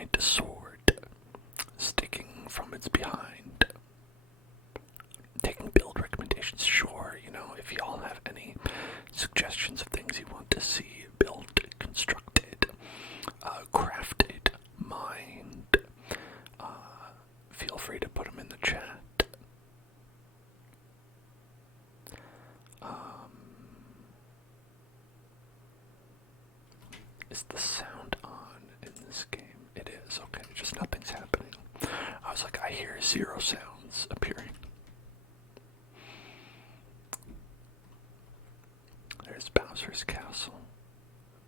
giant sword sticking from its behind. Taking build recommendations, sure, if y'all have any suggestions of things you want to see built, constructed, crafted, mined, feel free to put them in the chat. Is the sound on in this game? It is, okay, just nothing's happening. I was like, I hear 0 sounds appearing. There's Bowser's castle.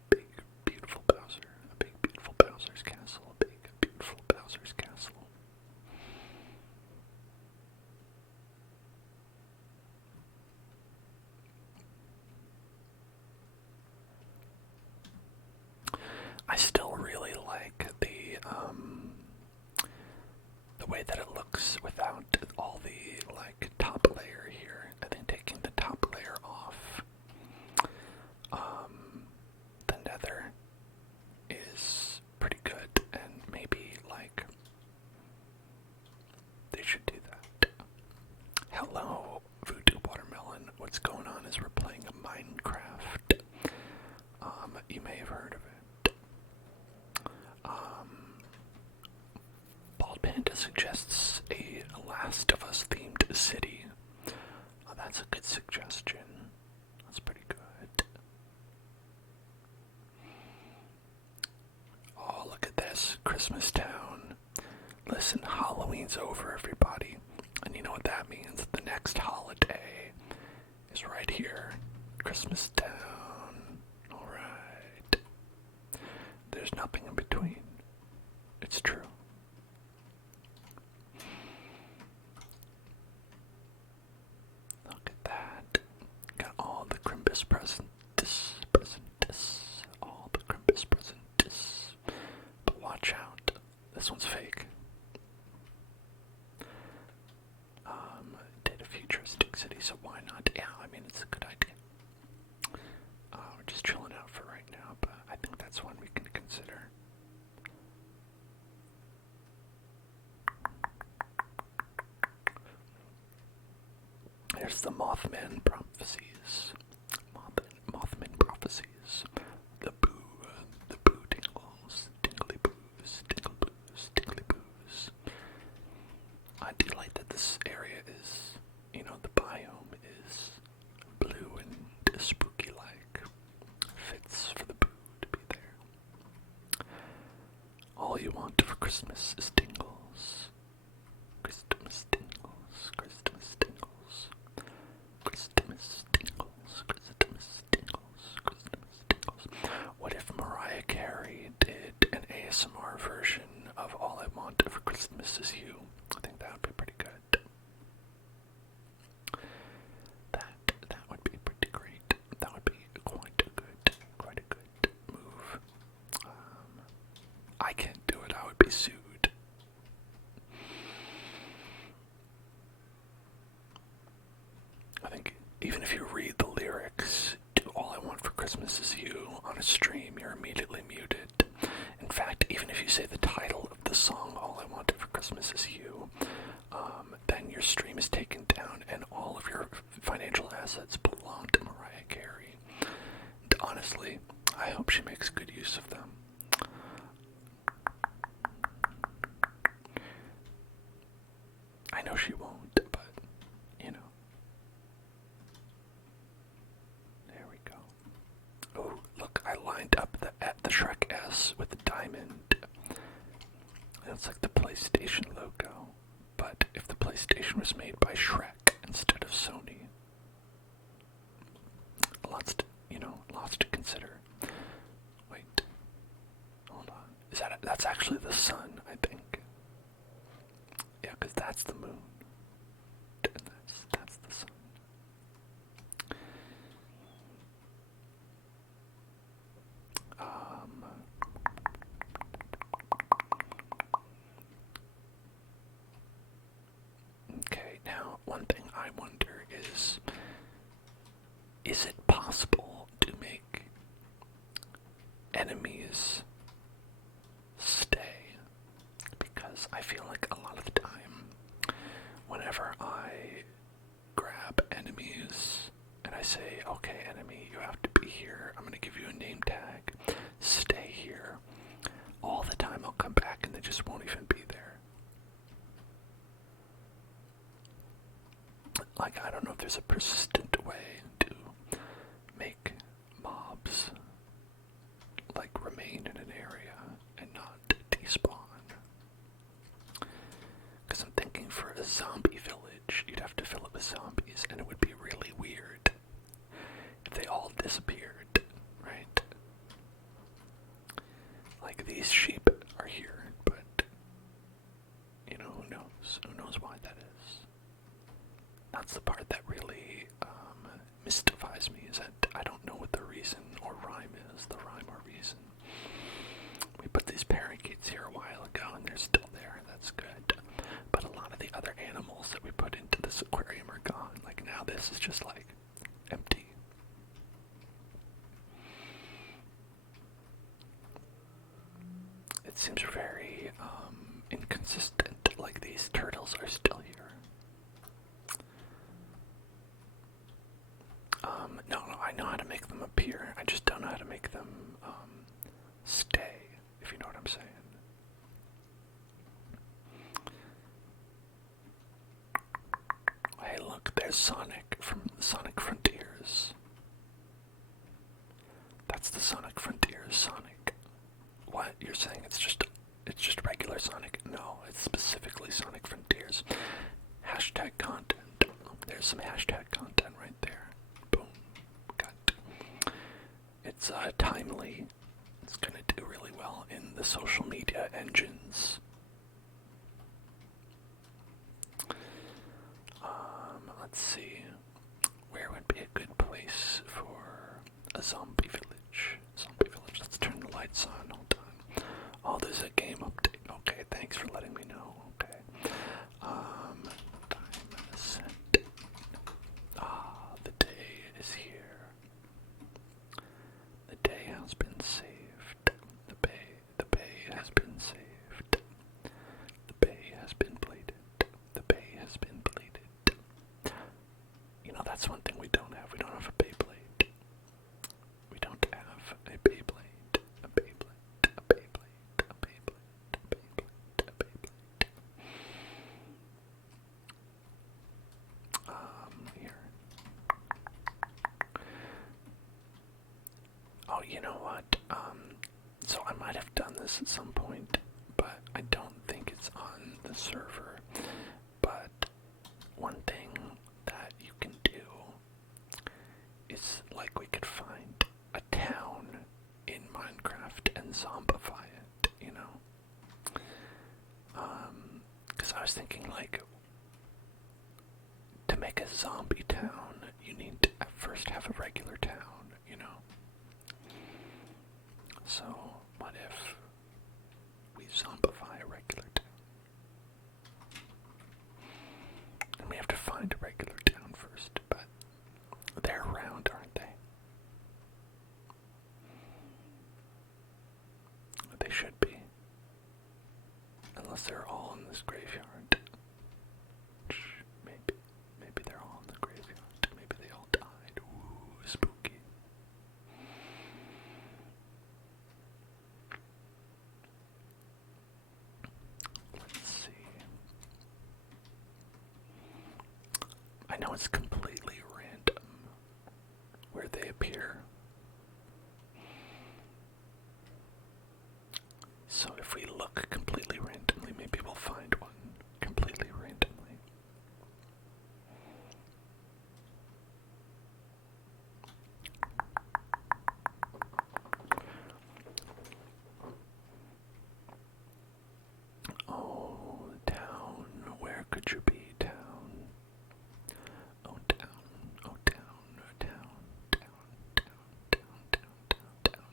Big, beautiful Bowser. A big, beautiful Bowser's castle. A big, beautiful Bowser's castle. I still really like the way that it looks without all the top layer here. I think taking the top layer off the nether is pretty good, and maybe they should do that. Hello, Voodoo Watermelon. What's going on is we're playing a Minecraft. You may have heard of it. Bald Panda suggests a Last of Us themed city. Oh, that's a good suggestion. That's pretty good. Oh, look at this. Christmas Town. Listen, Halloween's over, everybody. And you know what that means? The next holiday is right here. Christmas Town. Alright. There's nothing in between. It's true. Look at that. Got all the Crimbus presents. All the Crimbus presents. But watch out. This one's fake. Did a futuristic city, so why not? Yeah, I mean, it's a good idea. We're just chilling out for right now, but I think that's one we can consider. There's the Mothman prophecies. Mothman prophecies. The boo tingles. Tingly boos, tingle boos, tingly boos. I do like that this area is, the biome is blue and spooky-like. Fits for the boo to be there. All you want for Christmas is tingles. Christmas tingles, Christmas tingles. Christmas tingles, Christmas tingles, Christmas tingles. What if Mariah Carey did an ASMR version of All I Want for Christmas Is You? I think that would be pretty good. That would be pretty great. That would be quite a good move. I can't do it. I would be sued. I think even if you read the lyrics to All I Want for Christmas Is You on a stream, you're immediately muted. In fact, even if you say the title of the song, All I Want for Christmas Is You, then your stream is taken down and all of your financial assets belong to Mariah Carey. And honestly, I hope she makes good use of them. I know she won't, but, There we go. Oh, look, I lined up the Shrek S with the diamond. That's like the PlayStation logo. But if the PlayStation was made by Shrek instead of Sony, lots to consider. Wait, hold on. That's actually the sun, I think. Yeah, because that's the moon. And that's the sun. Okay, now one thing I wonder is it possible to make enemies stay? there's a persistent way to make mobs like remain in an area and not despawn. Because I'm thinking for a zombie village, you'd have to fill it with zombies, and it would be really weird if they all disappeared, right? Like, these sheep are here, but, you know, who knows? Who knows why that is? That's the part that really mystifies me, is that I don't know what the reason or rhyme is, the rhyme or reason. We put these parakeets here a while ago, and they're still there, that's good. But a lot of the other animals that we put into this aquarium are gone. Like, now this is just, like, empty. It seems very inconsistent, like these turtles are still here. No, I know how to make them appear, I just don't know how to make them stay, if you know what I'm saying. Hey look, there's Sonic from Sonic Frontiers. That's the Sonic Frontiers Sonic. What? You're saying it's just regular Sonic? No, it's specifically Sonic Frontiers. Hashtag content. There's some hashtag content right there. Boom. Got it. It's timely. It's gonna do really well in the social media engines. Let's see. Where would be a good place for a zombie village? Zombie village. Let's turn the lights on. Hold on. Oh, there's a game update. Okay, thanks for letting me know. Okay. Time set. The day is here. The day has been saved. The bay has been saved. The bay has been bladed. The bay has been bladed. You know, that's one thing we don't have. We don't have a Beyblade. We don't have a Beyblade. A Beyblade. A Beyblade. A Beyblade. A Beyblade. A Beyblade. Here. Oh, you know what? So I might have done this at some point, but I don't think it's on the server. But one thing that you can do is, like, we could find a town in Minecraft and zombify it, you know? Because I was thinking, like, to make a zombie town, you need to first have a regular town, you know? So, what if we zombify a regular town? And we have to find a regular town first, but they're around, aren't they? They should be. Unless they're all in this graveyard. Maybe they're all in the graveyard. Maybe they all died. Ooh, spooky. Let's see. I know it's completely random where they appear. So if we look completely randomly, maybe we'll find one completely randomly. Oh, town, where could you be, town? Oh, town, oh, town, town, town, town, town,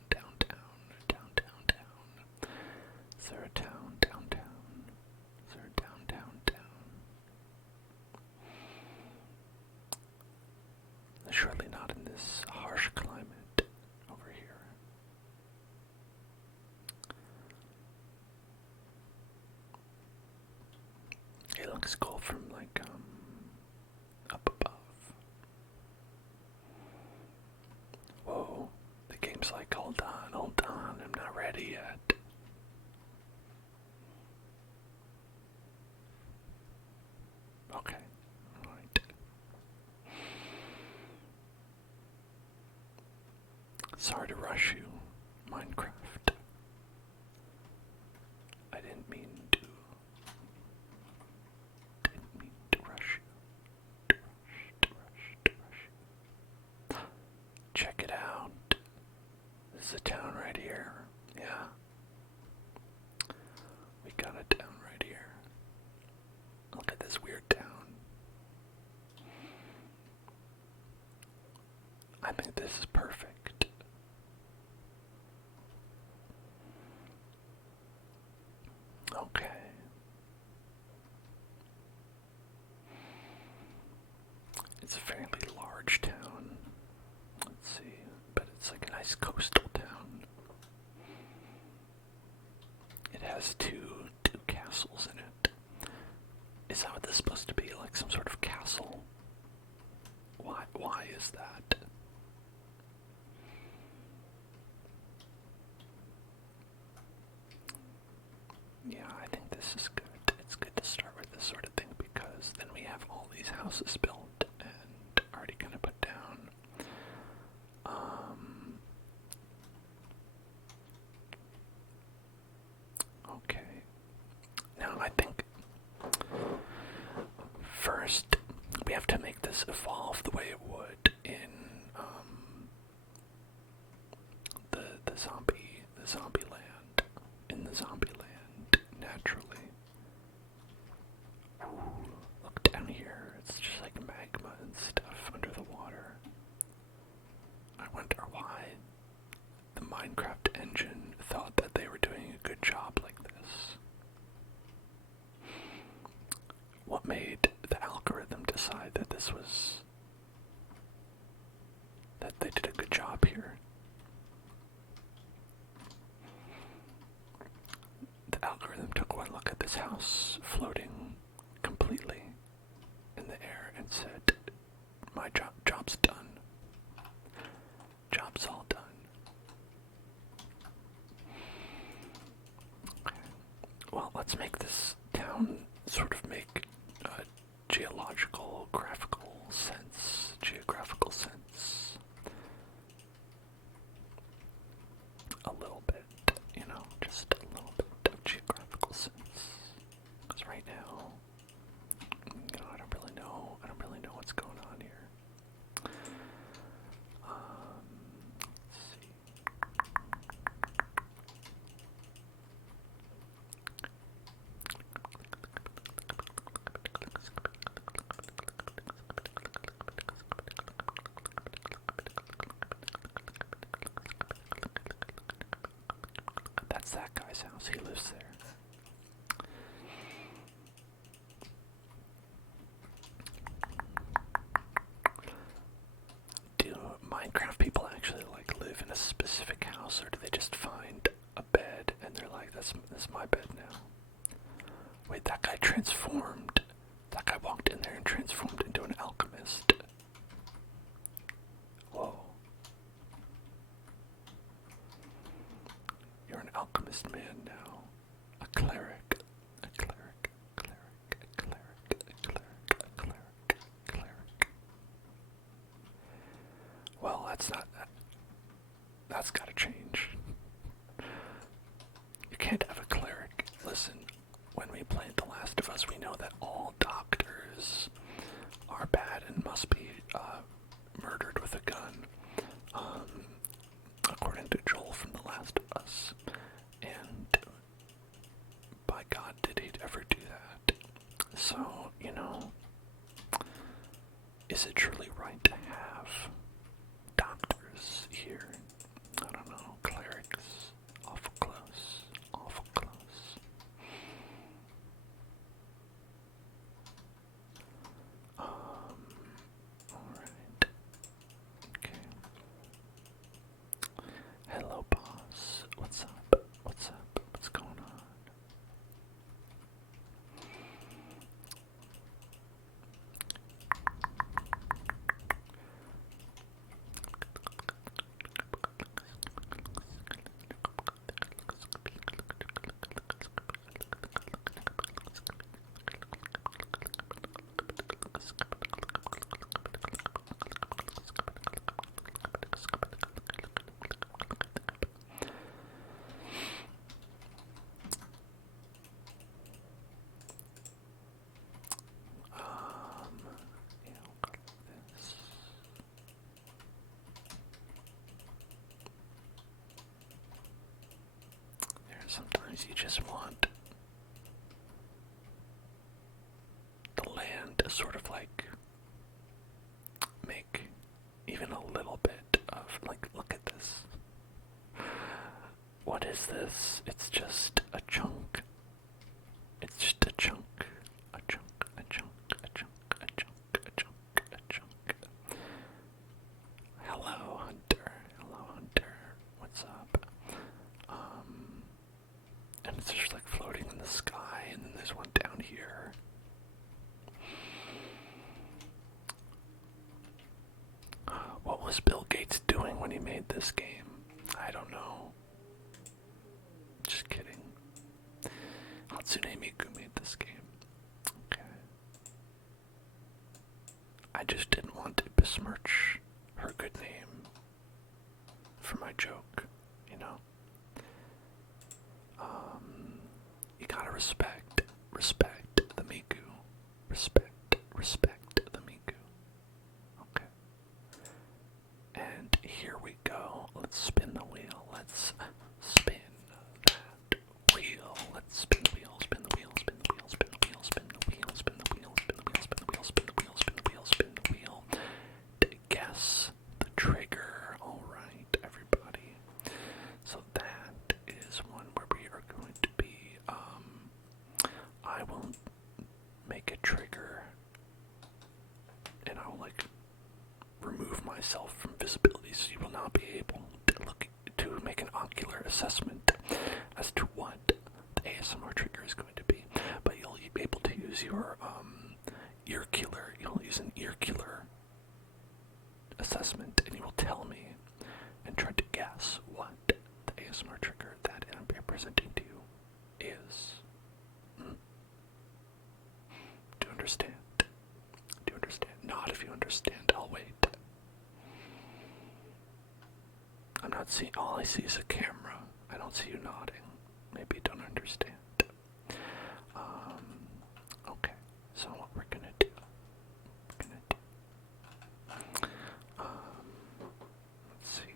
town, town, town, town. Is there a town downtown? Is there a town downtown? Surely not in this harsh climate over here. It looks cool from, like, up above. Whoa, the game's like, hold on, I'm not ready yet. Okay, alright. Sorry to rush you, Minecraft. I didn't mean to. Didn't mean to rush you. To rush. Check it out. This is a town right here. Yeah. We got a town right here. Look at this weird town. I think this is perfect. Okay. It's a fairly large town. Let's see. But it's like a nice coastal town. It has two castles in it. Is that what this is supposed to be? Like some sort of castle? Why is that? Yeah, I think this is good. It's good to start with this sort of thing because then we have all these houses built and already kind of put down. Okay. Now I think first we have to make this evolve the way it would in the zombie land. In the zombie land, naturally. Ooh, look down here. It's just like magma and stuff under the water. I wonder why the Minecraft engine thought that they were doing a good job like this. What made the algorithm decide that that they did a good job here? The algorithm took one look at this house floating completely in the air and said, my job's done. Job's all done. Okay. Well, let's make this town sort of make geographical sense. A little bit, just a little bit of geographical sense. Because right now, I don't really know what's going on here. Let's see. That's that guy's house. He lives there. Do Minecraft people actually live in a specific house, or do they just find a bed and they're like, that's my bed now? Wait, that guy transformed. That guy walked in there and transformed into an alchemist. Whoa. You're an alchemist man now. A cleric. A cleric. Cleric. A cleric. A cleric. A cleric. A cleric. Well, that's gotta change. You can't have a cleric. Listen, when we played The Last of Us, we know that all doctors are bad and must be murdered with a gun. According to Joel from The Last of Us. And by God, did he ever do that? So, is it truly right to have doctors here? I don't know. Clerics. Awful close. Awful close. Alright. Okay. Hello, boss. What's up? What's up? What's going on? sometimes you just want the land to sort of like make even a little bit of, like, look at this. What is this? It's just a chunk. It's just a chunk. A chunk, a chunk, a chunk, a chunk, a chunk, a chunk. Hello, Hunter. Hello, Hunter. What's up? And it's just like floating in the sky, and then there's one down here. What was Bill Gates doing when he made this game? I don't know. Just kidding. Hatsune Miku made this game. Okay. I just didn't want to besmirch her good name for my joke, you know? You gotta respect the Miku. Respect the Miku. Okay. And here we go. Let's spin the wheel. Let's spin that wheel. Let's spin the wheel, spin the wheel, spin the wheel, spin the wheel, spin the wheel, spin the wheel, spin the wheel, spin the wheel, spin the wheel, spin the wheel, spin the wheel. Guess the trigger. Alright, everybody. So that is one where we are going to be, I will make a trigger, and I will, like, remove myself from visibility so you will not be able to make an ocular assessment as to what the ASMR trigger is going to be. But you'll be able to use your ear killer. You'll use an ear killer assessment, and you will tell me and try to guess what the ASMR trigger that I'm presenting to you is. Do you understand? Do you understand? Not if you understand. I'll wait. I'm not seeing. All I see is a camera. I don't see you nodding. Maybe you don't understand. Okay. So what we're gonna do? Let's see.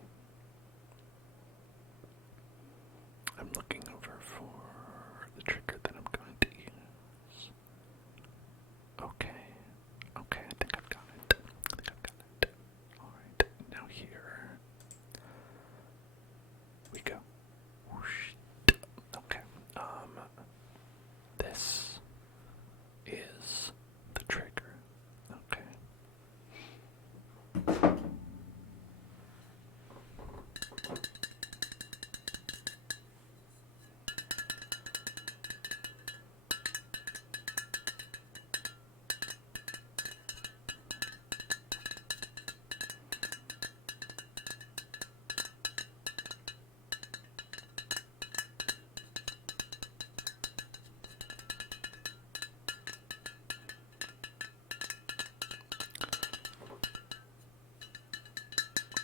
I'm looking over for the trigger that I'm going to use. Okay. Okay, I think I've got it. Alright, now here we go. Whoosh. Okay. This is the trigger. Okay.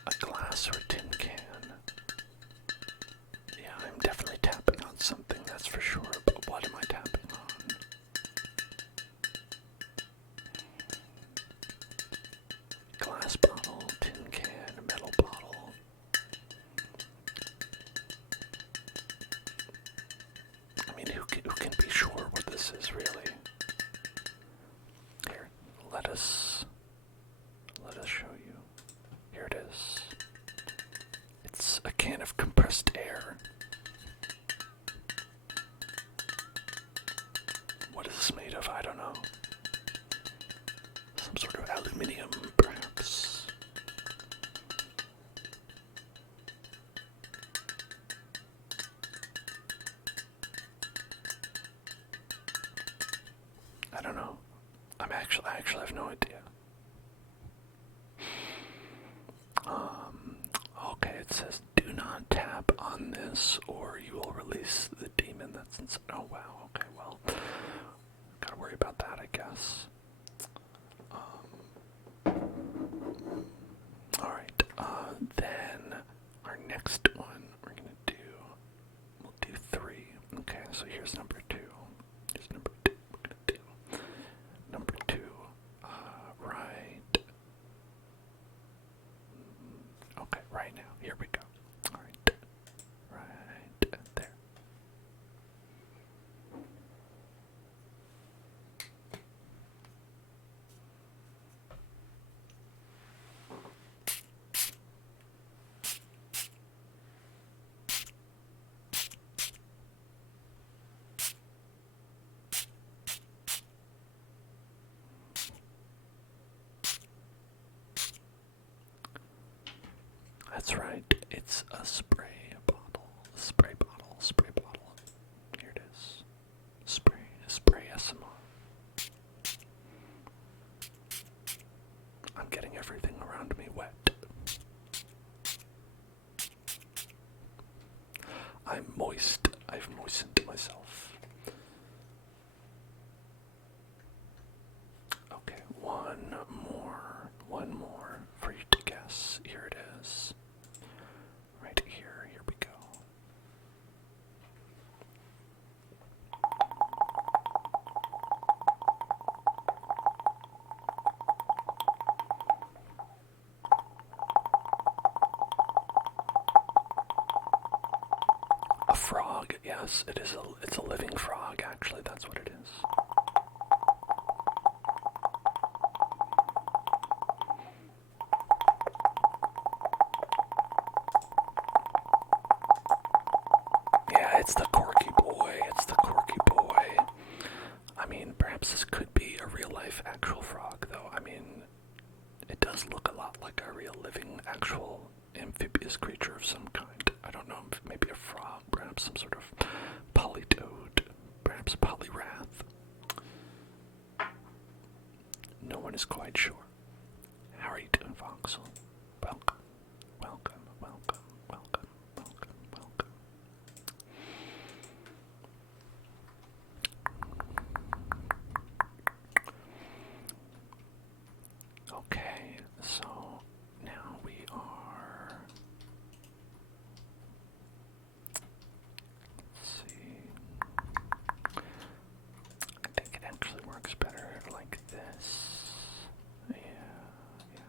A glass or a tin can. Yeah, I'm definitely tapping on something, that's for sure, but what am I tapping on? Glass bottle, tin can, metal bottle. I mean, who can be sure what this is, really? Here, let us show you. Here it is. It's a can of compressed air. What is this made of? I don't know. Some sort of aluminium, perhaps. I don't know. I actually have no idea. Okay, it says do not tap on this or you will release the demon that's inside. Oh wow, okay, well, gotta worry about that, I guess. Alright, then our next one we'll do 3. Okay, so here's number 2. Here's number 2. We're gonna do number 2, right. Okay, right now. Here we go. Alright. Right there. That's right. It's a spray bottle. Spray bottle. Spray bottle. Here it is. Spray SMR. I'm getting everything around me wet. I'm moist. I've moistened myself. Okay, one more for you to guess. Here it is. Right here. Here we go. A frog, yes, it's a living frog, actually, that's what it is. Yeah, it's the Corky boy, I mean, perhaps this could be a real-life actual frog, though. I mean, it does look a lot like a real living actual amphibious creature of some kind. I don't know, maybe a frog, perhaps some sort of polytoad, perhaps a polyrath. No one is quite sure. How are you doing, Voxel? Welcome, welcome, welcome, welcome, welcome, welcome. Okay, so now we are. Let's see. I think it actually works better like this. Yeah, yeah.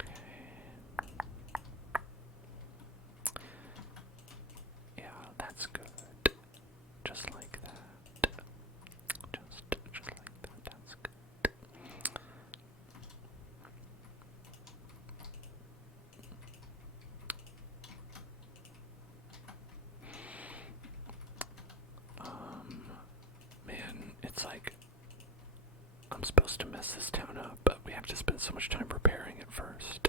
Okay. Yeah, that's good. Just like that. Just like that. That's good. Man, it's like I'm supposed to mess this town up, but we have to spend so much time preparing it first.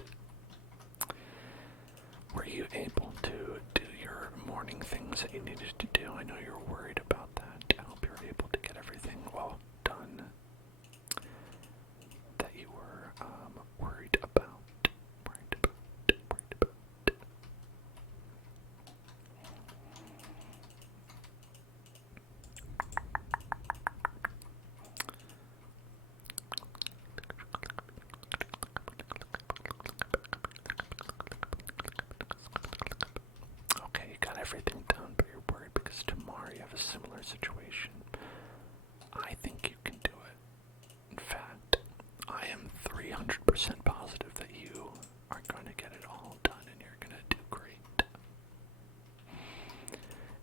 Were you able to do your morning things that you needed to do? I know you're worried about that. I hope you're able to get everything well done that you were worried about. Okay, you got everything done, but you're worried because tomorrow you have a similar situation. I think you can do it. In fact, I am 300% positive that you are going to get it all done and you're going to do great.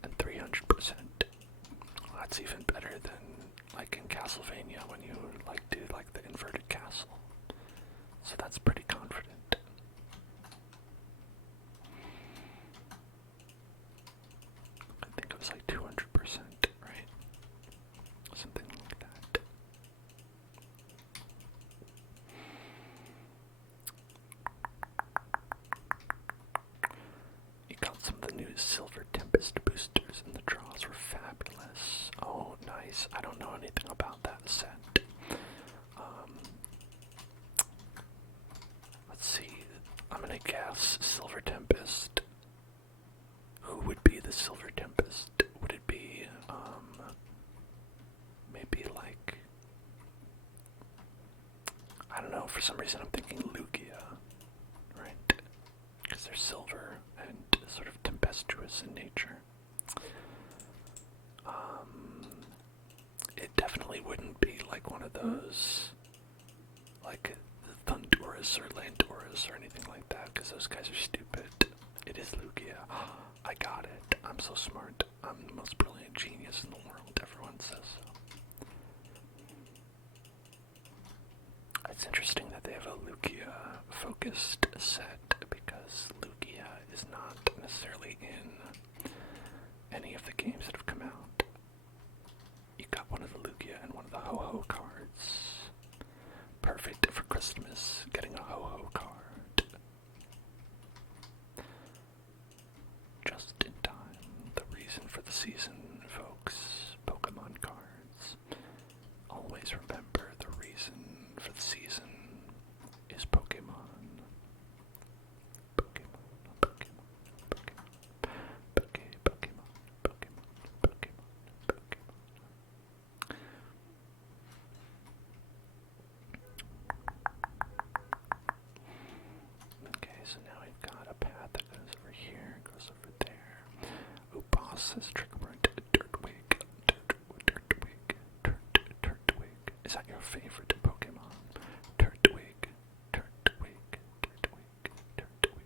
And 300%, that's even better than like in Castlevania when you like do like the inverted castle. So that's pretty confident. I think it was like 200%, right? Something like that. You got some of the new Silver Tempest boosters and the draws were fabulous. Oh, nice. I don't know anything about that set. Let's see. I'm gonna guess Silver Tempest. Who would be the Silver Tempest? Would it be, maybe like, I don't know, for some reason I'm thinking Lugia, right? Because they're silver and sort of tempestuous in nature. It definitely wouldn't be like one of those, like Thundoras or Landoras or anything like that, because those guys are stupid. It is Lugia. I got it. I'm so smart. I'm the most brilliant genius in the world. Everyone says so. It's interesting that they have a Lugia-focused set, because Lugia is not necessarily in any of the games that have come out. You got one of the Lugia and one of the Ho-Ho cards. Perfect for Christmas, getting a Ho-Ho card. Just in time. The reason for the season, folks. Pokemon cards. Always remember the reason for the season is Pokemon. Pokemon, Pokemon, Pokemon, Pokemon, Pokemon, Pokemon. Okay, so now we've got a path that goes over here, goes over there. Oh, boss says Triggerburn, Dirtwig, Turtwig. Is that your favorite Pokemon? Turtwig, Turtwig, Turtwig,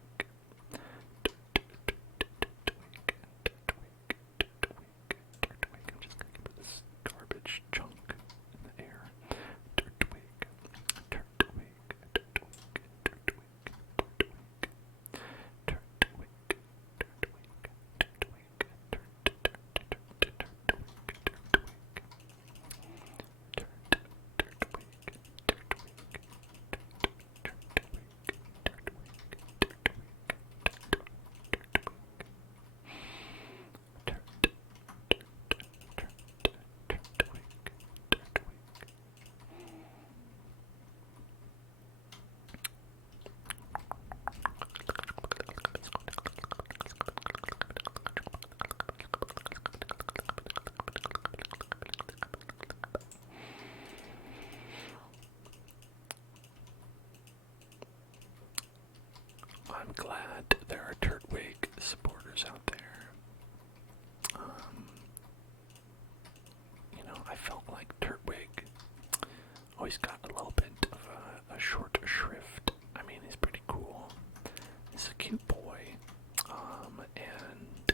Turtwig. I'm just gonna put this garbage chunk in the air. Turtwig, Turtwig, Turtwig, Turtwig, Turtwig, I'm glad there are Turtwig supporters out there. I felt like Turtwig always got a little bit of a short shrift. I mean, he's pretty cool. He's a cute boy. And,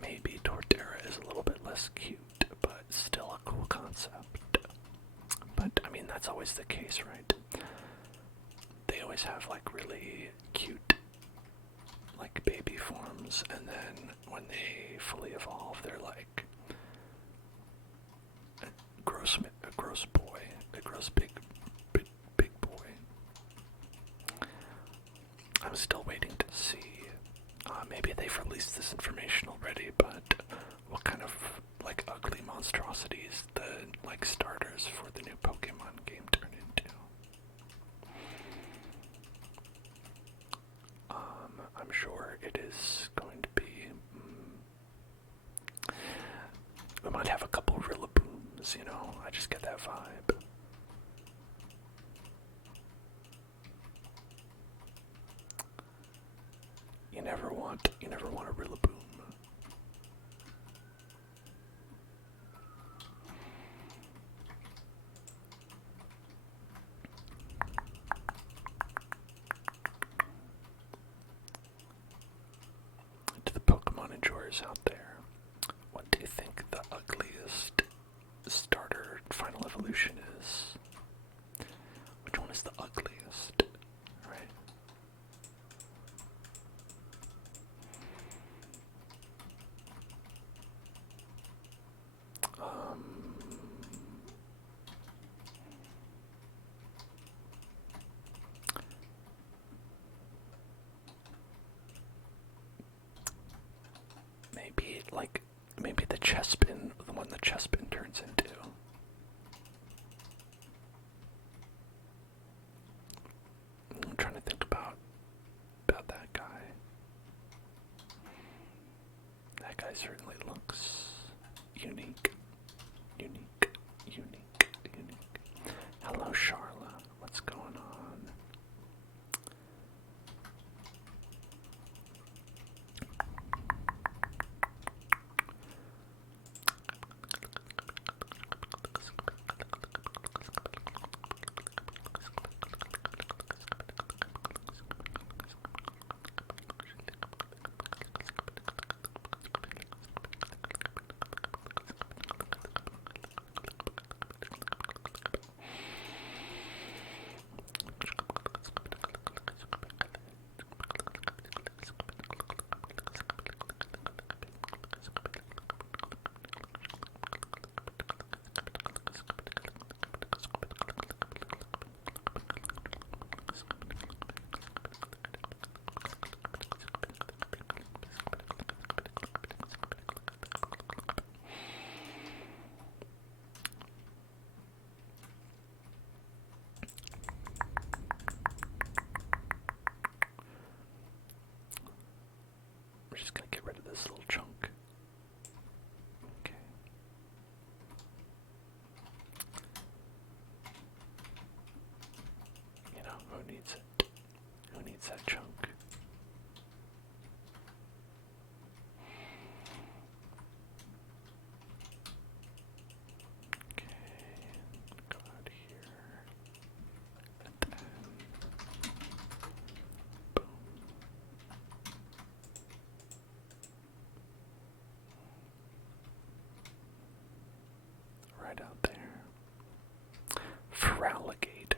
maybe Torterra is a little bit less cute, but still a cool concept. But, I mean, that's always the case, right? They always have, like, really cute, like, baby forms, and then when they fully evolve, they're like a gross boy, a gross big boy. I'm still waiting to see. Maybe they've released this information already, but what kind of, like, ugly monstrosities the, like, starters for the new Pokemon game turn into. I'm sure it is going to be. We might have a couple Rillabooms, I just get that vibe. You never want a Rillaboom. To the Pokemon enjoyers out there, what do you think the ugliest starter final evolution is? Which one is the ugliest? Right? Maybe the Chespin, the one the Chespin turns into. I'm trying to think about that guy. That guy certainly looks unique. Hello, Charla. What's going on? needs that chunk. Okay, go out here. And then boom. Right out there. Feraligator.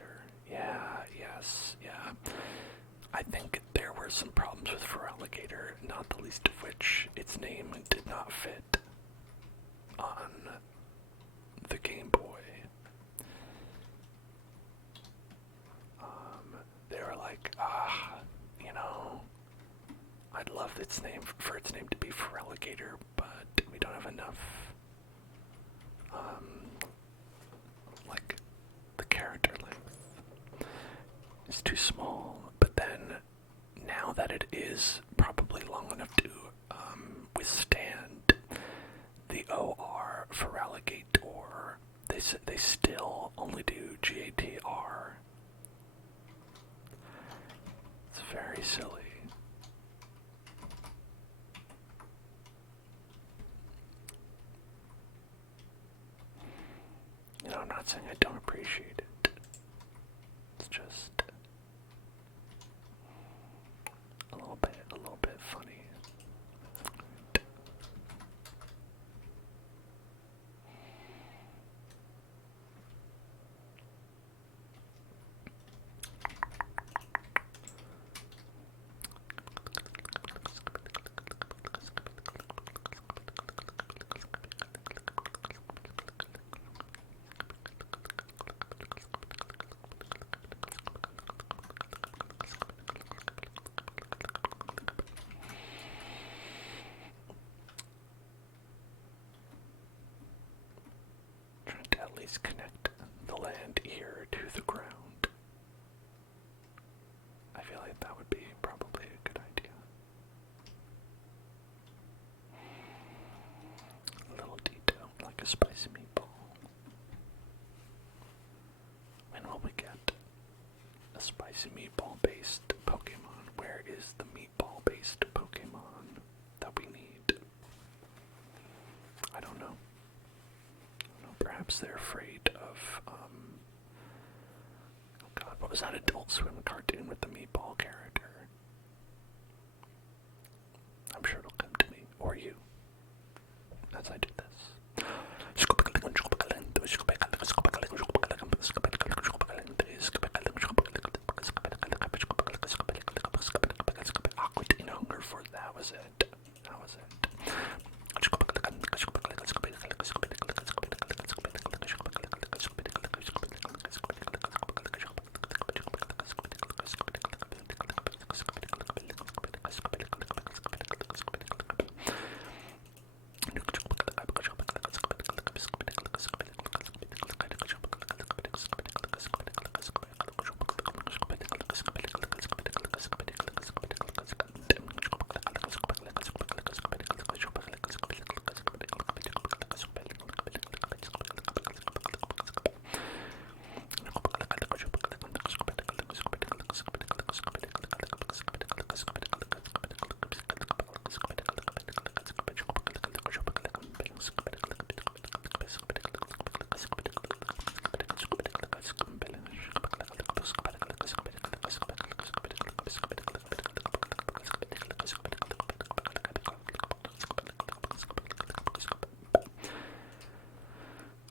Yeah, yes, yeah. I think there were some problems with Feraligator, not the least of which its name did not fit on the Game Boy. They were like, you know, I'd love its name for its name to be Feraligator, but we don't have enough, like, the character length is too small. But then, now that it is probably long enough to withstand the OR Feraligator, they still only do GATR. It's very silly. You know, I'm not saying I don't appreciate it. It's just a little bit funny. Trying to at least connect the land here to the ground. I feel like that would be probably a good idea. A little detail, like a spicy meatball. When will we get a spicy meatball-based Pokemon? Where is the meatball-based Pokemon that we need? I don't know. Perhaps they're afraid of, oh god, what was that Adult Swim cartoon with the meatball character? I'm sure it'll come to me, or you, as I do this. Aqua Teen Hunger for that was it. That was it.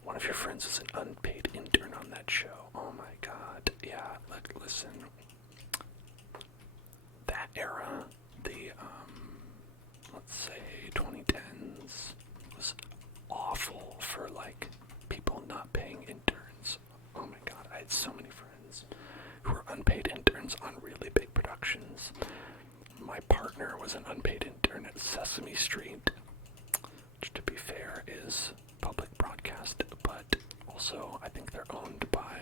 One of your friends is an unpaid intern on that show. Oh my god. Yeah, like, listen. That era, the, let's say 2010s, was awful for, like, people not paying interns. Oh my god, I had so many friends who were unpaid interns on really big productions. My partner was an unpaid intern at Sesame Street, which, to be fair, is public broadcast, but also I think they're owned by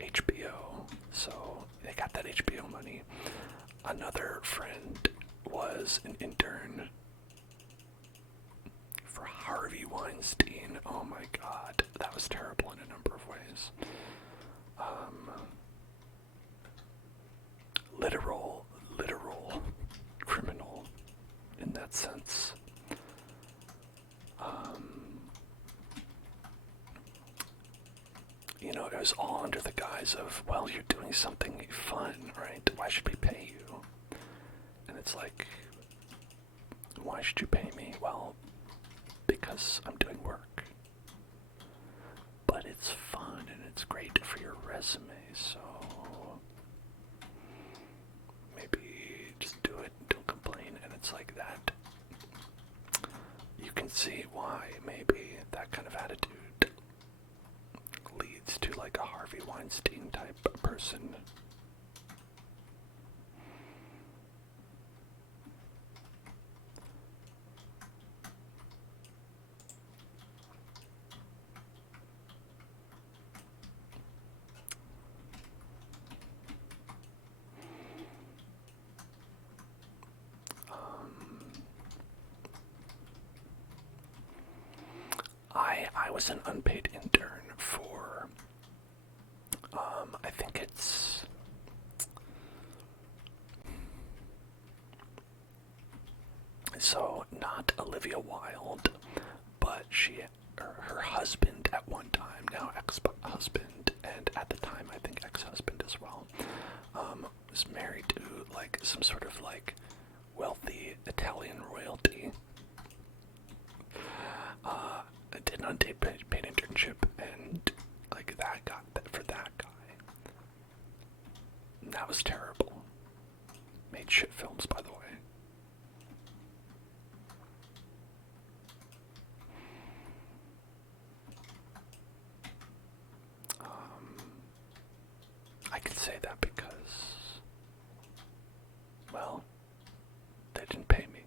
HBO, so they got that HBO money. Another friend was an intern for Harvey Weinstein. Oh my god, that was terrible in a number of ways. sense. You know, it was all under the guise of, well, you're doing something fun, right? Why should we pay you? And it's like, why should you pay me? Well, because I'm doing work. But it's fun and it's great for your resume, so maybe just do it, don't complain. And it's like that. You can see why maybe that kind of attitude leads to like a Harvey Weinstein type person. I was an unpaid intern for, I think it's, so not Olivia Wilde, but her husband at one time, now ex-husband, and at the time I think ex-husband as well, was married to like some sort of like wealthy Italian royalty. I did an unpaid internship, and like that got for that guy. And that was terrible. Made shit films, by the way. I can say that because, well, they didn't pay me.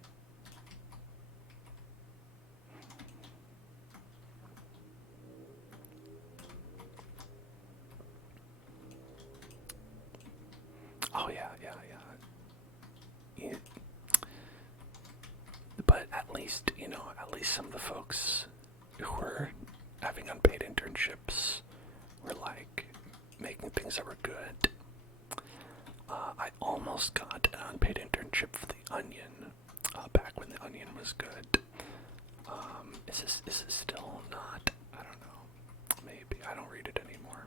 Oh yeah. But at least, you know, at least some of the folks who were having unpaid internships were like making things that were good. I almost got an unpaid internship for The Onion, back when The Onion was good. Is this still not? I don't know. Maybe. I don't read it anymore.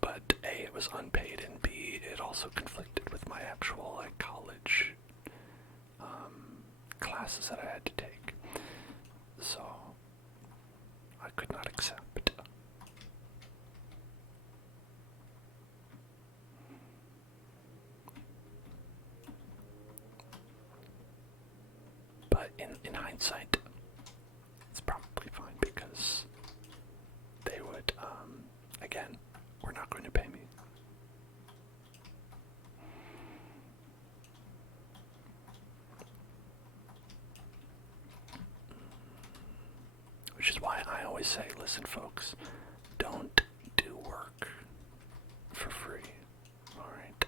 But A, it was unpaid, and B, it also conflicted with my actual like college classes that I had to take. So I could not accept. But in hindsight, it's probably fine because they would, again, we're not going to pay me. Which is why I always say, listen folks, don't do work for free, alright?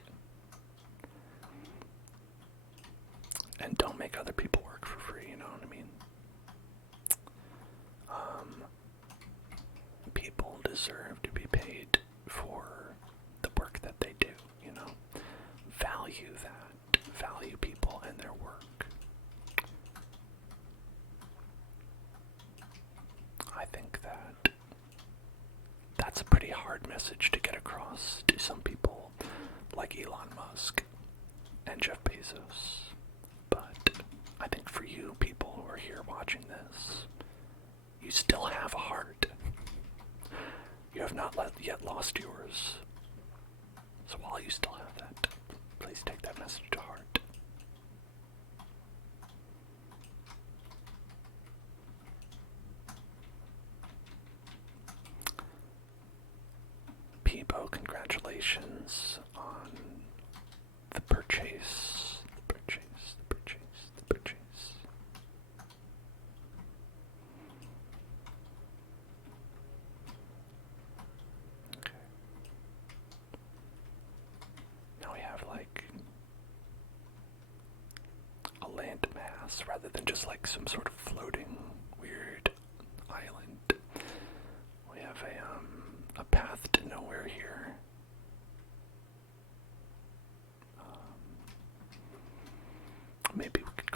And don't make other people work for free, you know what I mean? People deserve to be paid for the work that they do, you know? Value that. Value people and their work. I think that's a pretty hard message to get across to some people like Elon Musk and Jeff Bezos. But I think for you people who are here watching this, you still have a heart. You have not yet lost yours. So while you still have that, please take that message to heart. Peebo, congratulations on the purchase. The purchase. Okay. Now we have like a land mass rather than just like some sort of floating weird island. We have a path to nowhere here. Maybe we could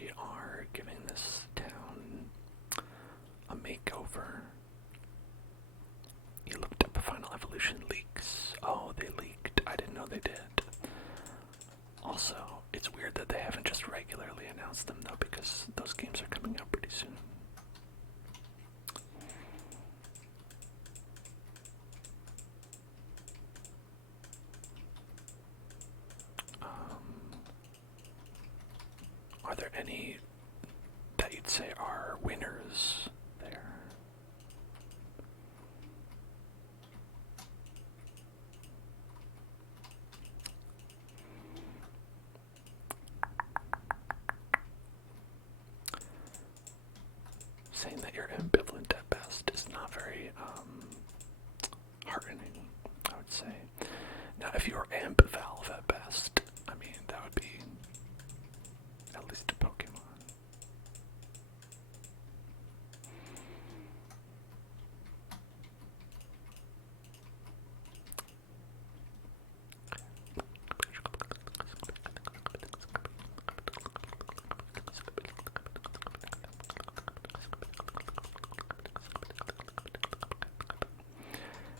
we are giving this town a makeover. You looked up Final Evolution leaks. Oh, they leaked. I didn't know they did. Also, it's weird that they haven't just regularly announced them, though, because those games are coming out pretty soon. Are there any that you'd say are winners there? Saying that you're ambivalent at best is not very heartening, I would say. Now, if you were ambivalve at best, I mean, that would be at least a Pokemon.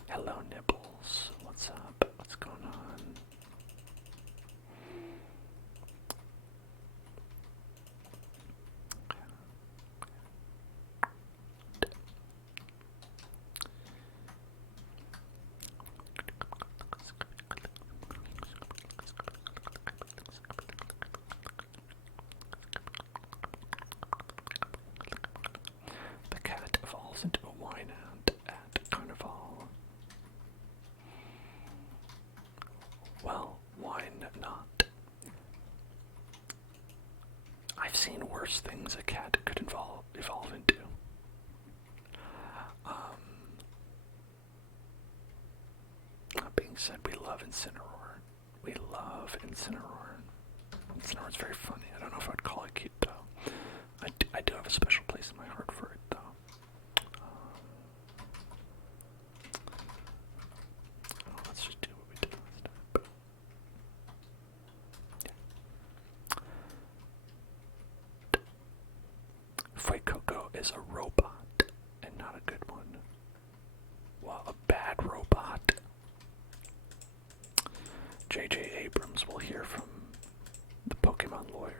Hello, Nibbles. What's up? What's going on? The cat evolves into a wynand at Carnival. Well, why not? I've seen worse things a cat could evolve into. That being said, we love Incineroar. We love Incineroar. Incineroar's very funny. I don't know if I'd call it cute, though. I do have a special place in my heart for it, though. Let's just do what we did last time. Fuecoco is a robot, and not a good one. Well, a bad robot. J.J. Abrams will hear from the Pokemon lawyers.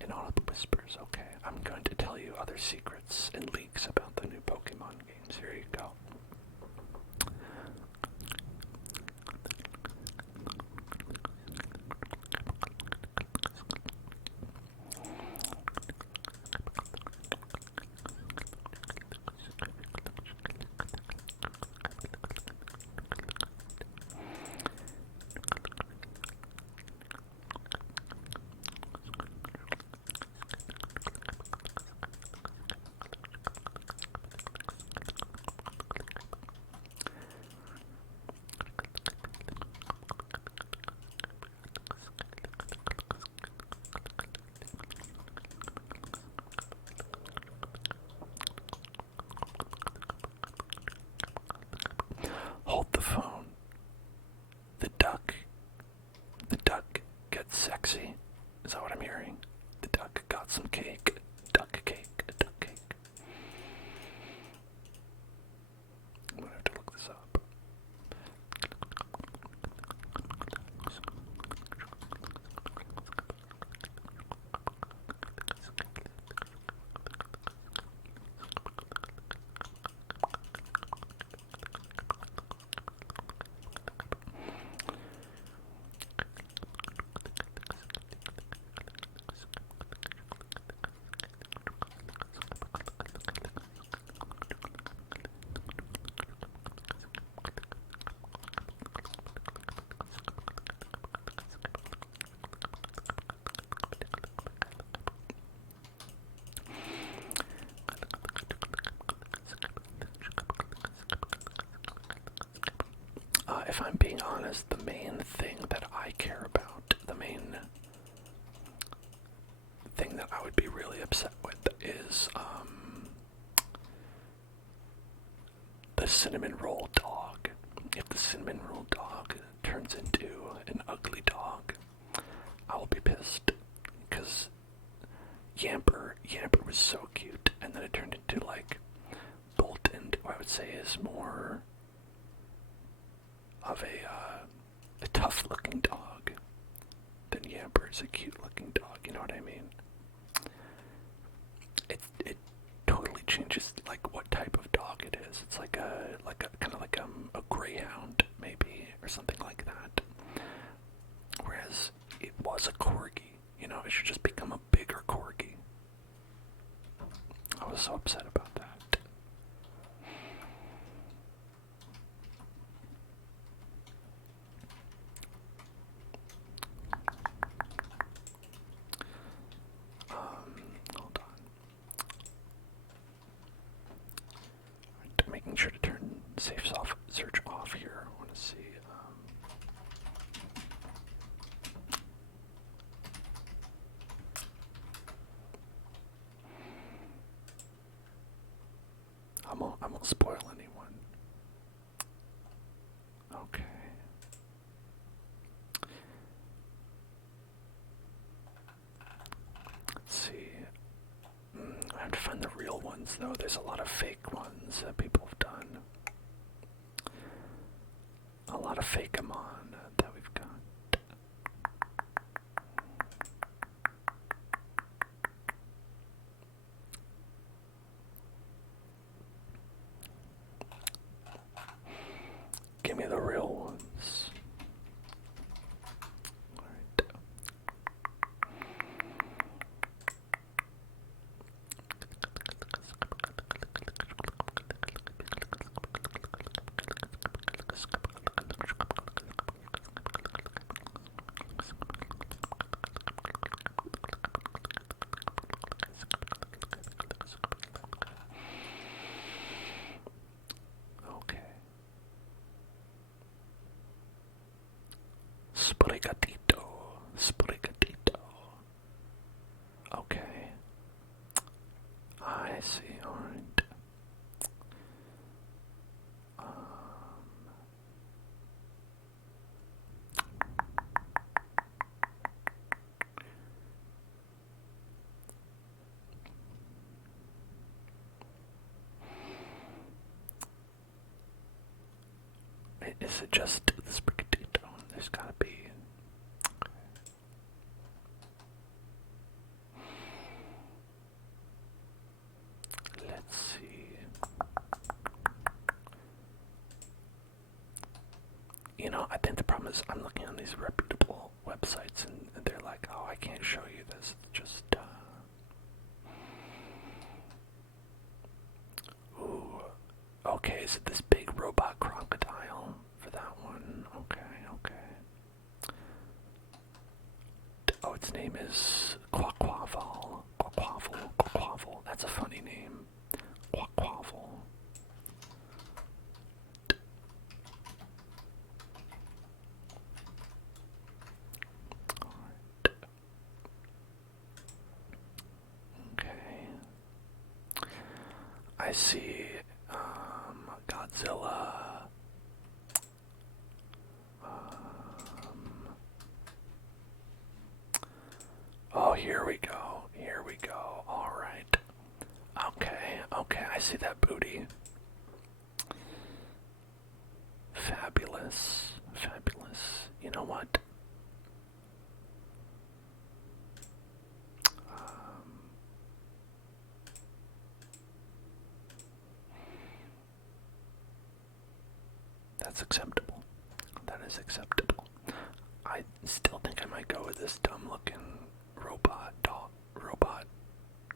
Inaudible whispers, okay. I'm going to tell you other secrets and leaks about the new Pokemon games. Here you go. Hold the phone. The duck gets sexy. Is that what I'm hearing? The duck got some cake. Duck cake. I'm gonna have to look this up. If I'm being honest, the main thing that I care about, the main thing that I would be really upset with is the cinnamon roll dog. If the cinnamon roll dog turns into noticed, because Yamper was so cute, and then it turned into like Bolton, who I would say is more of a tough-looking dog than Yamper is a cute-looking dog. You know what I mean? It totally changes like what type of dog it is. It's like a kind of like a greyhound maybe, or something like that. Whereas it was a corgi. You know, it should just become a bigger corgi. I was so upset about that. Hold on. Making sure to turn safe search off here. I want to see. I won't spoil anyone. Okay. Let's see. I have to find the real ones, though. There's a lot of fake ones that people have done. A lot of fake-amon that we've got. Give me the real ones. Alright. Okay. Sprigatito. Sprigatito. Okay. I see, alright. Is it just the Sprigatito? There's gotta be. Let's see. You know, I think the problem is I'm looking on these reputable websites and they're like, oh, I can't show you this. It's just, Ooh. Okay, is it this big robot crocodile for that one? Okay. Oh, its name is Quaquaval. Quaquaval. That's a funny name. Quaquaval. Alright. Okay. I see, Godzilla. Oh, here we go. Alright. Okay, I see that booty. Fabulous. You know what? That's acceptable. That is acceptable. I still think I might go with this dumb-looking robot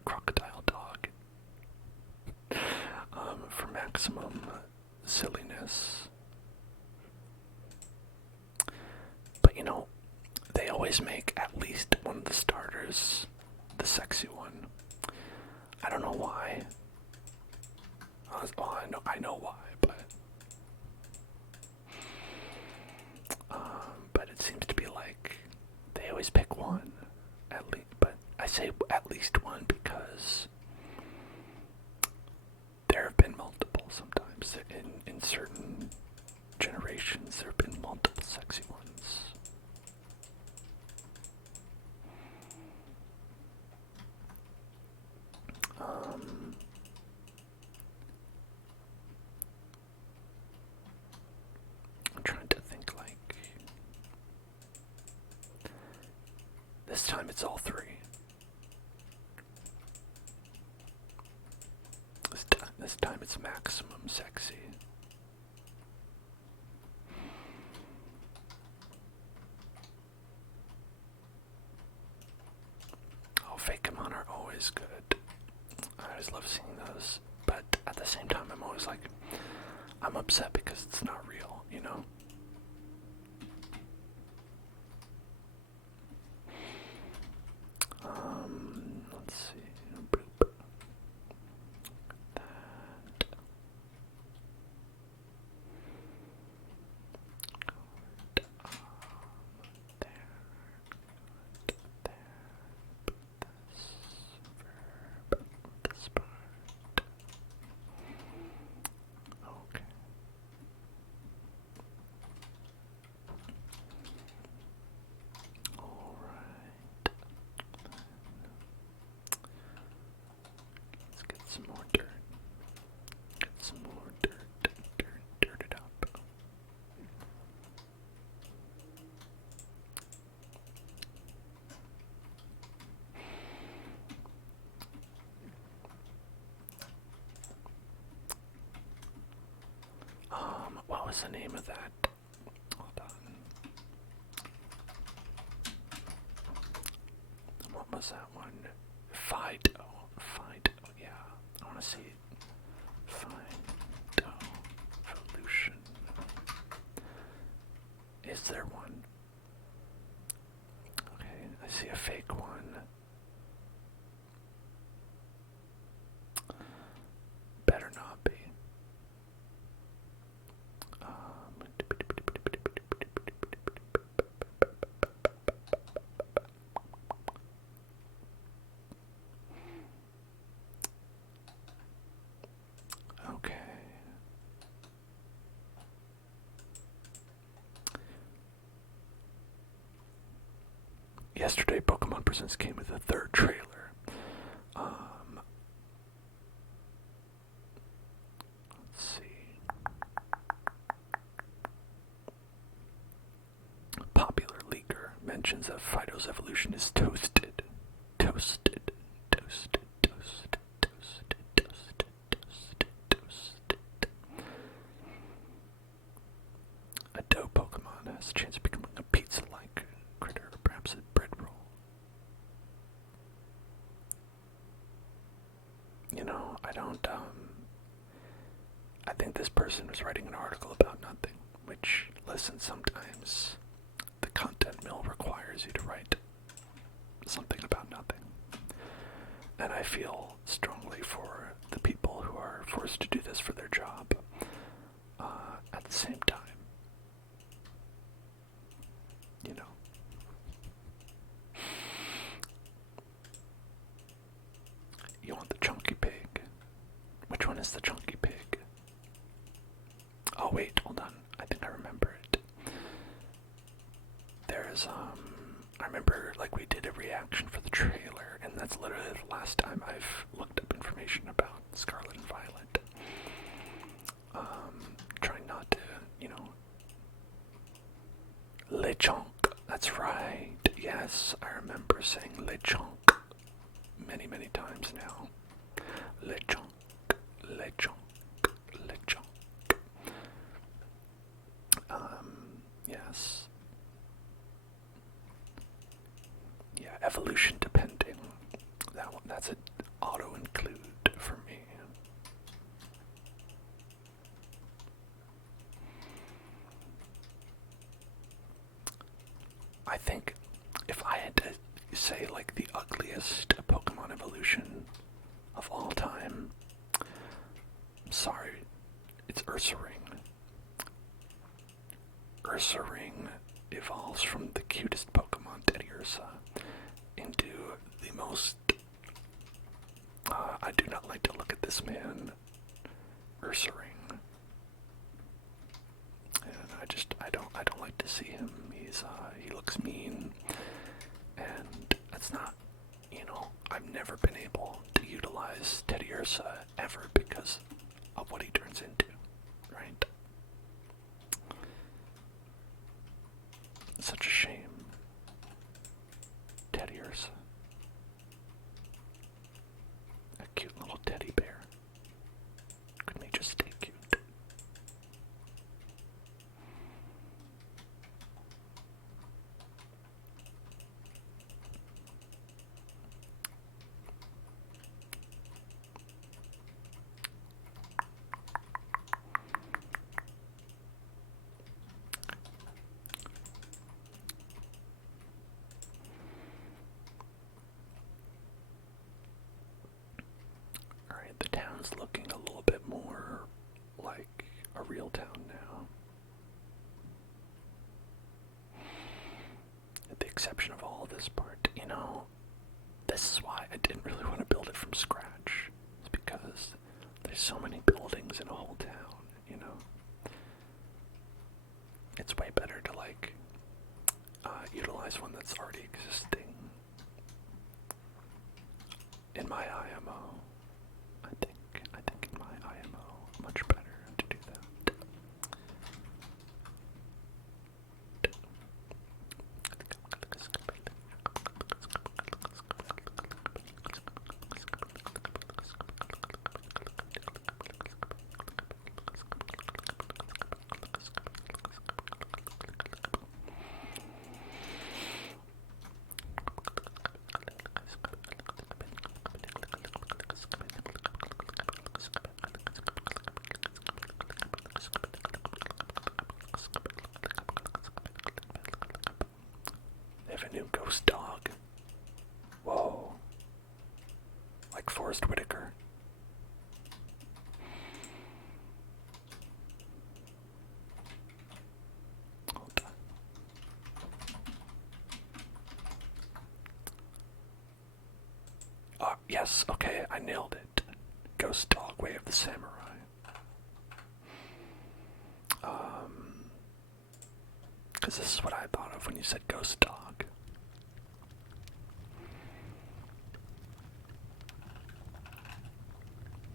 crocodile dog. For maximum silliness. But you know, they always make at least one of the starters the sexy one. I don't know why. Well, I know why, but it seems to be like they always pick one at least. But I say at least one because there have been multiple. Sometimes in certain generations, there have been multiple sexy ones. This time it's all three. This time it's maximum sexy. Oh, fake them on are always good. I always love seeing those. But at the same time, I'm always like, I'm upset because it's not real, you know? Let's see. Boop. That. There. There. This part. Okay. All right. Let's get some more dirt. Get some more dirt. Dirt it up. What was the name of that? Hold on. What was that one? Fido. Yeah. I want to see it. Fido. Evolution. Is there one? Okay, I see a fake one. Better not be. Okay. Yesterday, Pokemon Presents came with a third trailer. Let's see. Popular leaker mentions that Fido's evolution is toasted. Toasted. Toasted. Toasted. Toasted. Toasted. Toasted. Toasted. A dough Pokemon has a chance of becoming a pizza-like critter, or perhaps a bread roll. You know, I think this person was writing an article about nothing, which, listen, sometimes the content mill requires you to write something about nothing. And I feel strongly for the people who are forced to do this for their job. At the same time, you know. You want the chunky pig. Which one is the chunky pig? Oh wait, hold on. I think I remember it. There's, I remember, like, we did a reaction for the trailer, and that's literally the last time I've looked up information about Scarlet and Violet. Trying not to, you know. Lechonk, that's right. Yes, I remember saying Lechonk many, many times now. Lechonk, Lechonk, Lechonk. Yes. Yeah, evolution depending. That one, that's an auto include for me. I think if I had to say, like, the ugliest Pokemon evolution of all time, I'm sorry, it's Ursaring. Ursaring evolves from the cutest Pokemon, Teddiursa, into the most, I do not like to look at this man, Ursaring. And I don't like to see him. He looks mean, and that's not, you know, I've never been able to utilize Teddiursa ever because of what he turns into, right? Such a shame. Teddiursa. exception of all this part, you know, this is why I didn't really want to build it from scratch. It's because there's so many buildings in a whole town, you know. It's way better to, like, utilize one that's already existing. In my IMO, I think in my IMO, much better to do that. They have a new ghost dog. Whoa. Like Forrest Whitaker. Hold on. Yes, okay, I nailed it. Ghost dog, Way of the Samurai. Because this is what I thought of when you said ghost dog.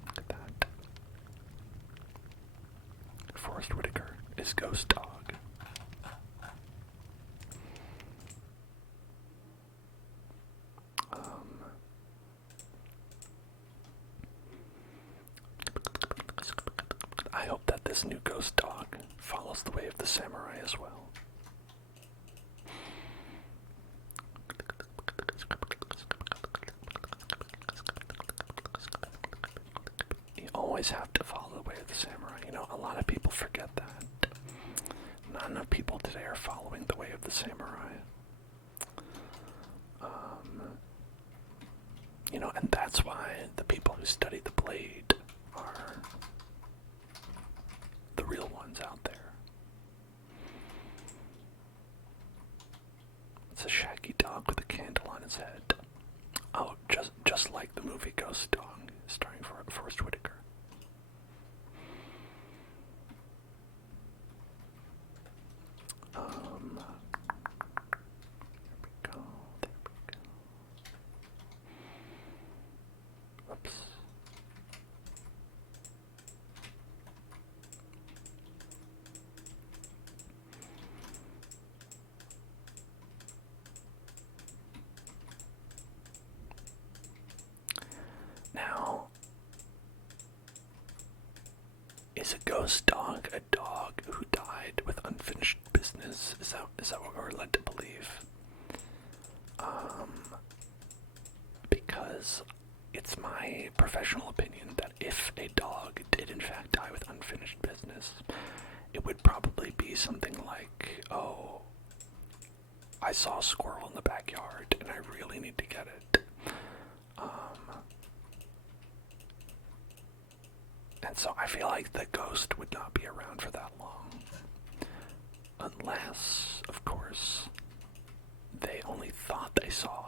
Look at that. Forrest Whitaker is ghost dog. I hope that this new ghost dog follows the way of the samurai as well. You always have to follow the way of the samurai. You know, a lot of people forget that. Not enough people today are following the way of the samurai. You know, and that's why the people who study the blade are the real ones out there. It's a shaggy dog with a candle on his head. Oh, just like the movie Ghost Dog, starring Forrest Whitaker. There we go. Oops. Now, is a ghost dog a dog who died with unfinished business? Is that what we're led to believe? Because it's my professional opinion that if a dog did in fact die with unfinished business, it would probably be something like, oh, I saw a squirrel in the backyard and I really need to get it. And so I feel like the ghost would not be around for that long. Unless, of course, they only thought they saw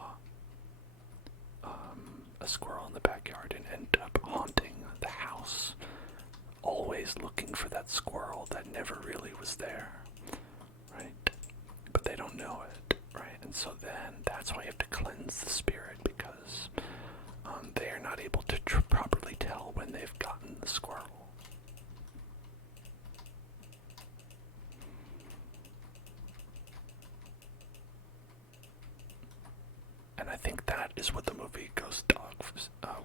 a squirrel in the backyard and ended up haunting the house, always looking for that squirrel that never really was there, right? But they don't know it, right? And so then that's why you have to cleanse the spirit, because they are not able to properly tell when they've gotten the squirrel. And I think that is what the movie Ghost Dog,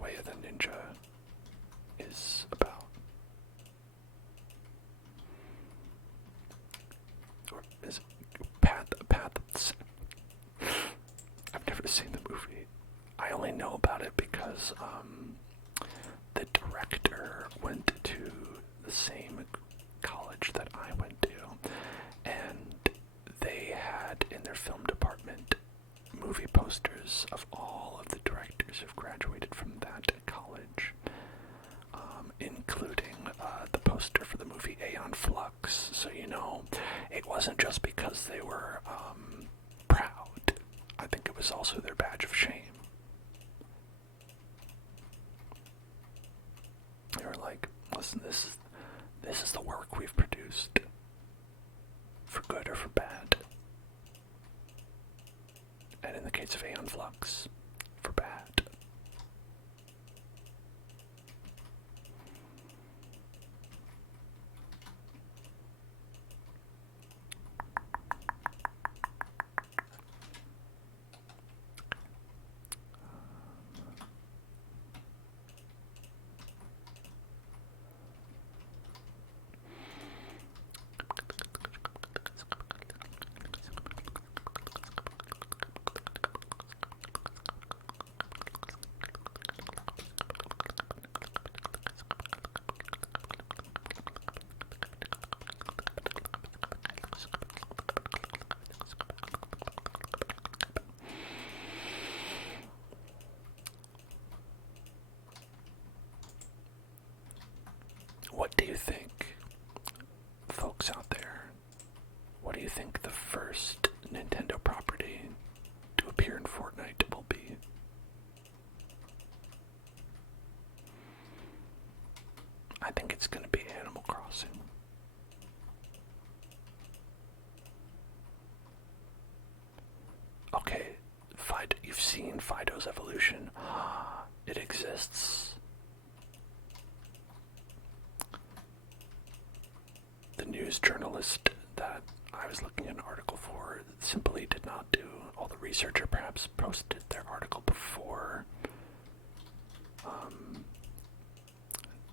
Way of the Ninja is about. Or is it Path of the I've never seen the movie. I only know about it because the director went to the same college that I went to, and they had in their film department movie posters of all of the directors who've graduated from that college, including the poster for the movie Aeon Flux. So, you know, it wasn't just because they were proud think it was also their badge of shame. They were like, listen, this is the work we've produced, for good or for bad. And in the case of Aeon Flux, for bad. What do you think, folks out there? What do you think the first Nintendo property to appear in Fortnite will be? I think it's going to be Animal Crossing. Okay, you've seen Fido's evolution. It exists. The news journalist that I was looking at an article for simply did not do all the research, or perhaps posted their article before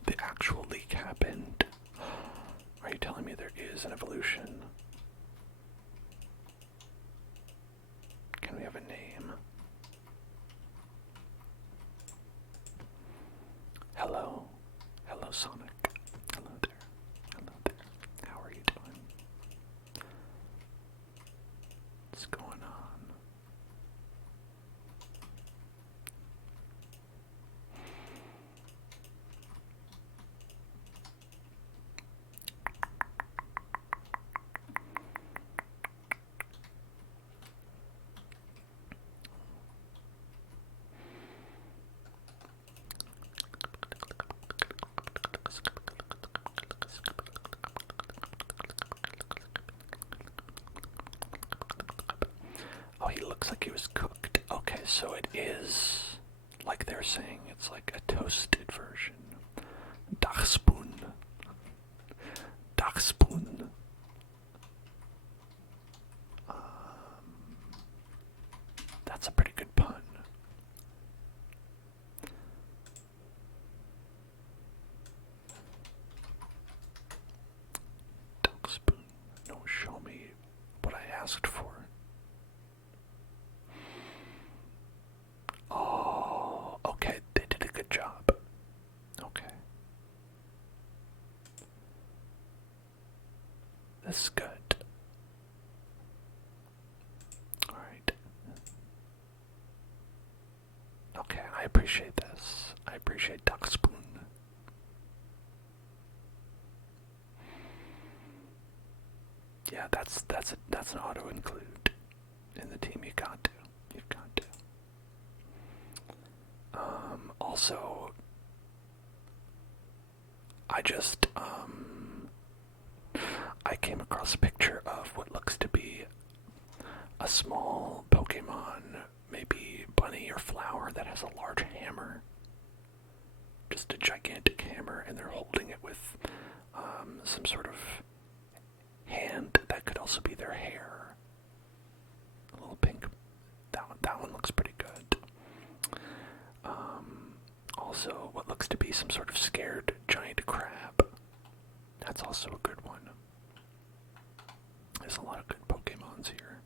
the actual leak happened. Are you telling me there is an evolution? Can we have a name? Hello? Hello, Sonic. Hello there. Hello there. How are you doing? What's going on? Oh, he looks like he was cooked. Okay, so it is, like they're saying, it's like a toasted version. Dagspoon. Dagspoon. That's a pretty good pun. Dagspoon. No, show me what I asked for. Oh, okay, they did a good job. Okay. This is good. Alright. Okay, I appreciate this. I appreciate Duckspoon. Yeah, that's an auto include in the team. You've got to. Also, I came across a picture of what looks to be a small Pokemon, maybe bunny or flower, that has a large hammer. Just a gigantic hammer, and they're holding it with some sort of hand that could also be their hair. A little pink. That one looks pretty good. Also, what looks to be some sort of scared giant crab. That's also a good one. There's a lot of good Pokemons here.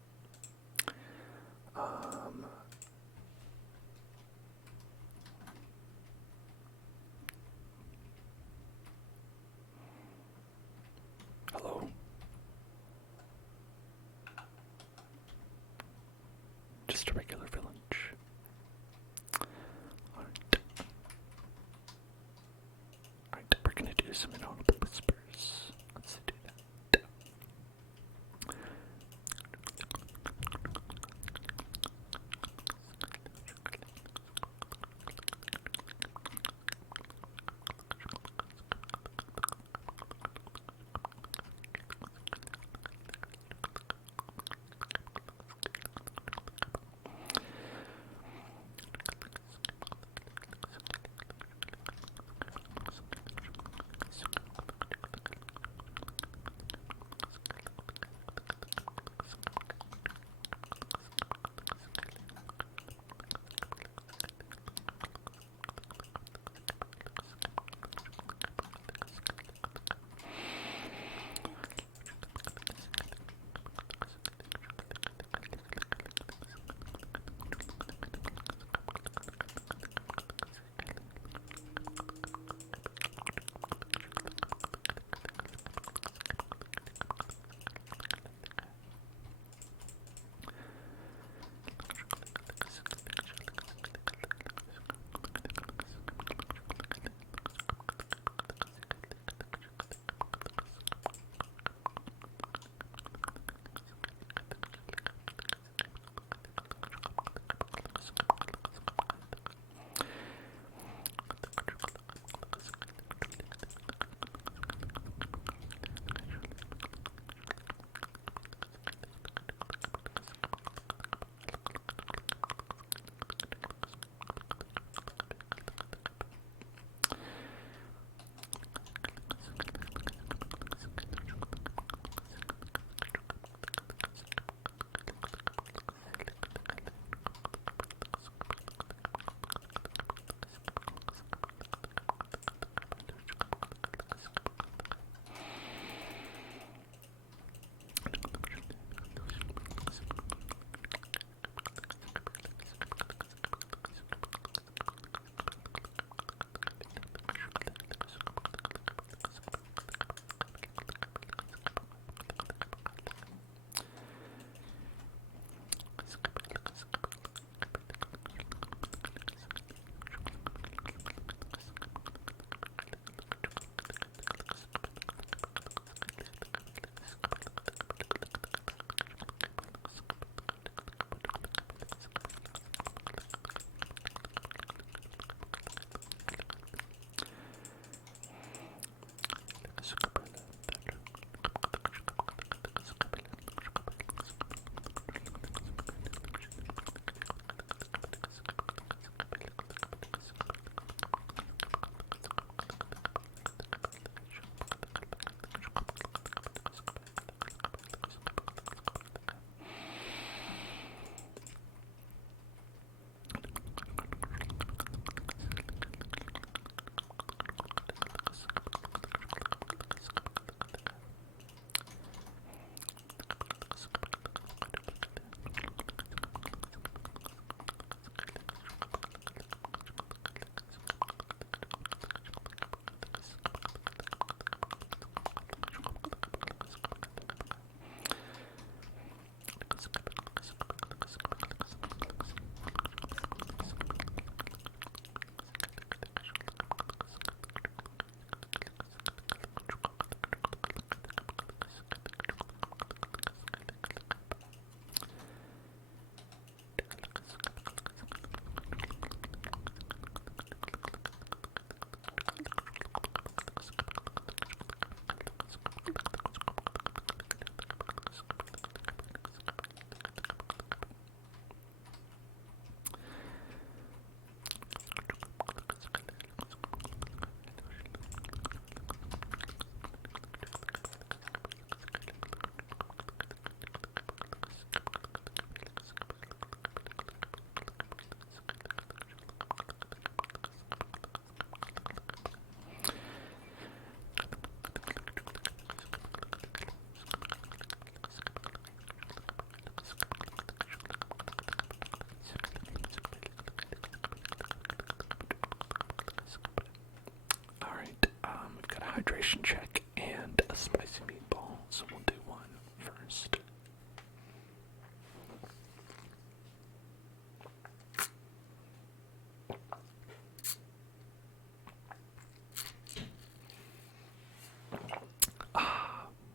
constitution check and a spicy meatball. So we'll do one first.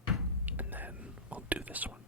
And then we'll do this one.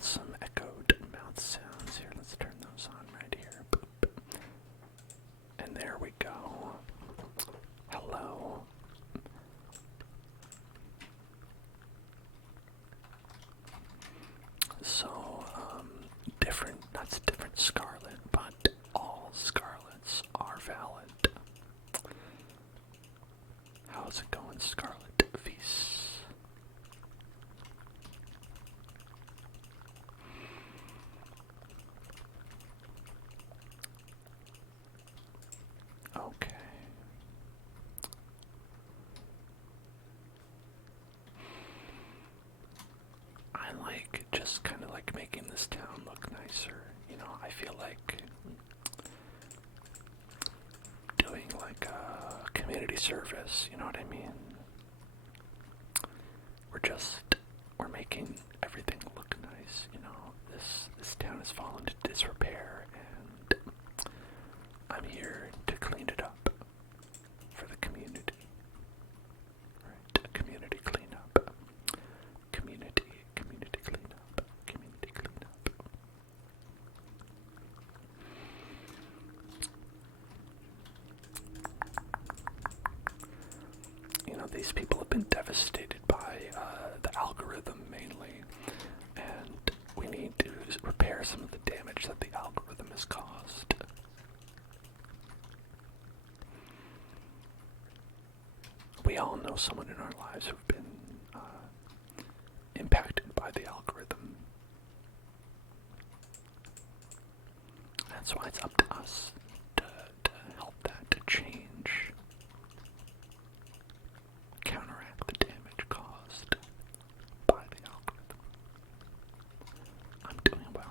Some echoed mouth sounds here. Let's turn those on right here. Boop. And there we go. Hello. So, that's different scarlet, but all scarlets are valid. How's it going, Scarlet Feast? Okay. I like just kind of like making this town look nicer. You know, I feel like doing like a community service, you know what I mean? We're making everything look nice, you know. This town has fallen into disrepair and I'm here to clean it up for the community. Right? A community cleanup. Community cleanup. Community cleanup. You know, these people have been devastated by the algorithm mainly, and we need to repair some of the damage that the algorithm has caused. We all know someone in our lives who've been impacted by the algorithm. That's why it's up to us to help that to change, counteract the damage caused by the algorithm. I'm doing well.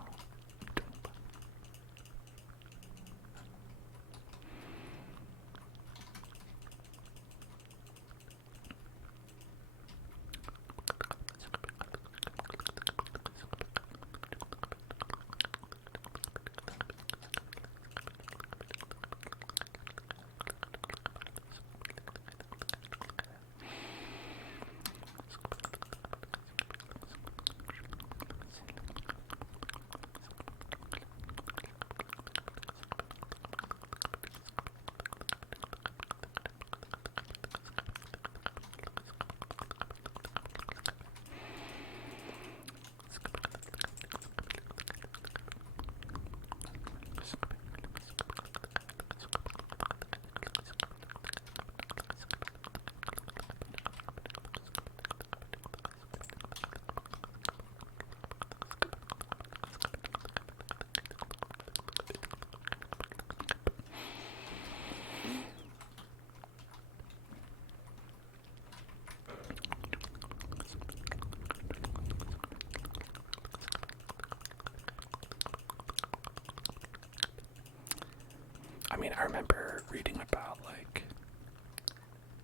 I mean, I remember reading about, like,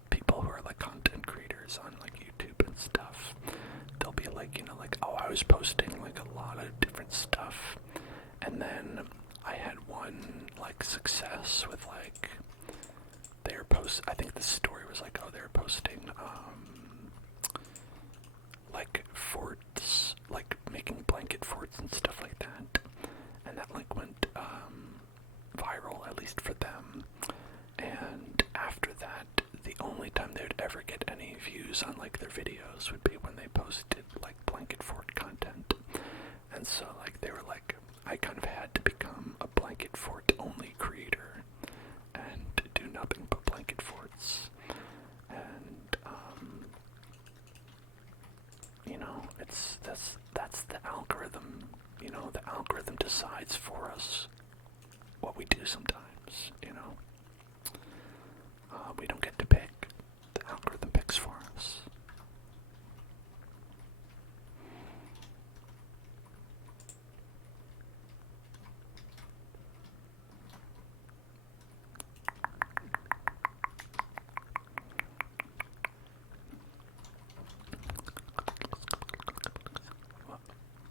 people who are, like, content creators on, like, YouTube and stuff. They'll be like, you know, like, oh, I was posting, like, a lot of different stuff, and then I had one, like, success with, like, I think the story was like, oh, they're posting, like, forts, like, making blanket forts and stuff like that, and that, like, went, viral, at least for them, and after that, the only time they would ever get any views on, like, their videos would be when they posted, like, blanket fort content, and so, like, they were like, I kind of had to become a blanket fort only creator, and do nothing but blanket forts, and, you know, that's the algorithm, you know, the algorithm decides for us what we do sometimes, you know. We don't get to pick, the algorithm picks for us.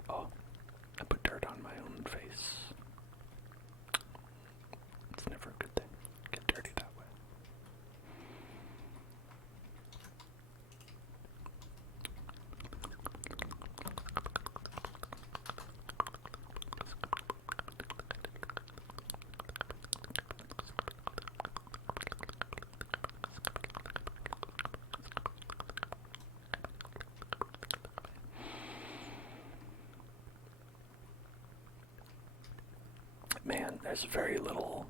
Oh, I put dirt on my own face. It's never a good thing. Get dirty that way. Man, there's very little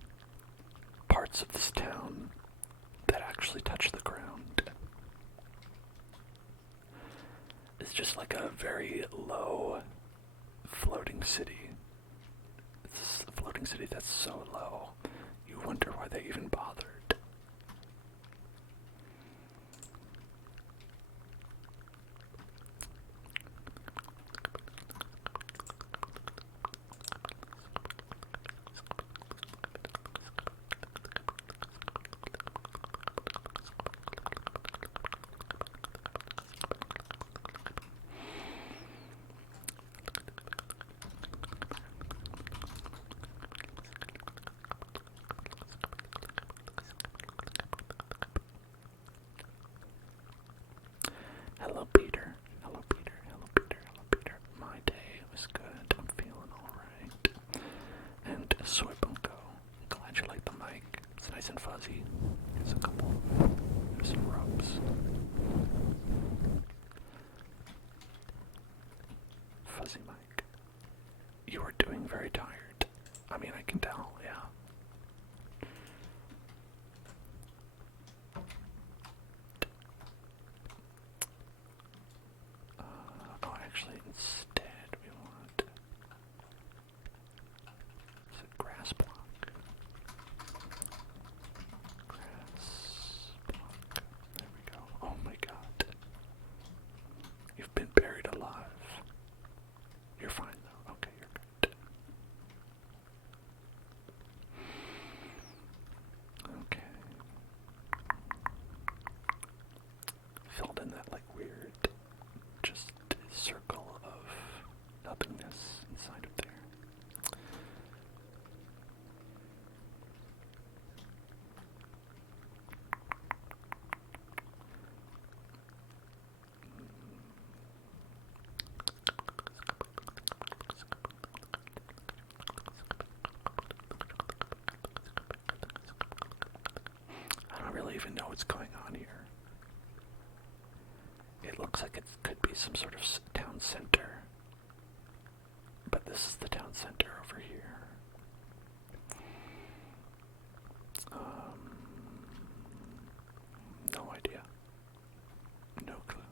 parts of this town that actually touch the ground. It's just like a very low floating city. It's a floating city that's so low, you wonder why they even bothered. Hello, Peter. Hello, Peter. Hello, Peter. Hello, Peter. My day was good. I'm feeling alright. And Soy Bunko, glad you like the mic. It's nice and fuzzy. There's a couple. There's some rubs. Fuzzy mic. You are doing very tired. I mean, I can tell, yeah. Oh, actually, instead we want a grass block. Grass block. There we go. Oh my god. You've been buried alive. You're fine though. Okay, you're good. Okay. Filled in that like weird just circle of nothingness inside of there. I don't really even know what's going on here. It looks like it could be some sort of town center, but this is the town center over here. No idea. No clue.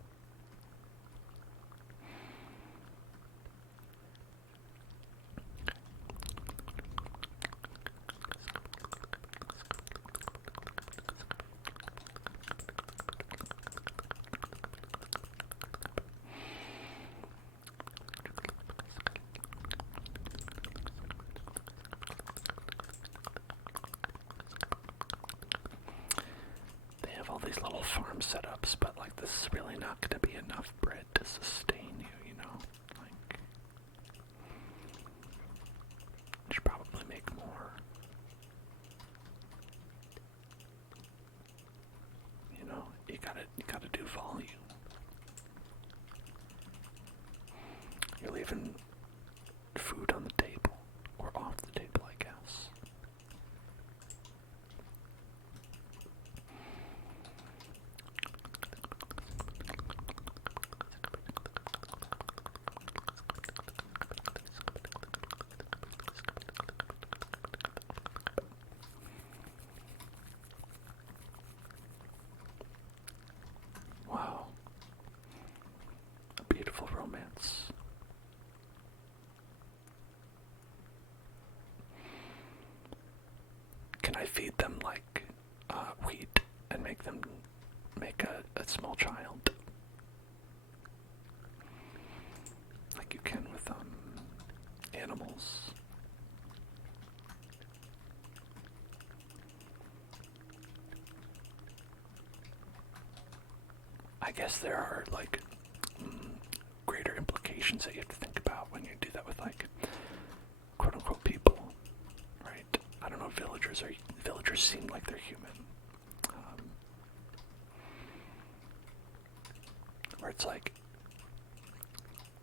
farm setups, but like this is really not going to be enough bread to sustain you, you know? Like, you should probably make more. You know, you gotta do volume. You're leaving food on the table, or off the table, I guess. Wow. A beautiful romance. Can I feed them like wheat and make a small child? Like you can with animals. I guess there are like greater implications that you have to think about when you do that with like quote unquote people, right? I don't know, villagers seem like they're human. Where it's like,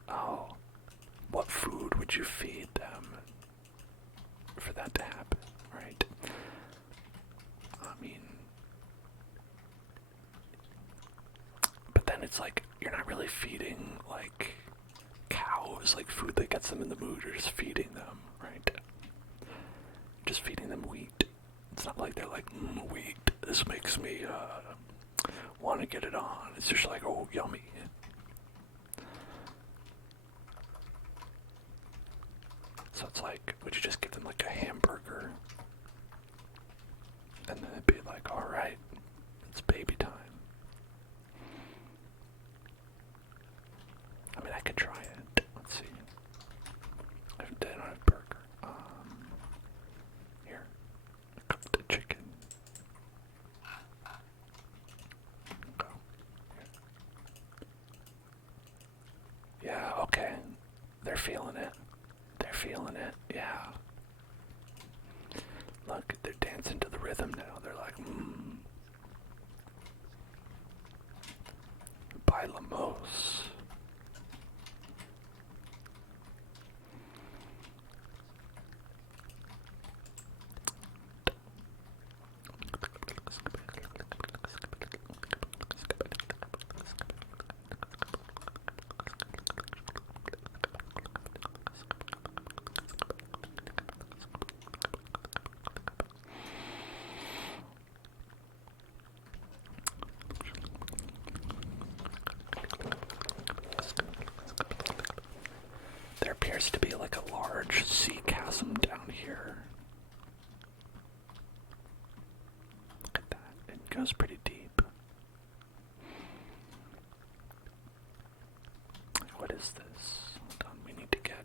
oh, what food would you feed them for that to happen, right? I mean, but then it's like, you're not really feeding like cows, like food that gets them in the mood, you're just feeding them, right? Just feeding them wheat. It's not like they're like, wheat, this makes me want to get it on. It's just like, oh, yummy. So it's like, would you just give them like a hamburger? And then it'd be like, alright, it's baby time. I mean, I could try it. Let's see. I don't have a burger. Here. Cook the chicken. Go. Here. Yeah, okay. They're feeling it. They're feeling it, yeah. Look, they're dancing to the rhythm now. They're like, Bailamos. There appears to be like a large sea chasm down here. Look at that. It goes pretty deep. What is this? Hold on, we need to get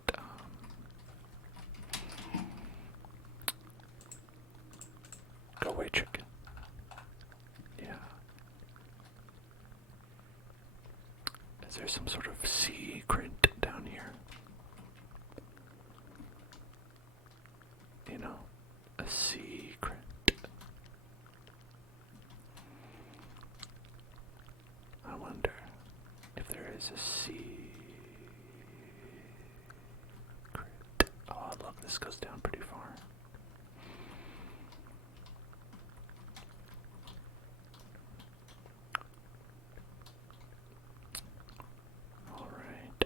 go away, chicken. Yeah. Is there some sort of secret down here? You know, a secret. I wonder if there is a secret. Oh, look, this goes down pretty far. All right.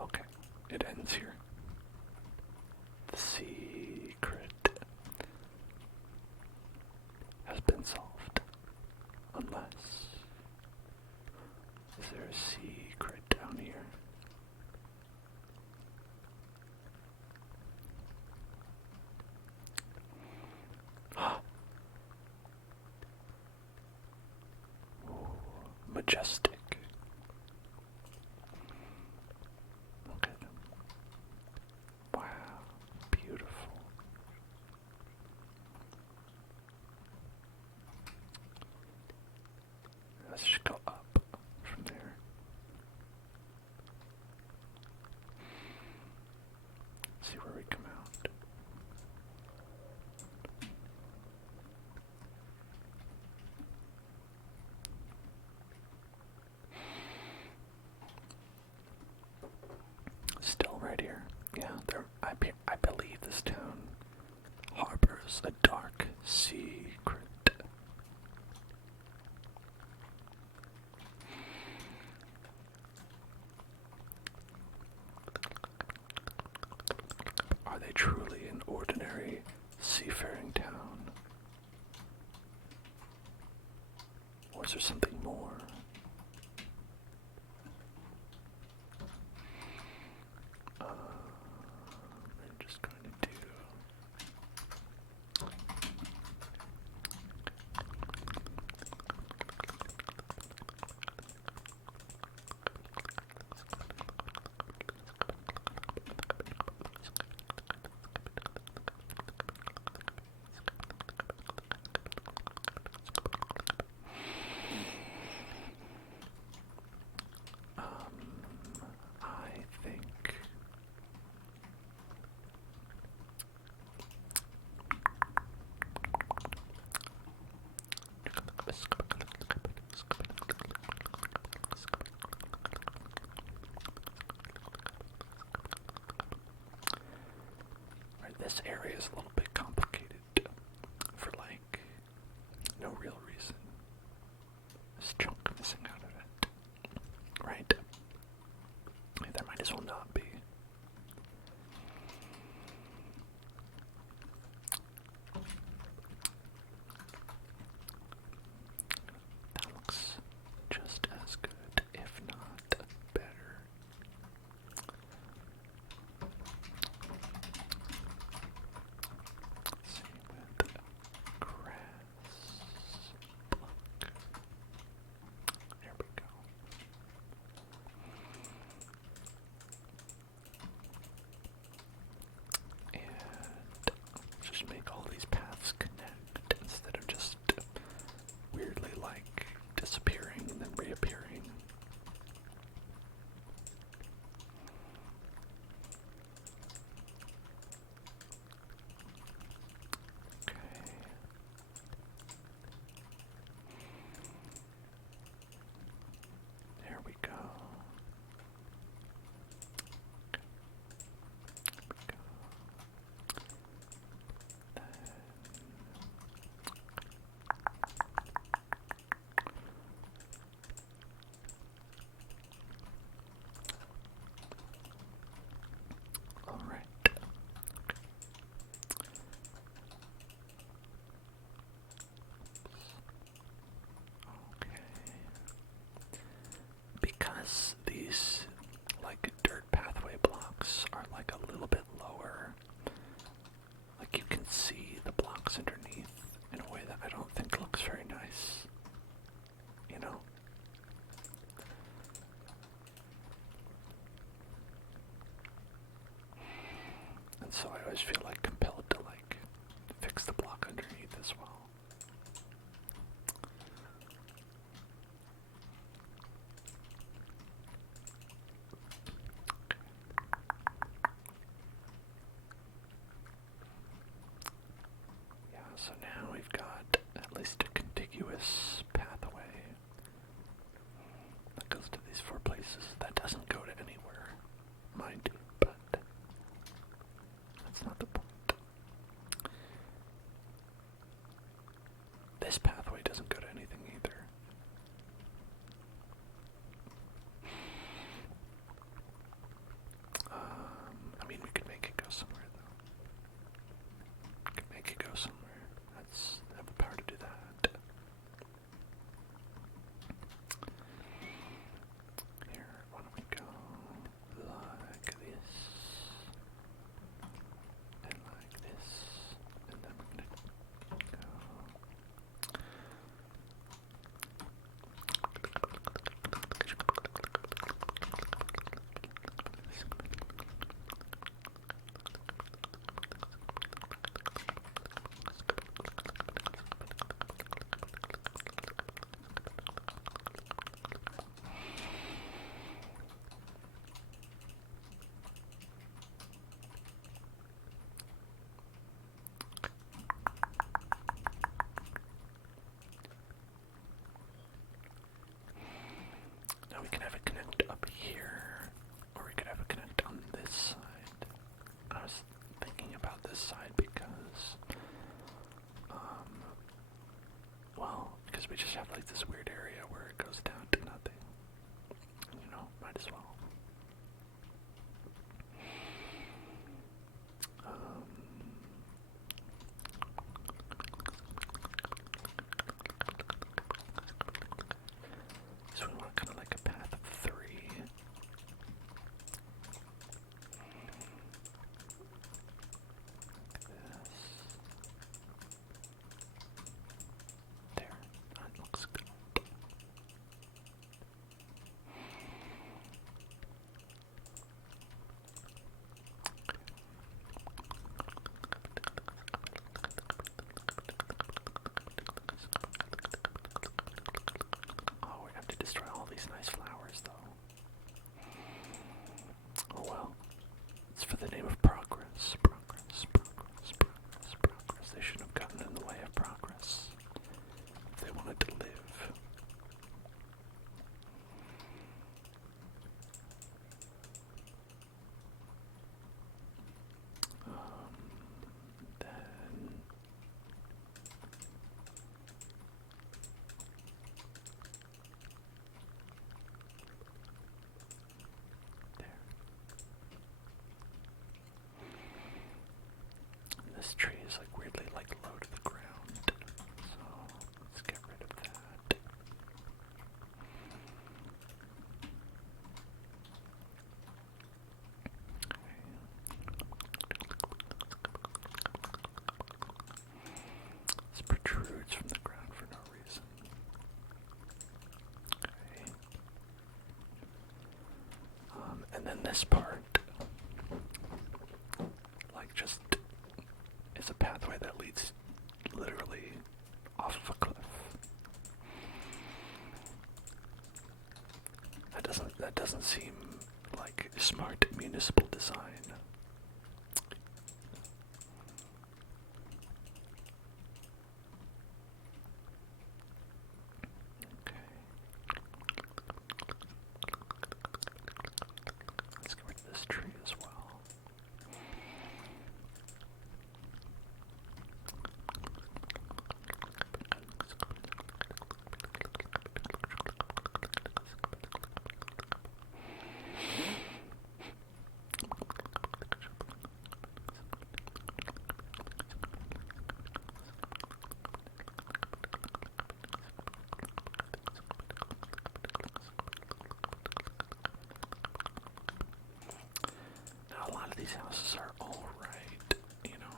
Okay, it ends here. The secret has been solved. Unless, is there a secret down here? Majestic. Look at them. Wow, beautiful. Yeah, I believe this town harbors a dark secret. Are they truly an ordinary seafaring town? Or is there something more? I'm just going to do... I think right, this area is a little bit complicated for like no real reason. This chunk missing out of it. Right? There might as well not be. That looks just as good, if not better. Same with grass. Pluck. There we go. And just make all these paths connect instead of just weirdly like disappearing and then reappearing. Okay. There we go. All right. Okay. Because these like dirt pathway blocks are like a little bit lower, like you can see the blocks underneath in a way that I don't think looks very nice. You know? And so I always feel like compelled to like fix the block underneath as well. Yeah, so now we've got at least a contiguous pathway that goes to these 4 places. That doesn't go to anywhere, mind you, but that's not the point. seem like smart municipal design. Okay. Let's get rid of this tree as well. Now, a lot of these houses are alright, you know,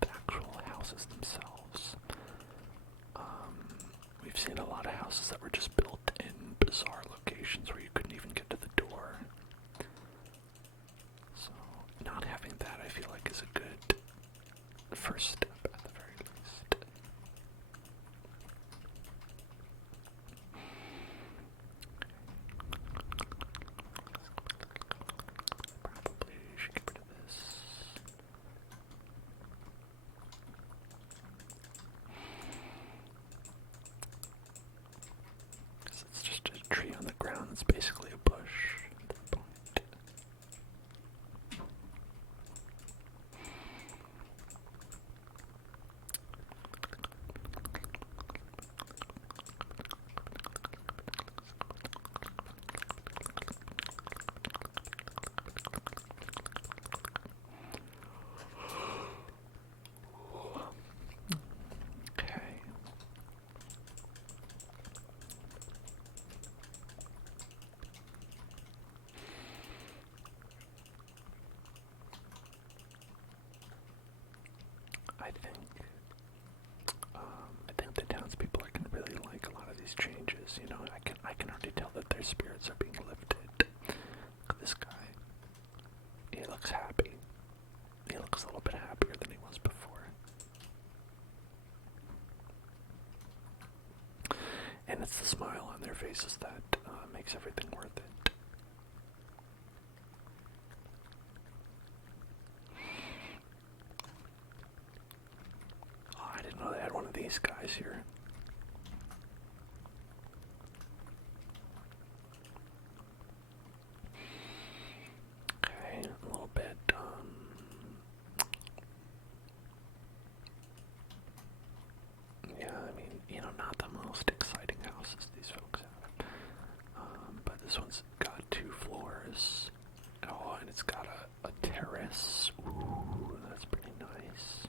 the actual houses themselves. We've seen a lot of houses that were just built in bizarre locations where you couldn't even get to the door. So, not having that, I feel like, is a good first step at the very least. Probably should get rid of this. Because it's just a tree on the ground that's basically a bush at this point. Okay. I think the townspeople are gonna really like a lot of these changes. You know, I can already tell that their spirits are being lifted. Look at this guy. He looks happy. He looks a little bit happier than he was before. And it's the smile on their faces that makes everything worth it. Oh, I didn't know they had one of these guys here. Okay, a little bit, yeah, I mean, you know, not the most exciting houses these folks have. But this one's got 2 floors. Oh, and it's got a terrace. Ooh, that's pretty nice.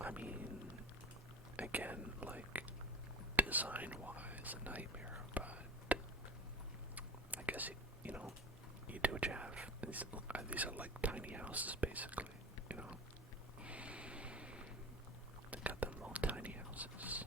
I mean, again, like, design-wise, a nightmare, but I guess, you know, you do what you have. These are like tiny houses, basically, you know. They got them little tiny houses.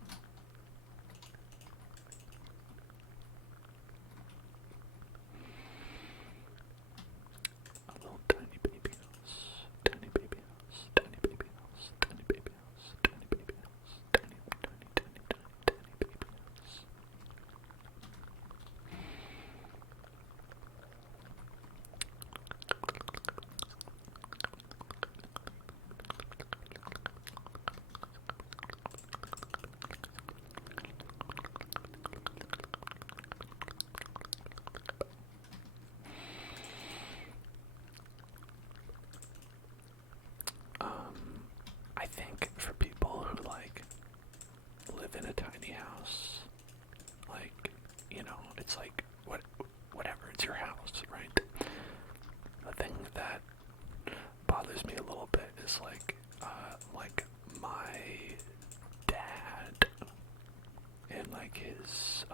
A little tiny baby house, tiny baby house, tiny baby house, tiny baby house, tiny baby house, tiny, tiny, tiny, tiny, tiny baby house. I think for people who like live in a tiny house, like, you know, it's like whatever, it's your house, right? The thing that bothers me a little bit is like my dad and like his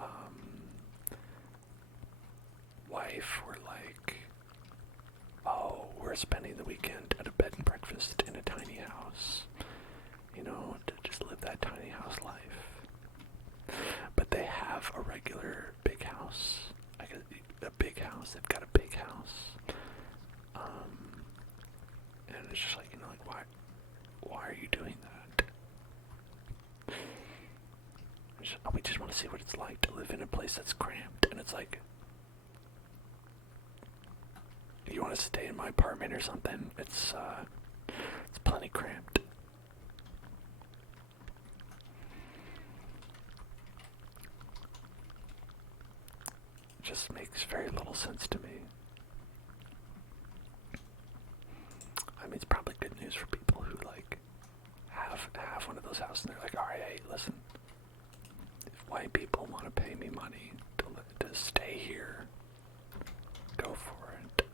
wife were like, oh, we're spending the weekend at a bed and breakfast in a tiny house, you know, to just live that tiny house life. But they have a regular big house, like a big house. They've got a big house, and it's just like, you know, like, why are you doing that? We just want want to see what it's like to live in a place that's cramped. And it's like, you want to stay in my apartment or something? It's plenty cramped. It just makes very little sense to me. I mean, it's probably good news for people who like have one of those houses and they're like, alright, hey, listen, if white people want to pay me money to stay here, go for it.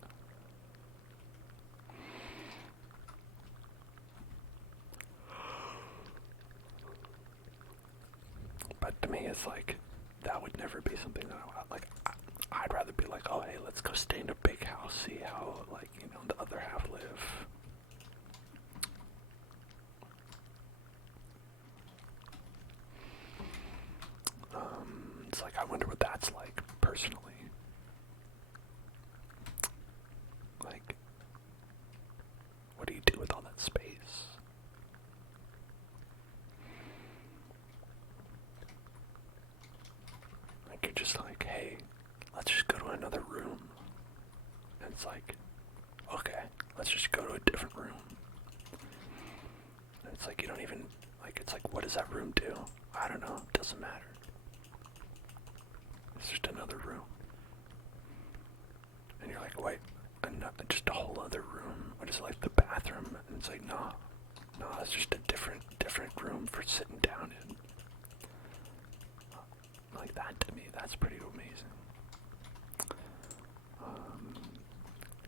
But to me, it's like, that would never be something that I would, like, I'd rather be like, oh, hey, let's go stay in a big house, see how, like, you know, the other half live. It's like, I wonder what that's like, personally. Like, what do you do with all that space? Like, you're just like, hey, let's just go to another room. And it's like, okay, let's just go to a different room. And it's like, you don't even, like, it's like, what does that room do? I don't know, it doesn't matter. It's just another room. And you're like, wait, just a whole other room? What is it, like the bathroom? And it's like, no, it's just a different room for sitting down in. Like that, to me, that's pretty amazing.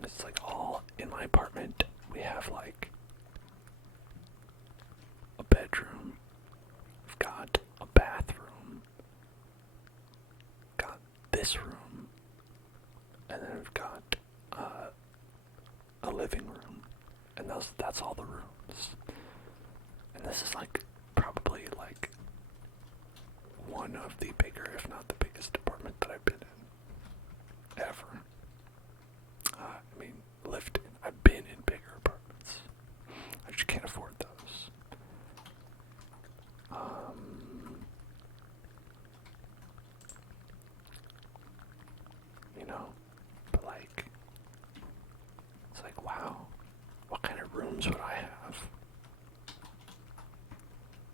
It's like all in my apartment, we have like a bedroom, we've got a bathroom, got this room, and then we've got a living room, and that's all the rooms. And this is like probably like one of the bigger, if not the biggest apartment that I've been in ever. I mean, I've been in bigger apartments. I just can't afford those. You know, but like, it's like, wow, what kind of rooms would I have?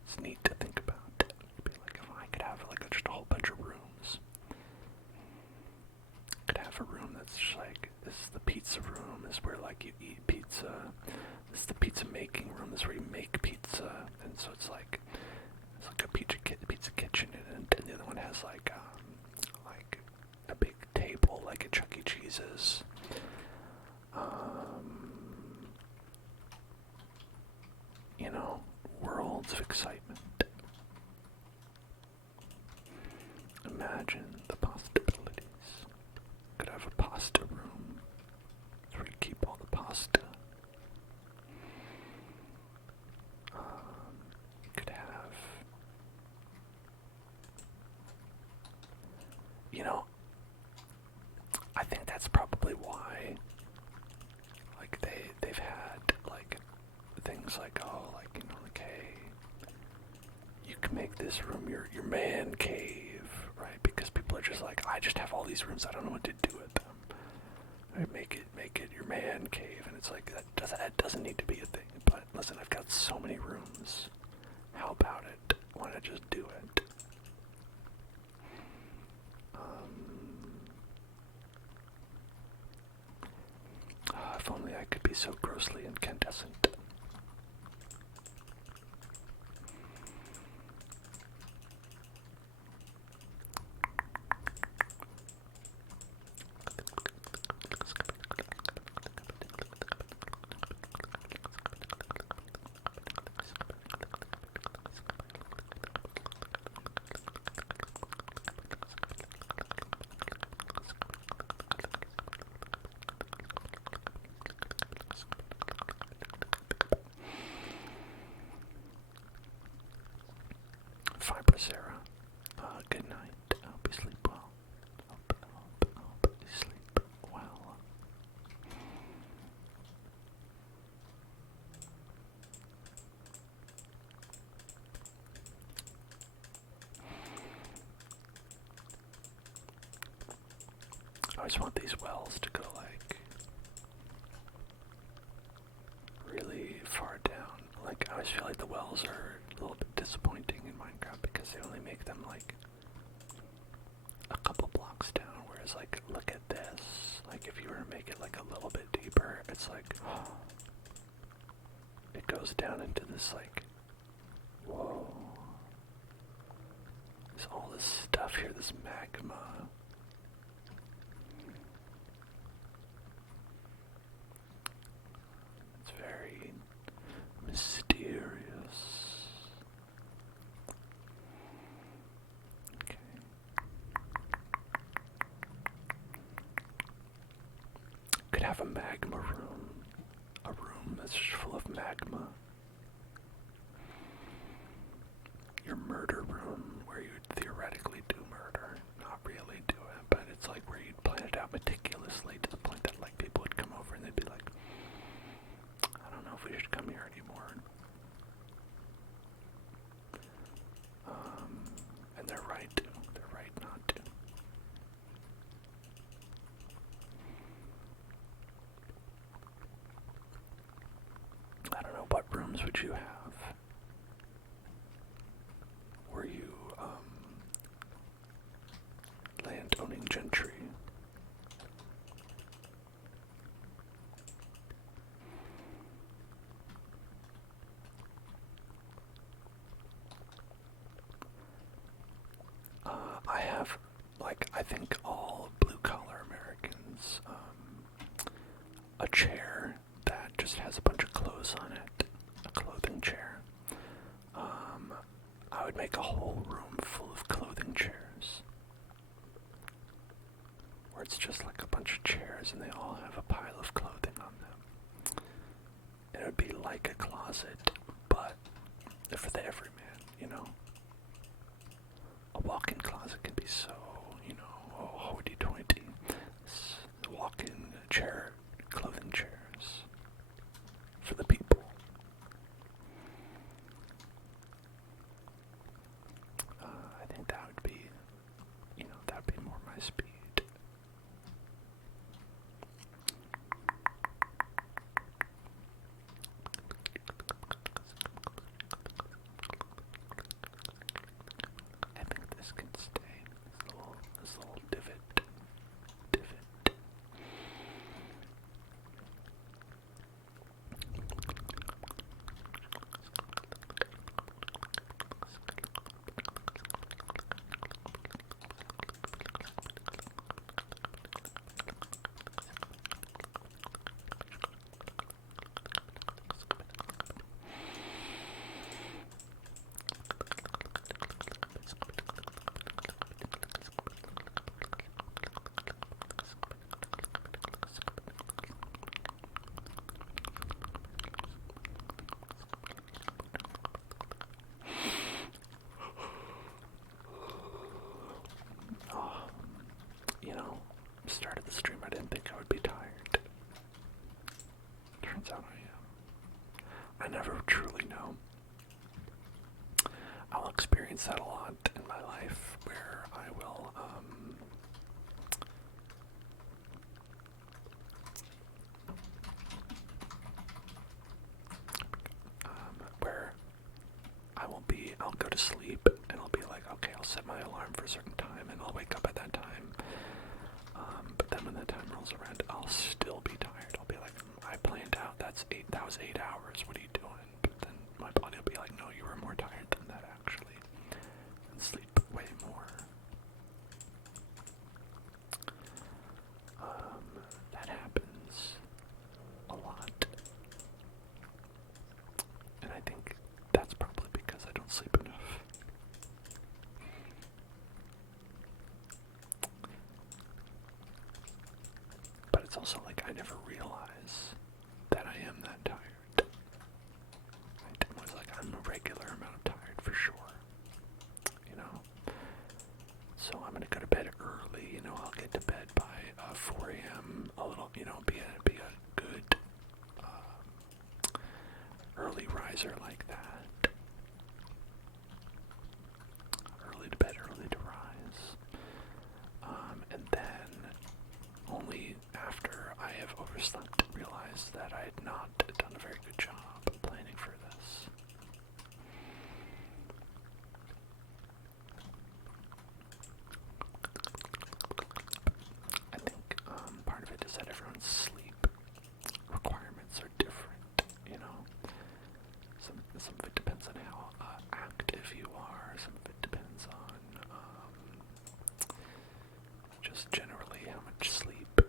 It's neat to think about. It'd be like, if I could have like just a whole bunch of rooms. I could have a room that's just like, this is the pizza room, this is where like you eat pizza. This is the pizza making room, this is where you make pizza. And so it's like a pizza kitchen, and the other one has like a big table like at Chuck E. Cheese's. You know, worlds of excitement. Imagine the possibilities. Could have a pasta room where you keep all the pasta. You could have, you know, I think that's probably why, like, they've had, like, things like, oh, like, you know, like, hey, you can make this room your man cave, right? Because people are just like, I just have all these rooms, I don't know what to do with them. Right? Make it your man cave, and it's like, that doesn't need to be a thing. But listen, I've got so many rooms. How about it? Why not just do it? If only I could be so grossly incandescent. always want these wells to go like really far down. Like I always feel like the wells are a little bit disappointing in Minecraft because they only make them like a couple blocks down, whereas like look at this. Like if you were to make it like a little bit deeper, it's like it goes down into this like, whoa. There's all this stuff here, this magma. It's very mysterious. Okay. Could have a magma room. A room that's just full of magma. Your murder room, where you'd theoretically do murder. Not really do it, but it's like where you'd plan it out meticulously to the point that like people would come over and they'd be like, I don't know if we should come here anymore. And they're right to. They're right not to. I don't know, what rooms would you have? Were you, land-owning gentry? I have, like, I think all blue-collar Americans, a chair that just has a bunch of clothes on it, a clothing chair. I would make a whole room full of clothing chairs, where it's just like a bunch of chairs and they all have a pile of clothing on them. And it would be like a closet, but for the everyman, you know? A walk-in closet can be so, you know, hoity-toity. Walk-in chair, clothing chairs for the people. I think that would be, you know, that would be more my speed. I think this can stay. This little divot. You know, started the stream, I didn't think I would be tired. Turns out I am. I never truly know. I'll experience that a lot in my life, where I will, where I'll go to sleep, and I'll be like, okay, I'll set my alarm for a certain time, and I'll wake up at that time. But then when that time rolls around, I'll still be tired. I'll be like, I planned out, that was 8 hours, what are you doing? But then my body will be like, no, you were more tired than that, actually. And sleep way more. That happens a lot. And I think that's probably because I don't sleep enough. But it's also like I never realize that I am that tired. I'm always like, I'm a regular amount of tired for sure. You know? So I'm gonna go to bed early, you know, I'll get to bed by 4 a.m. a little, you know, be a good early riser like that. Early to bed, early to rise. And then overslept and realized that I had not done a very good job planning for this. I think part of it is that everyone's sleep requirements are different, you know. Some of it depends on how active you are. Some of it depends on just generally how much sleep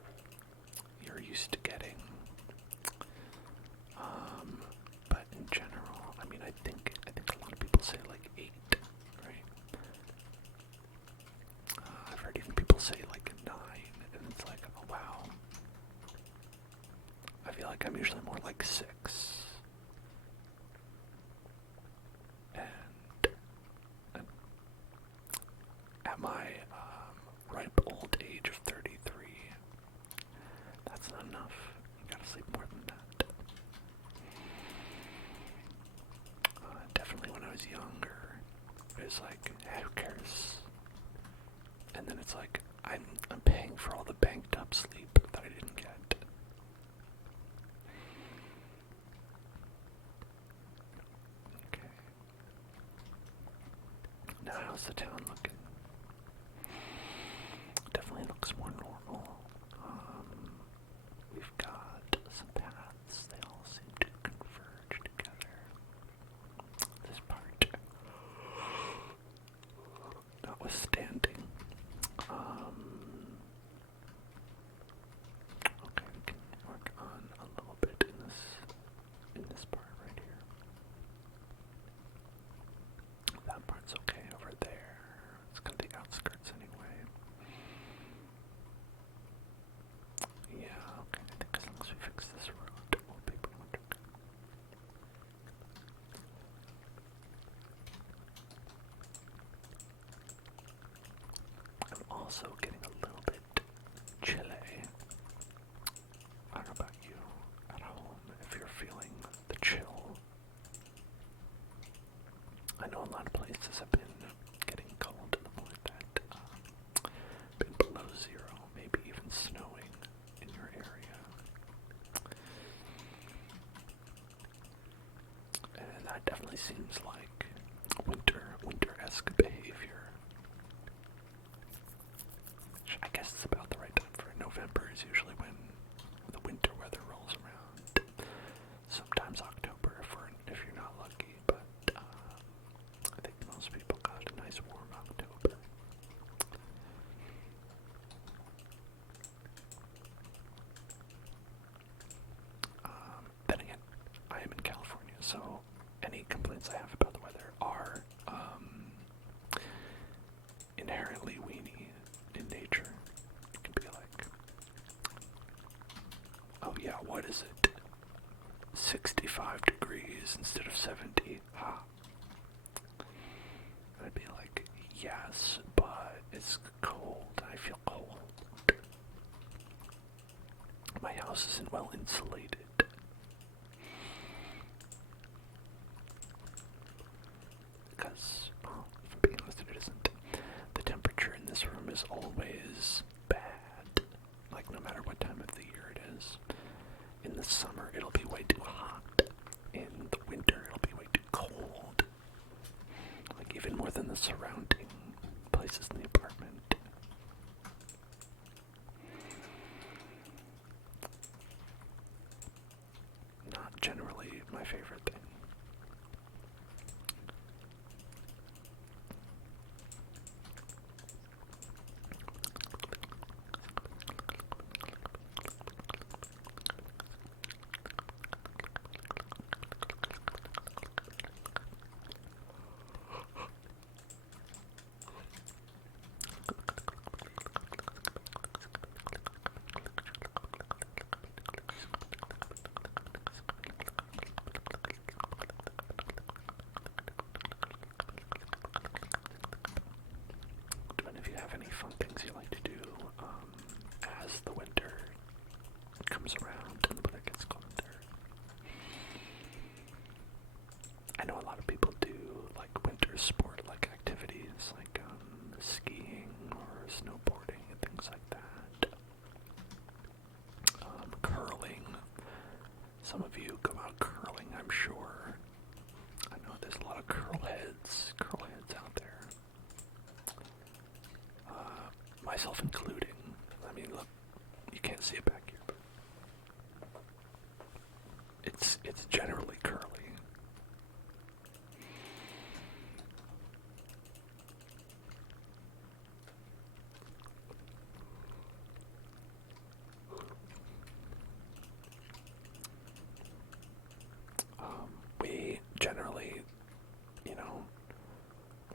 you're used to getting. But in general, I mean, I think a lot of people say like 8, right? I've heard even people say like 9, and it's like, oh wow. I feel like I'm usually more like 6. And at my ripe old age of 33, that's not enough. You gotta sleep more than that. Definitely when I was younger, it was like, who cares? And then it's like, I'm paying for all the banked up sleep that I didn't get. Okay. Now how's the town looking? Definitely looks more normal. We've got some paths. They all seem to converge together. This part, notwithstanding. Okay, we can work on a little bit in this part right here. That part's okay over there. It's got the outskirts anyway. Yeah, okay, I think as long as we fix this road, we'll be pretty much okay. I'm also getting a little bit chilly. I don't know about you at home, if you're feeling the chill. I know a lot of places have been getting cold to the point that been below 0, maybe even snowing in your area. And that definitely seems like winter-esque behavior. Which I guess it's about the right time for it. November is usually when the winter weather rolls around. Sometimes October if you're not lucky, but I think most people got a nice warm October. Then again, I am in California, so any complaints I have about the weather are inherently weenie in nature. It can be like, oh yeah, what is it? 65 degrees instead of 70. Ha. And I'd be like, yes, but it's cold. I feel cold. My house isn't well insulated. Because, well, if I'm being honest, it isn't. The temperature in this room is always bad. Like, no matter what time of the year it is. In the summer, it'll be way too hot. In the winter, it'll be way too cold. Like, even more than the surrounding places in the apartment. Not generally my favorite thing. If you have any fun things you like to do as the winter comes around and the weather gets colder. I know a lot of people do like winter sport like activities like skiing or snowboarding and things like that. Curling. Some of you go out curling, I'm sure. I know there's a lot of curl heads out there. Myself including. I mean, look, you can't see it back here, but it's generally curly. We generally,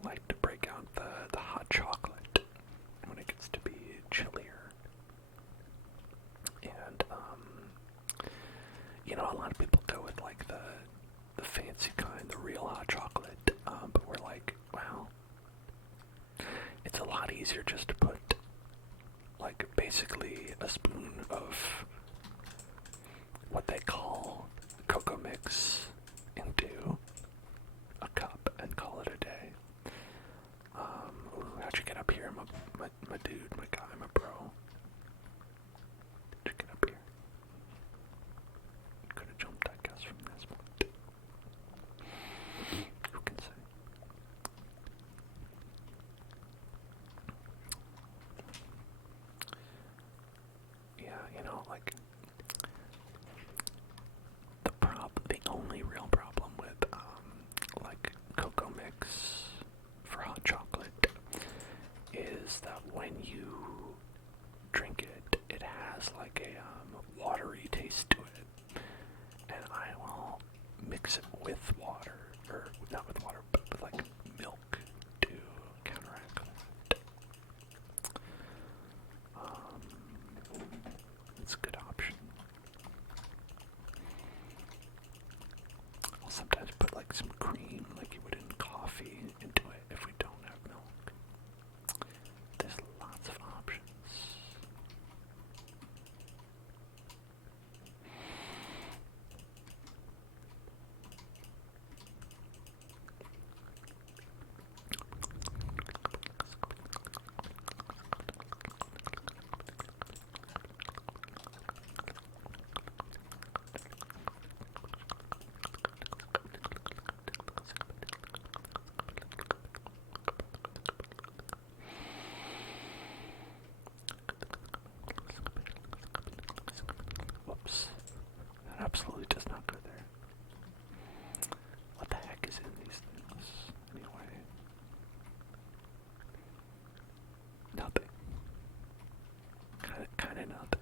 like to break out the hot chocolate when it gets to be chillier. And, a lot of people go with like the fancy kind, the real hot chocolate, but we're like, well, it's a lot easier just to put like basically a spoon of what they call cocoa mix into a cup and call it a day. How'd you get up here, my dude, my guy, my bro? How'd you get up here? Could have jumped, I guess, from this point. Who can say? Yeah, like the only real problem with like cocoa mix for hot chocolate is that when you drink it, it has like a watery taste to it, and I will mix it with water, or not with water, but with like milk to counteract that. It's a good option. I'll sometimes put like some cream, like you would in coffee, into it if we don't have milk. There's lots of options. Whoops. That absolutely does not go there. What the heck is in these things, anyway? Nothing. Kinda nothing.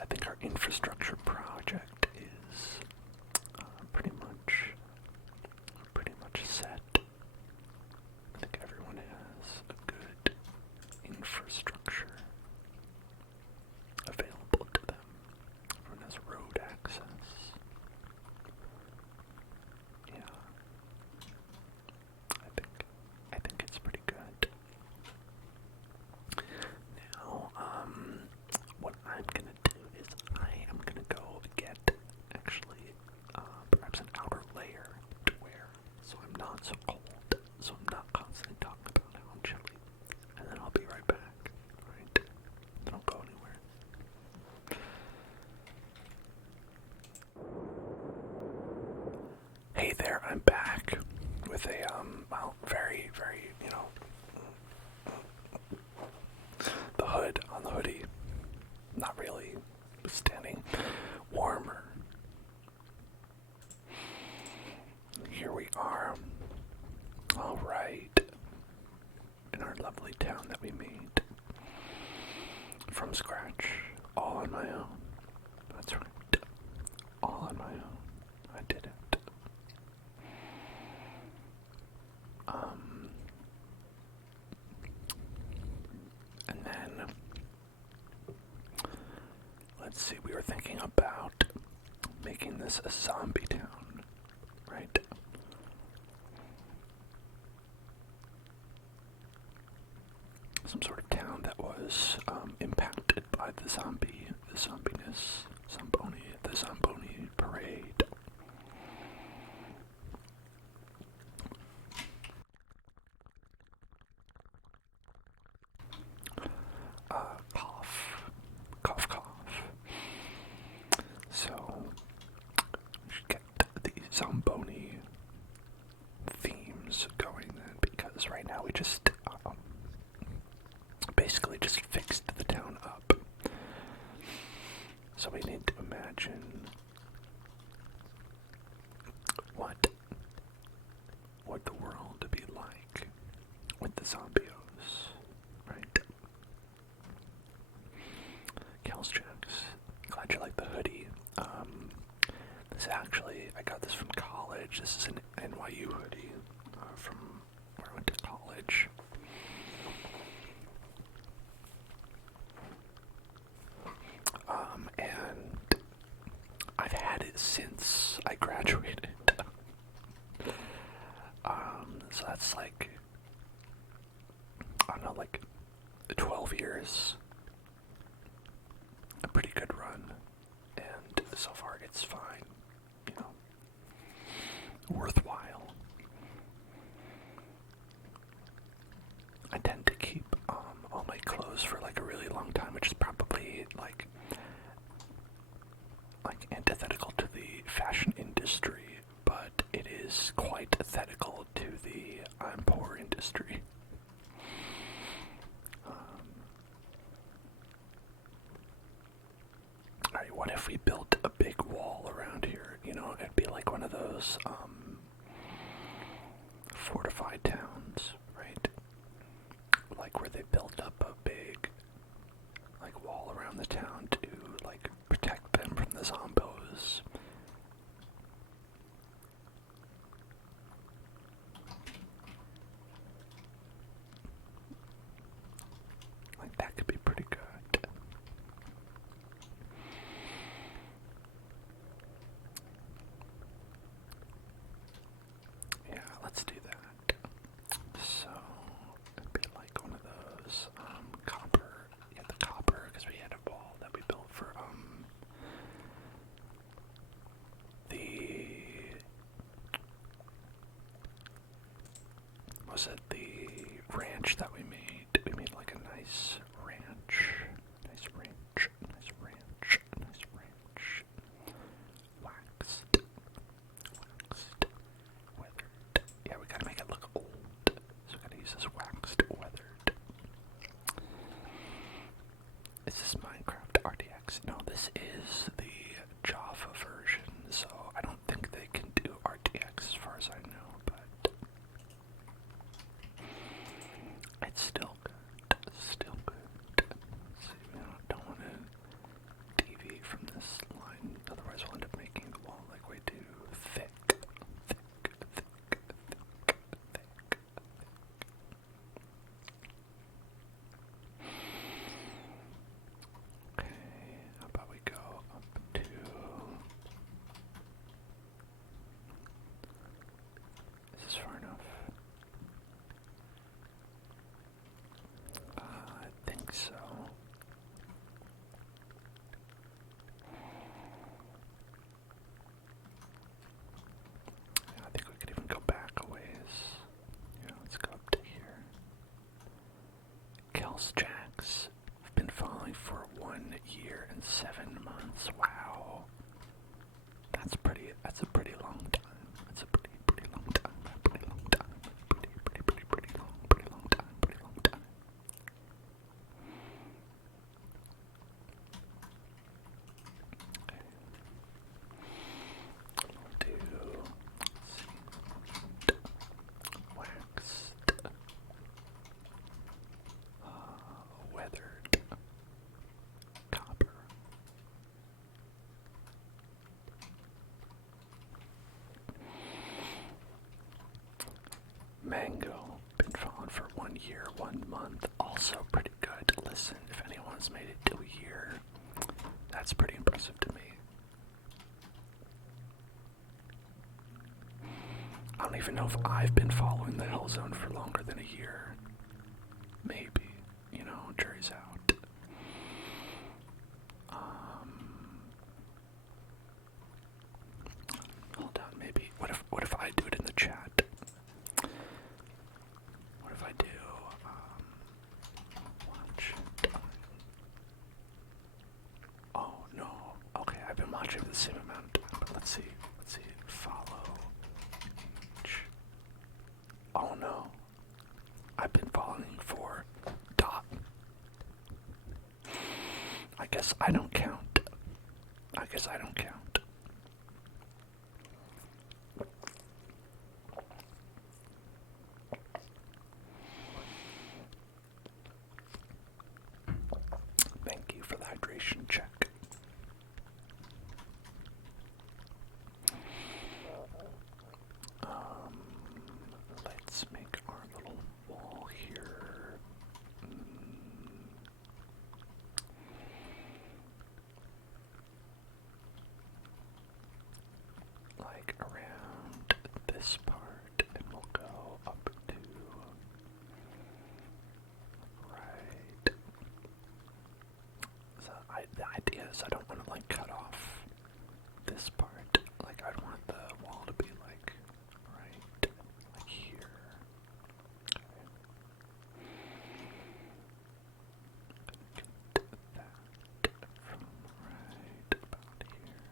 I think our infrastructure project is pretty much set. I think everyone has a good infrastructure available to them. Everyone has road access. Yeah. I think it's pretty good. Now, what I'm gonna do is I am gonna go get actually perhaps an outer layer to wear, so I'm not so cold, so I'm not constantly talking about how I'm chilly, and then I'll be right back. Alright? Don't go anywhere. Hey there, I'm back with a well, very, very, the hood on the hoodie, not really standing warmer. Here we are, all right, in our lovely town that we made from scratch, all on my own. That's right, all on my own. I did it. And then, let's see, we were thinking about making this a zombie town, right? some sort of town that was impacted by the zombiness, the Zamboni parade. Cough, cough, cough. So, we should get the Zamboni themes going then, because right now we just basically just fixed the town up. So we need to imagine what would the world be like with the zombios, right? Kelsjacks, glad you like the hoodie. This actually, I got this from college. This is an NYU hoodie from where I went to college. And I've had it since I graduated. So that's like, I don't know, like 12 years. A pretty good run. And so far it's fine, you know, worthwhile. I tend to keep all my clothes for like a really long time, which is probably like antithetical to the fashion industry, but it is quite antithetical to the I'm poor industry. Alright, what if we built a big wall around here? You know, it'd be like one of those fortified towns, right? Like where they built up a big like wall around the town to like protect them from the zombos. Like that could be pretty good. Yeah, let's do that. So it'd be like one of those copper. Yeah, the copper, because we had a wall that we built for the ranch that we made. We made like a nice ranch. Nice ranch. Nice ranch. Nice ranch. Waxed. Waxed. Weathered. Yeah, we gotta make it look old. So we gotta use this waxed weathered. Is this Minecraft RTX? No, this is the Java version, so I don't think they can do RTX as far as I know, but it's still good. Still good. See, we don't want to deviate from this line, otherwise we'll end up making the wall like way too thick. Okay, how about we go up to... Is this far enough? I think so. Yeah, I think we could even go back a ways. Yeah, let's go up to here. Kelsjacks. I've been following for 1 year and 7 months. Wow. That's a pretty long time. That's a pretty long time. Pretty long time. Pretty long time. Pretty long time. Okay. We'll do waxed, weathered, copper. Mango, been following for 1 year, 1 month, also pretty good. Listen, if anyone's made it to a year, that's pretty impressive to me. I don't even know if I've been following the Hell Zone for longer than a year. Maybe. guess I don't count. I guess I don't count. Thank you for the hydration check. Let's make our little wall here. Like around this part, and we'll go up to right. So the idea is I don't want to like cut off this part. Like I'd want the wall to be like right like here. Get that from right about here.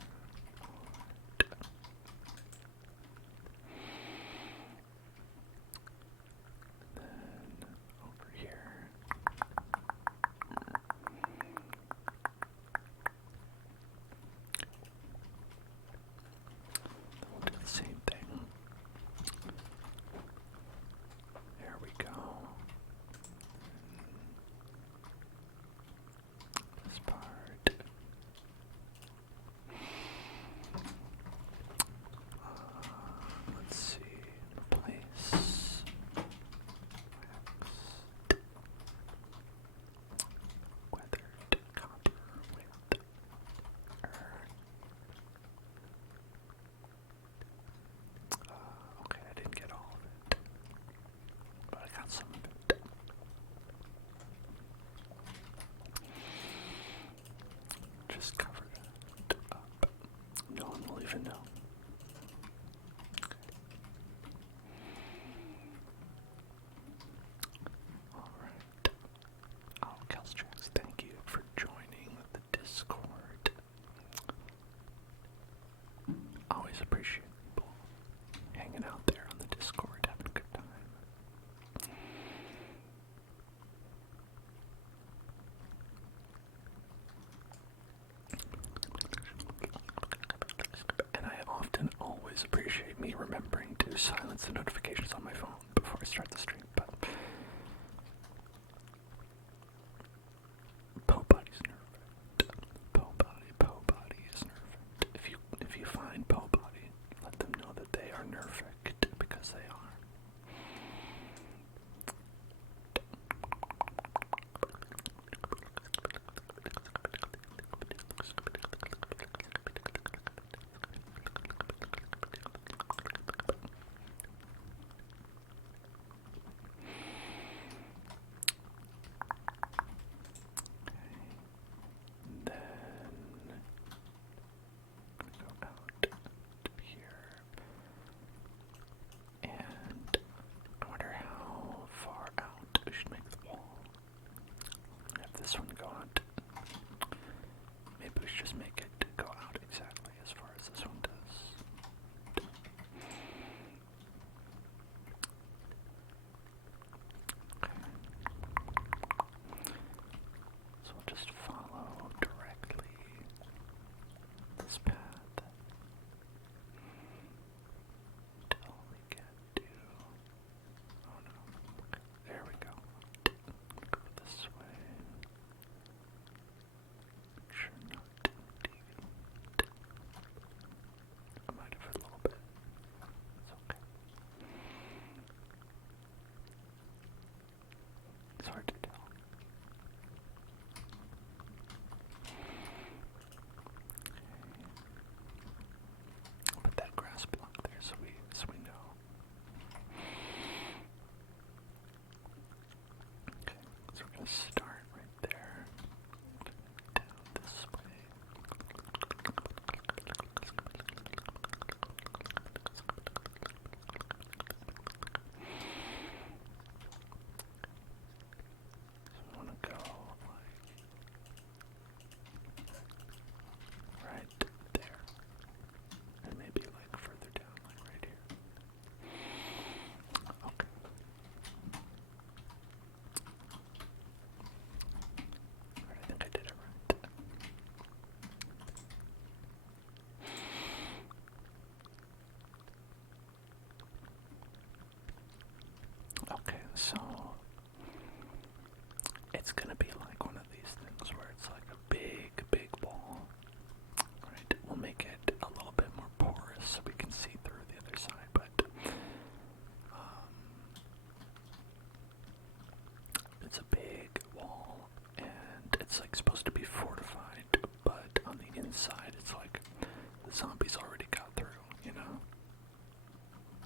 Then over here. We'll do the same thing. There we go. This part. Let's see. Replace weathered copper with okay, I didn't get all of it, but I got some of it. Just cover it up. No one will even know. Alright. Oh, Kelstrax, thank you for joining the Discord. Always appreciate people hanging out there on the Discord, having a good time. And I often always appreciate me remembering to silence the notifications on my phone before I start the stream, but Po Body's nerfed. Po Body is nerfed. If you find Po Body, let them know that they are nerfed because they are. Then I'm gonna go out to here, and I wonder how far out we should make the wall. Have this one go out. Maybe we should just make it go out exactly as far as this one does. Okay. So we'll just follow directly this path until we get to, oh no, there we go. Go this way. it's like supposed to be fortified, but on the inside it's like the zombies already got through, you know?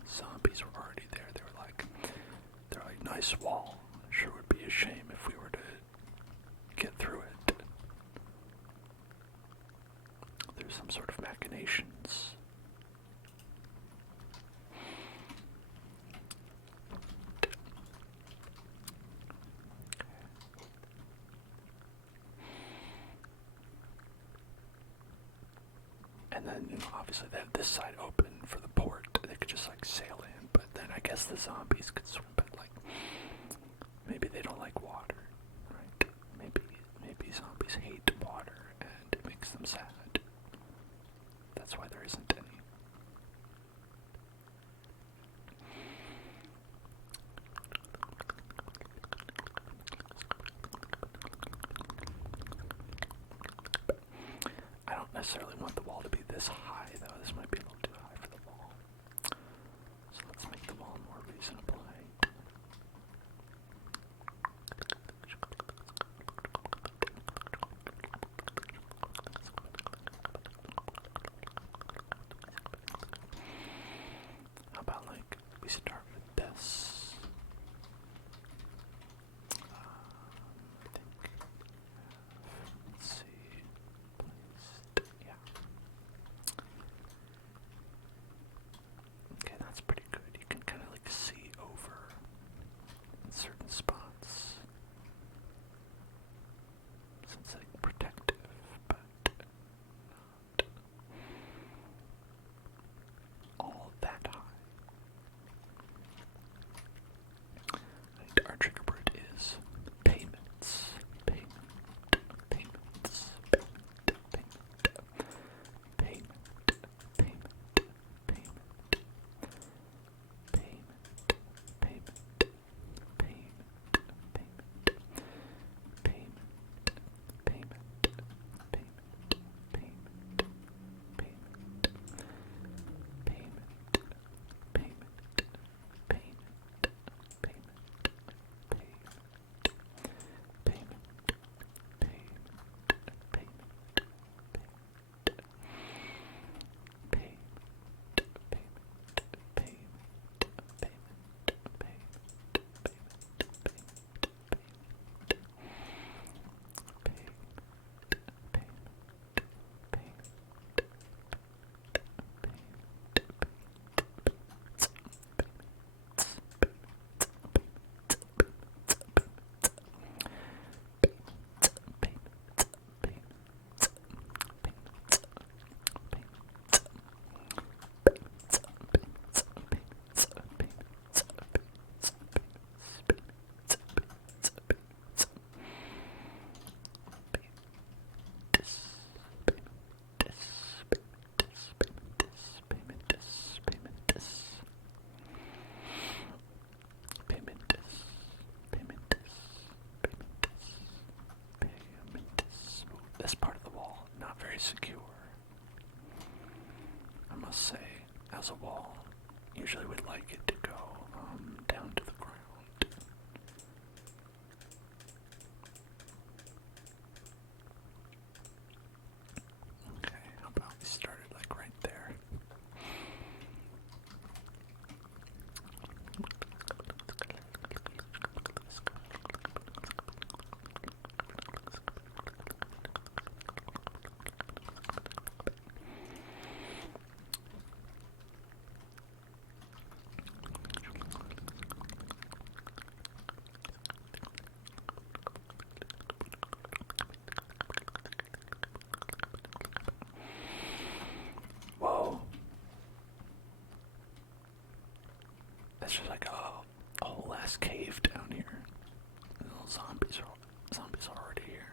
Zombies were already there. They're like, nice wall. Sure would be a shame if we were to get through it. There's some sort of machinations. And then, obviously they have this side open for the port. They could just like sail in, but then I guess the zombies could swim, but like maybe they don't like water, right? Maybe zombies hate water and it makes them sad. That's why there isn't any. I don't necessarily want the wall to be this high, though. This might be a little too high for the wall. So let's make the wall more reasonable height. How about, like, we start with this? I think, let's see, placed, yeah. Okay, that's pretty good. You can kind of like see over in certain spots. So it's like protective, but not all that high. And our trigger word is payments. Payments. Payment. Payment. Payment. This part of the wall, not very secure. I must say, as a wall, usually would like it to go down to the ground. Okay, how about we start it like right there? Whoa. That's just like a whole ass cave down here. And little zombies are already here.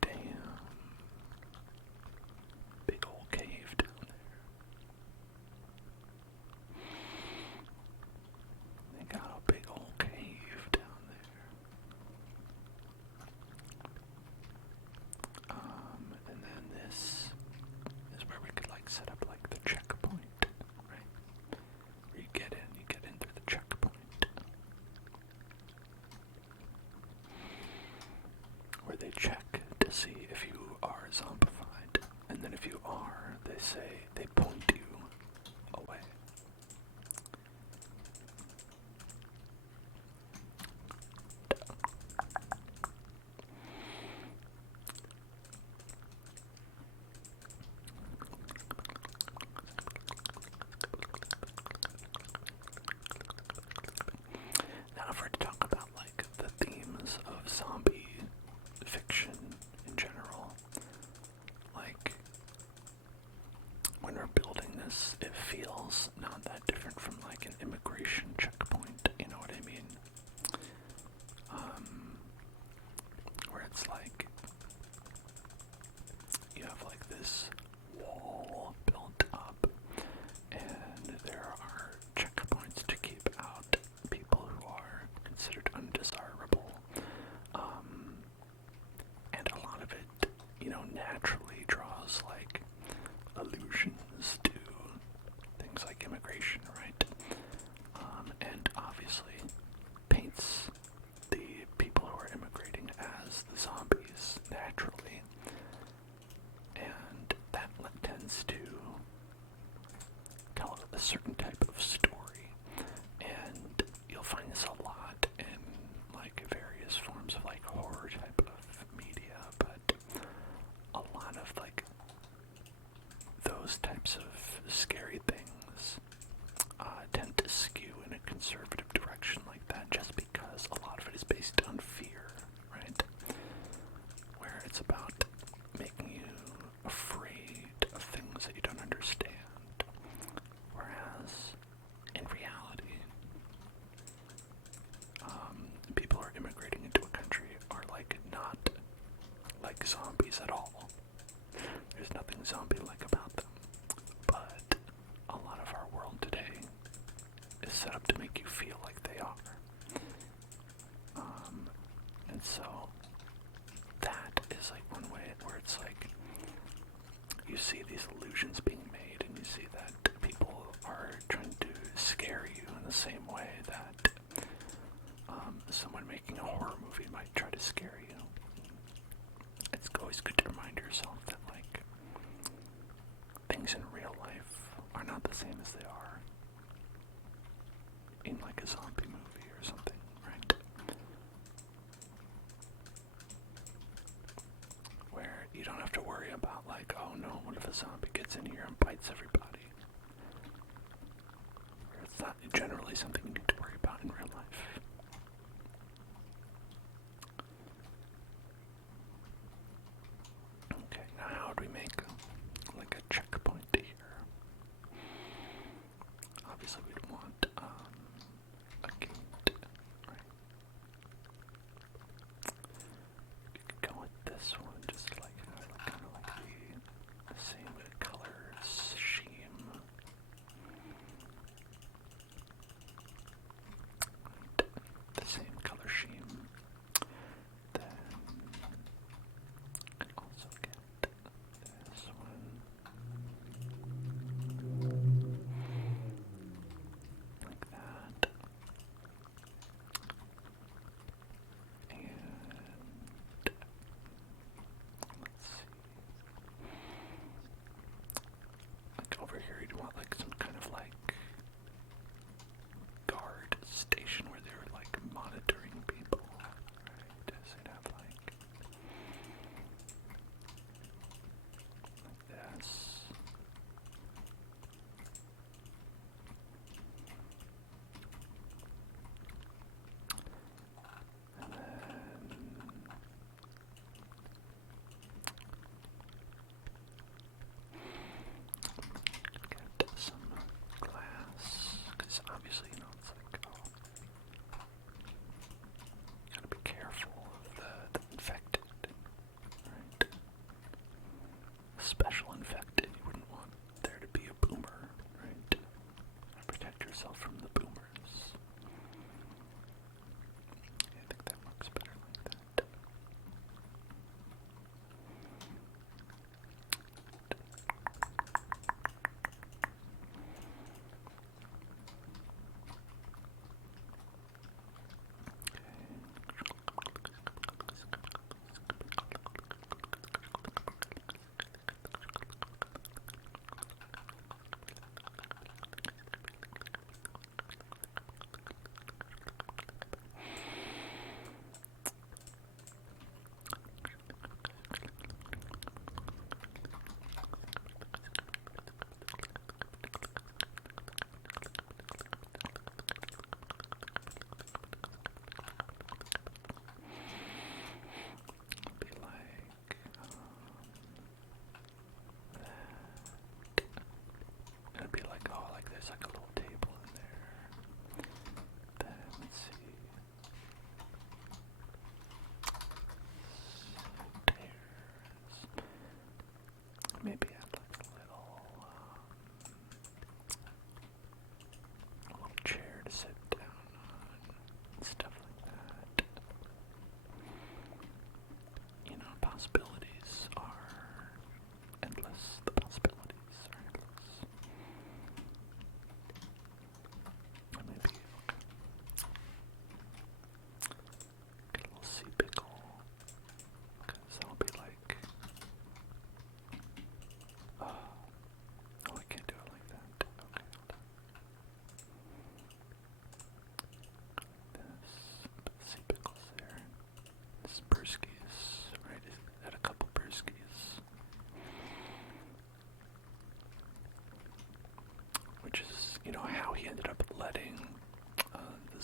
Damn. Big old cave down there. They got a big old cave down there. And then this is where we could like set up like the checkpoint, right? conservative direction like that, just because a lot of it is based on fear, right? Where it's about making you afraid of things that you don't understand. Whereas, in reality, people who are immigrating into a country are not like zombies at all. There's nothing zombie-like about them. But a lot of our world today is set up to make you feel like they are. And so that is like one way where it's like you see these illusions being made, and you see that people are trying to scare you in the same way that someone making a horror movie might try to scare you. It's always good to remind yourself that like things in real life are not the same as they are in like a zombie movie or something, right? Where you don't have to worry about like, oh no, what if a zombie gets in here and bites everybody? Where it's not generally something you need to worry about in real life. Okay, now how would we make like a checkpoint here? Obviously we'd want a gate, right? We could go with this one, just like kind of like the same color scheme.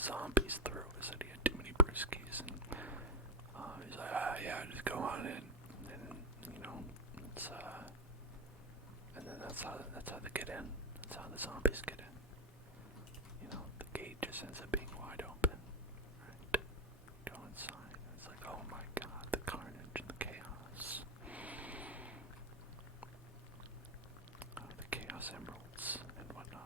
zombies through. He said he had too many brewskis, and he's like, yeah, just go on in, and you know, it's and then that's how they get in. That's how the zombies get in. You know, the gate just ends up being wide open. Right? Go inside. It's like, oh my god, the carnage and the chaos. The chaos emeralds and whatnot.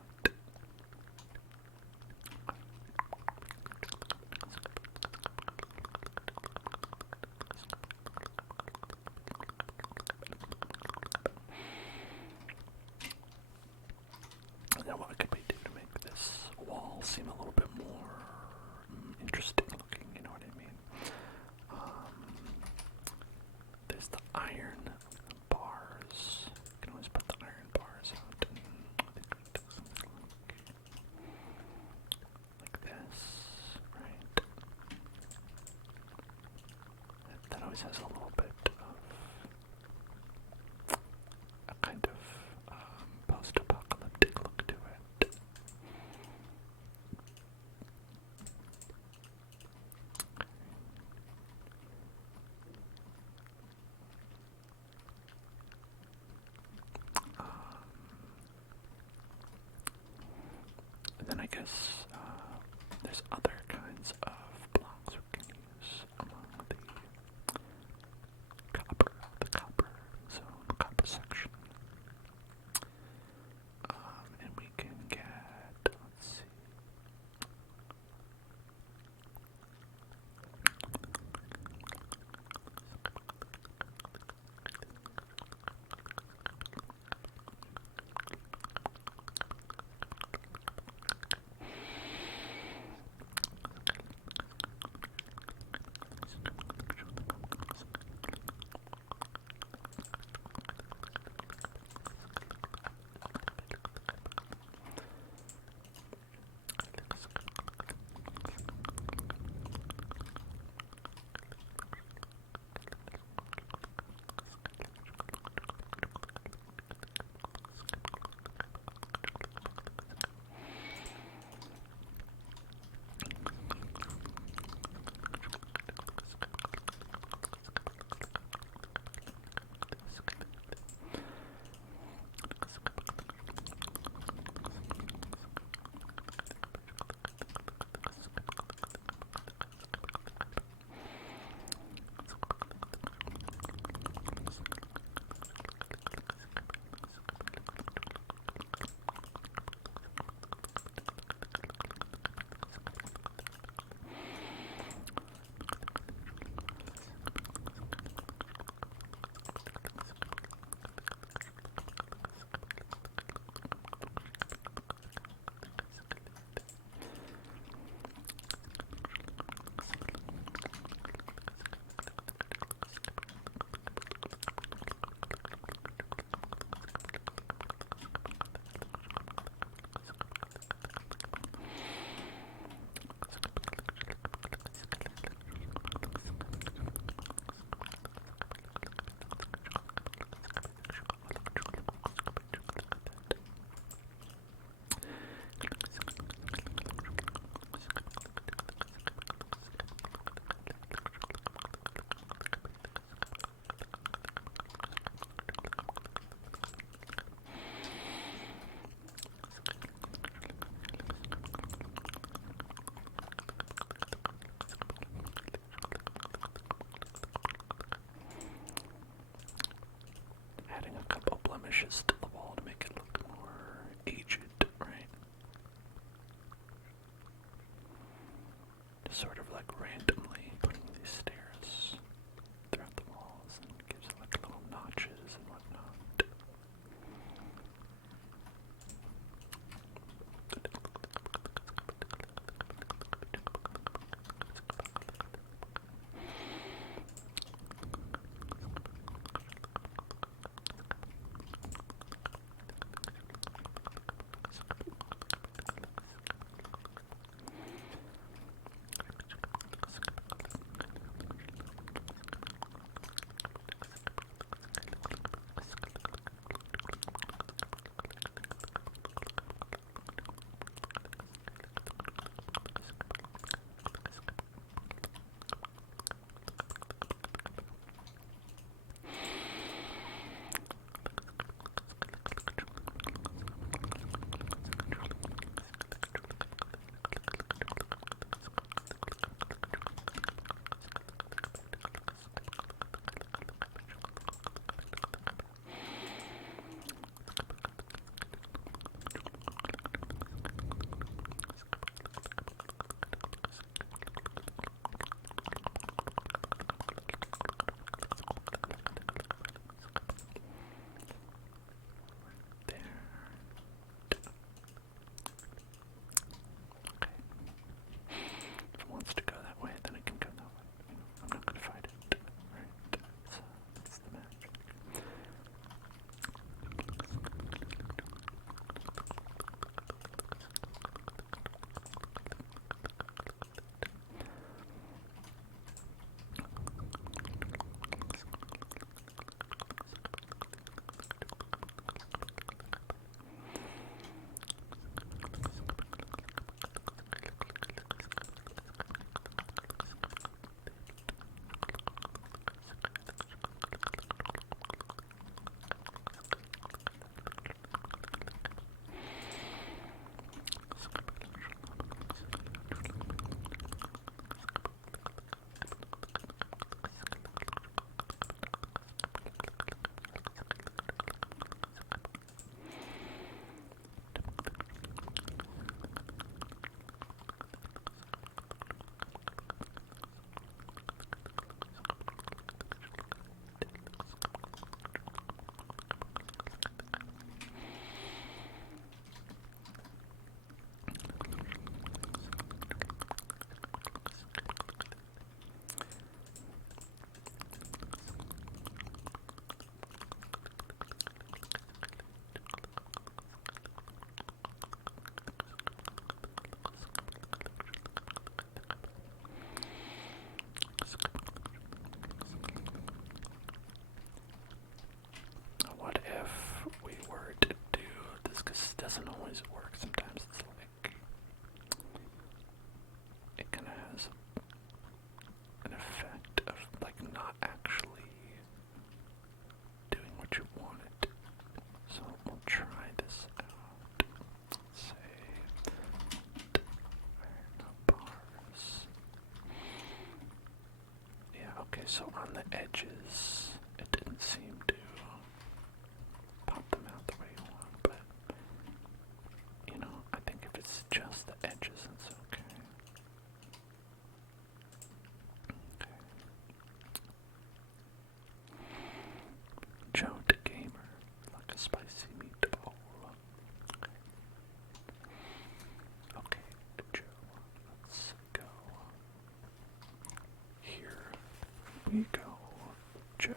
Now what could we do to make this wall seem a little bit more interesting looking, you know what I mean? There's the iron bars. You can always put the iron bars out, and I think we do something like this, right? That always has a little bit of a kind of post-apocalyptic look to it. And then I guess there's other kinds of blocks we can use among the copper zone, copper section. And we can get, let's see. Blemishes to the wall to make it look more aged, right? Just sort of like randomly putting these stairs throughout the walls and gives it like little notches and whatnot. So on the edges, it didn't seem to pop them out the way you want, but you know, I think if it's just the edges, it's okay. Okay. Joe the Gamer, like a spicy meatball. Okay, Joe, let's go. Here we go, Joe.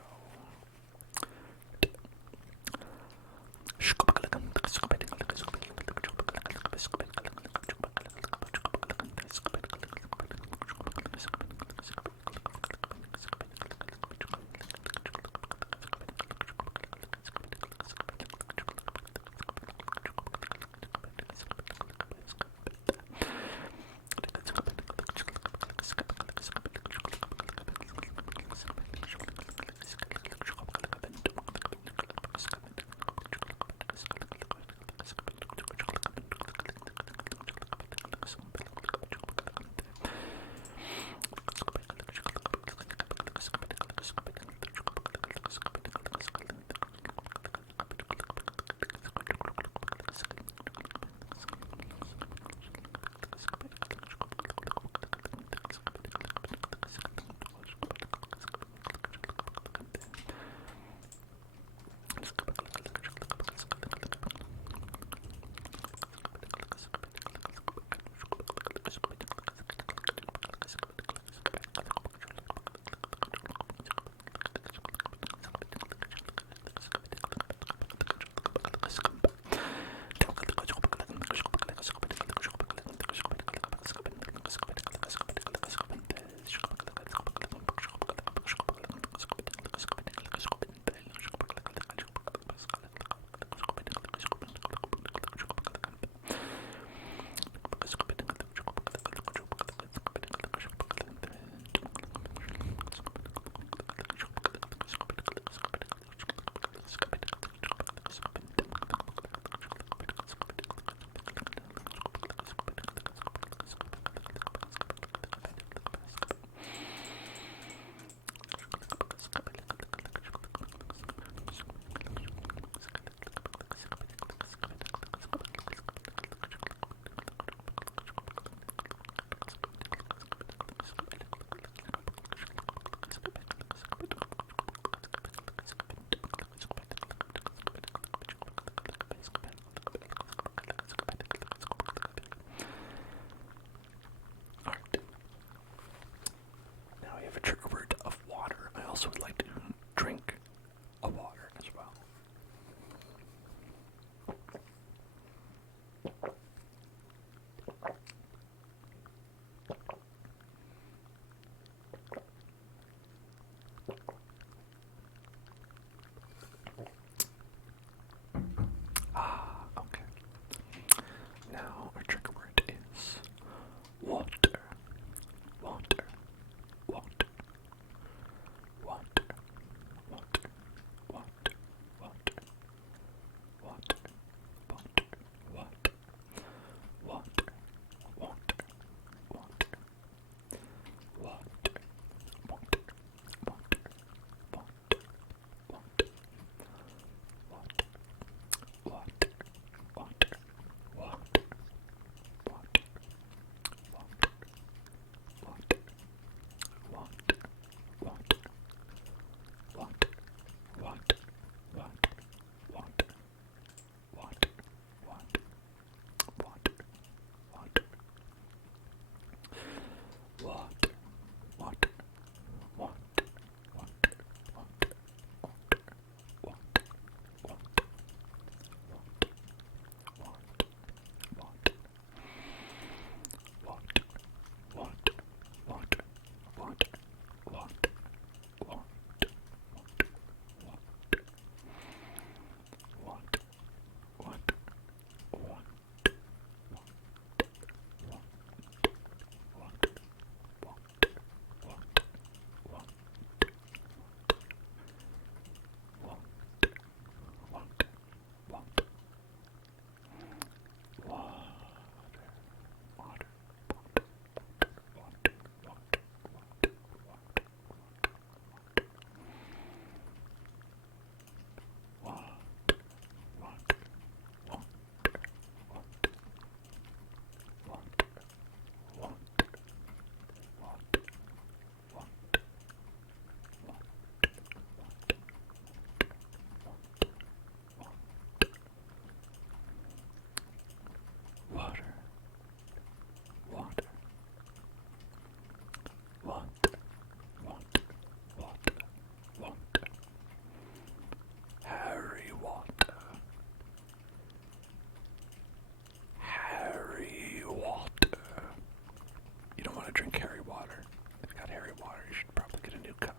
drink Harry water. If you got Harry water, you should probably get a new cup.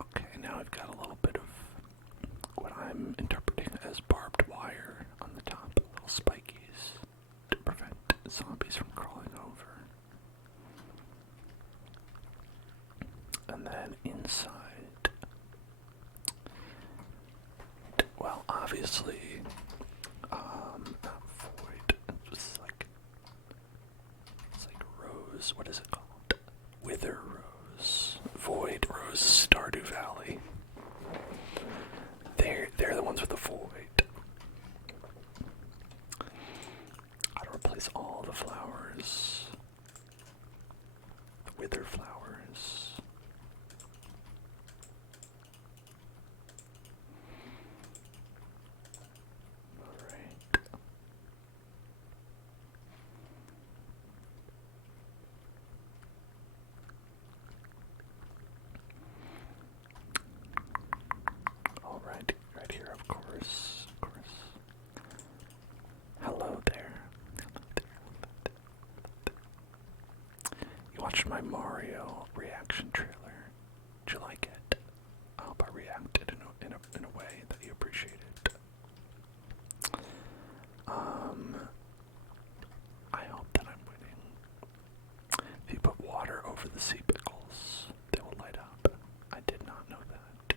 Okay, now I've got a little bit of what I'm interpreting as barbed wire on the top, little spikies to prevent zombies from crawling over. And then inside, well, obviously, not void, it's like rose, what is it called? Wither rose. Void rose, Stardew Valley. They're the ones with the void. I'd replace all the flowers. The wither flowers. Alright. Alright, right here, of course. Hello there. You watched my Mario reaction trailer. Did you like it? I hope I reacted in a way that you appreciated. I hope that I'm winning. If you put water over the sea pickles, they will light up. I did not know that.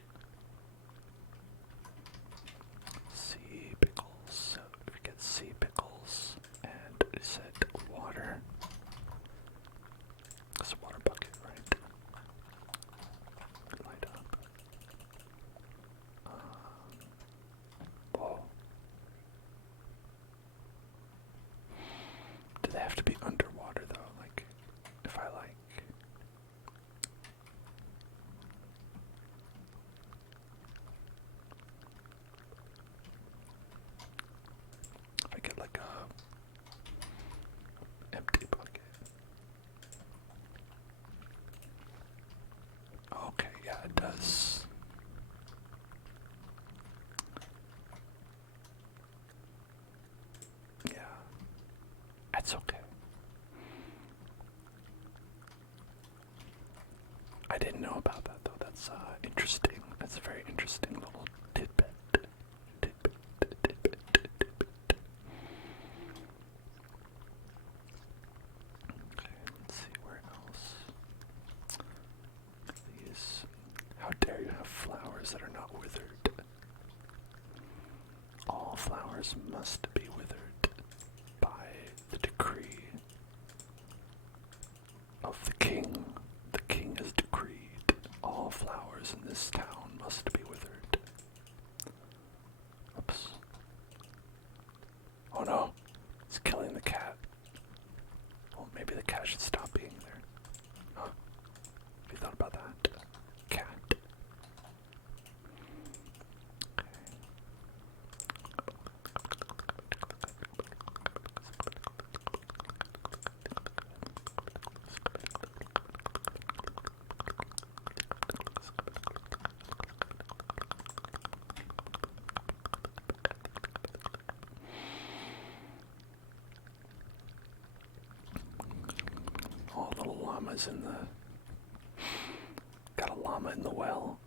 Sea pickles. So if you get sea pickles and set water, it's a water bucket, right? Light up. Whoa. Do they have to be underwater though? Like, if I like. If I get like a empty bucket. Okay, yeah, it does. Yeah, that's okay. I didn't know about that though. That's interesting. That's a very interesting little tidbit. Okay, let's see where else. These. How dare you have flowers that are not withered? All flowers must be withered by the decree of the king. The king has decreed all flowers in this town must be withered. Oops. Oh no, it's killing the cat. Well, maybe the cat should stop being there. Huh? Have you thought about that? Cat. Okay. All little llamas in the. Got a llama in the well.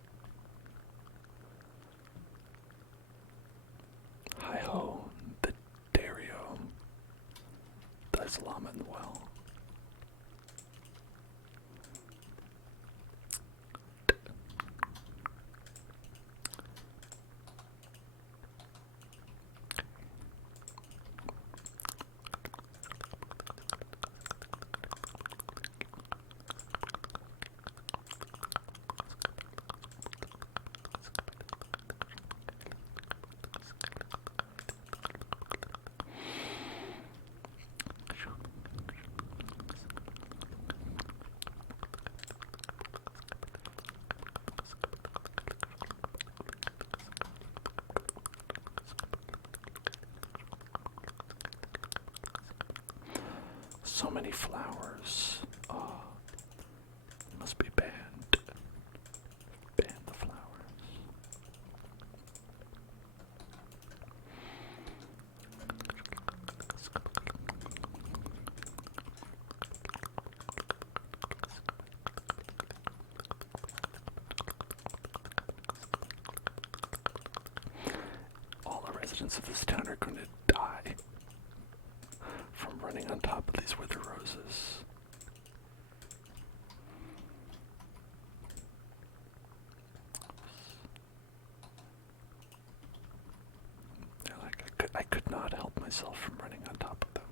Hi ho, the Dario. There's a llama in the well. So many flowers. Oh, must be banned. Ban the flowers. All the residents of this town are going to die from running on top of these wither roses. They're like, I could not help myself from running on top of them.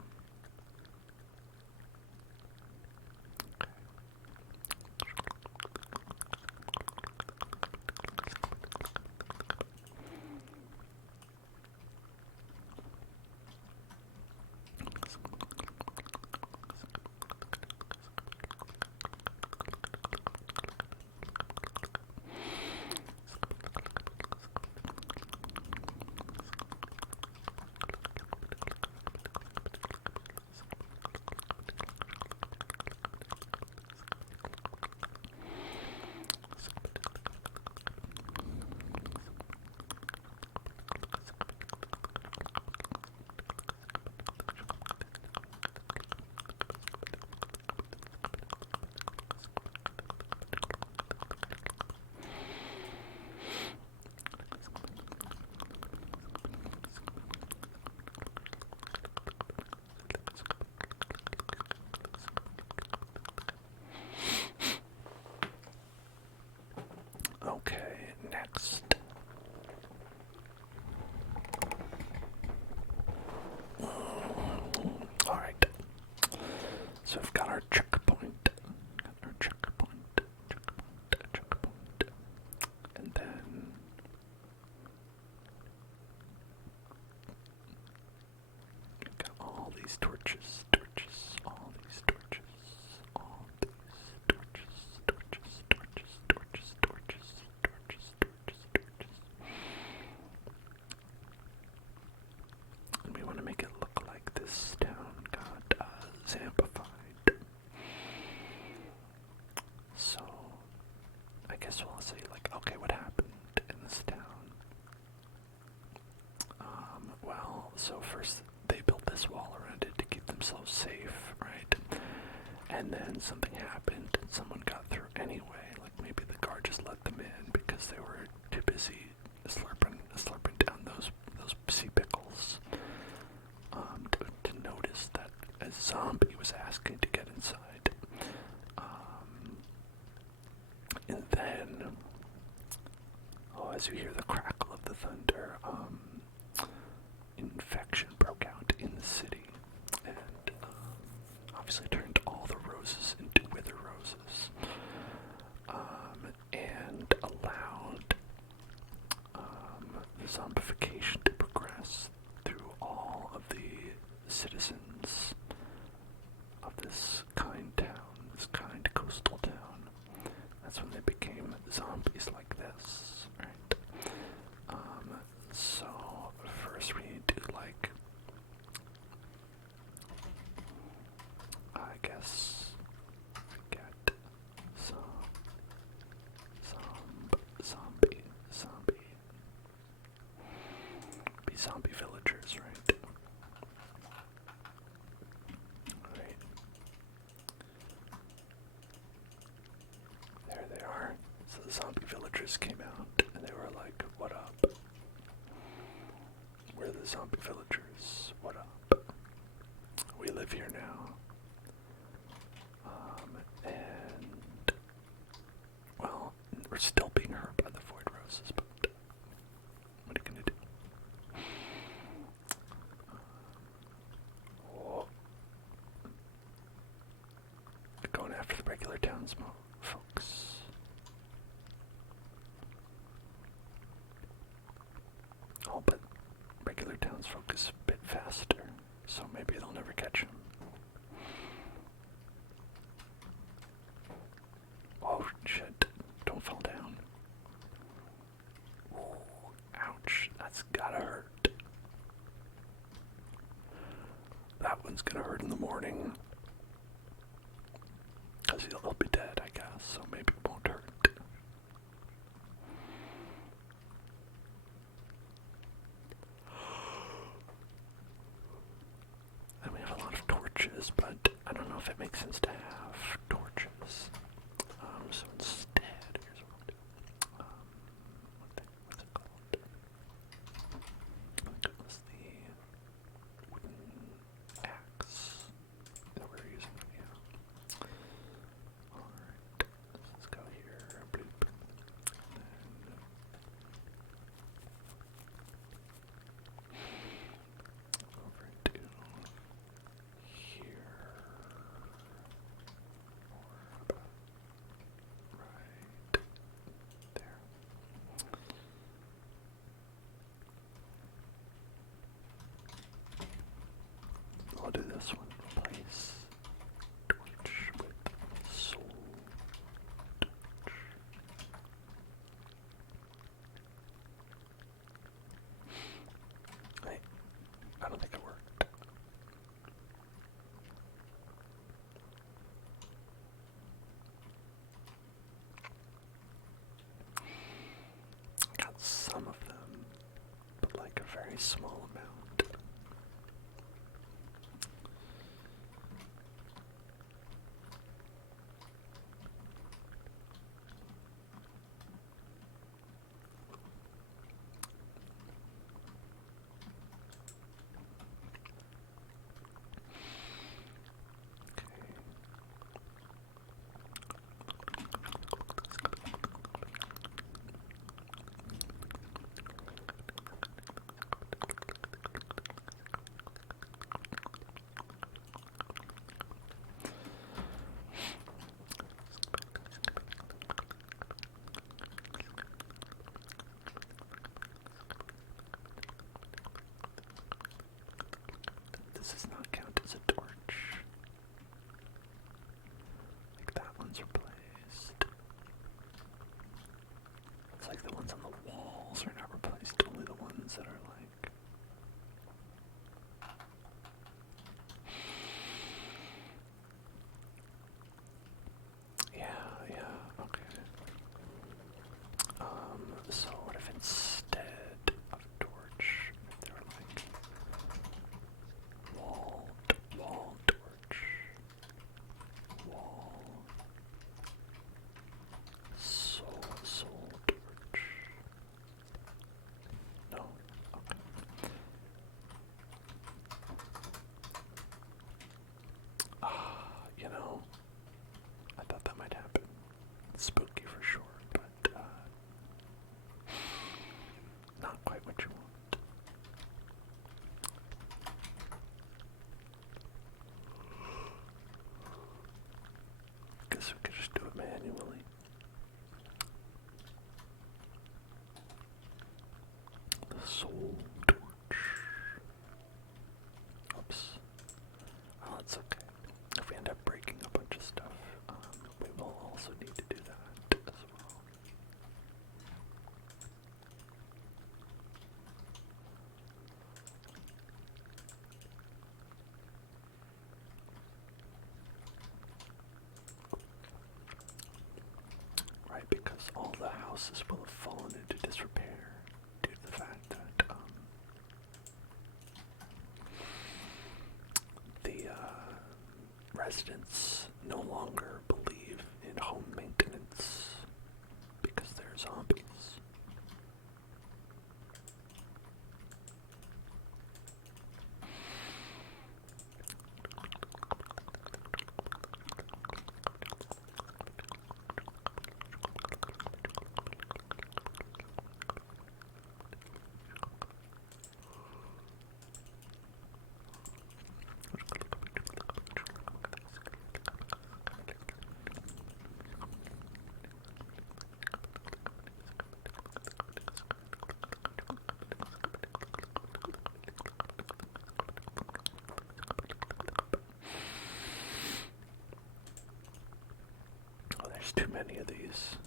Okay, next. Alright. So we've got our checkpoint. Checkpoint. And then we've got all these torches, all these torches. And we want to make it look like this town got zampified. So, I guess we'll say, like, okay, what happened in this town? Well, so first they built this wall around it to keep themselves safe, right? And then something happened and someone got through anyway. Like maybe the guard just let them in because they were too busy slurping down those sea pickles. To notice that a zombie was asking to get inside. And then, as you hear the crackle of the thunder, infection broke out in the city, and obviously turned all the roses into wither roses, and allowed the zombification to progress through all of the citizens of this kind town, this kind coastal town. That's when they became zombies like this, right? So first we need to, like, I guess, get some zombie villagers, right? Right. There they are. So the zombie villagers came out, and they were like, what up? We're the zombie villagers. What up? We live here now. And, well, we're still being hurt by the void roses, but what are you gonna do? Going after the regular townsfolk, folks. Oh, but regular townsfolk is a bit faster, so maybe they'll never catch him. Oh, shit. Don't fall down. Ooh, ouch. That's gotta hurt. That one's gonna hurt in the morning. so maybe it won't hurt. And we have a lot of torches, but I don't know if it makes sense to have torches. So instead, here's what we'll do. What's it called? Oh my goodness, the wooden axe that we're using, yeah. Alright, let's go here. Bloop. Over to here. Right there. I'll do this one. Replace torch with soul torch. Wait, I don't think it worked. I got some of them, but like a very small amount. This does not count as a torch. Like that one's replaced. It's like the ones on the walls are not replaced, only the ones that are like... Yeah, okay. So what if instead of a torch, they were like wall torch, wall, soul torch? No? Okay. You know, I thought that might happen. Spooky for sure, but not quite what you want. Guess we could just do it manually. The soul torch. Oops. Well, it's okay. If we end up breaking a bunch of stuff, we will also need to do that as well. Right, because all the houses will have fallen into disrepair due to the fact that the residents no longer believe in home maintenance because they're zombies. Oh, there's too many of these.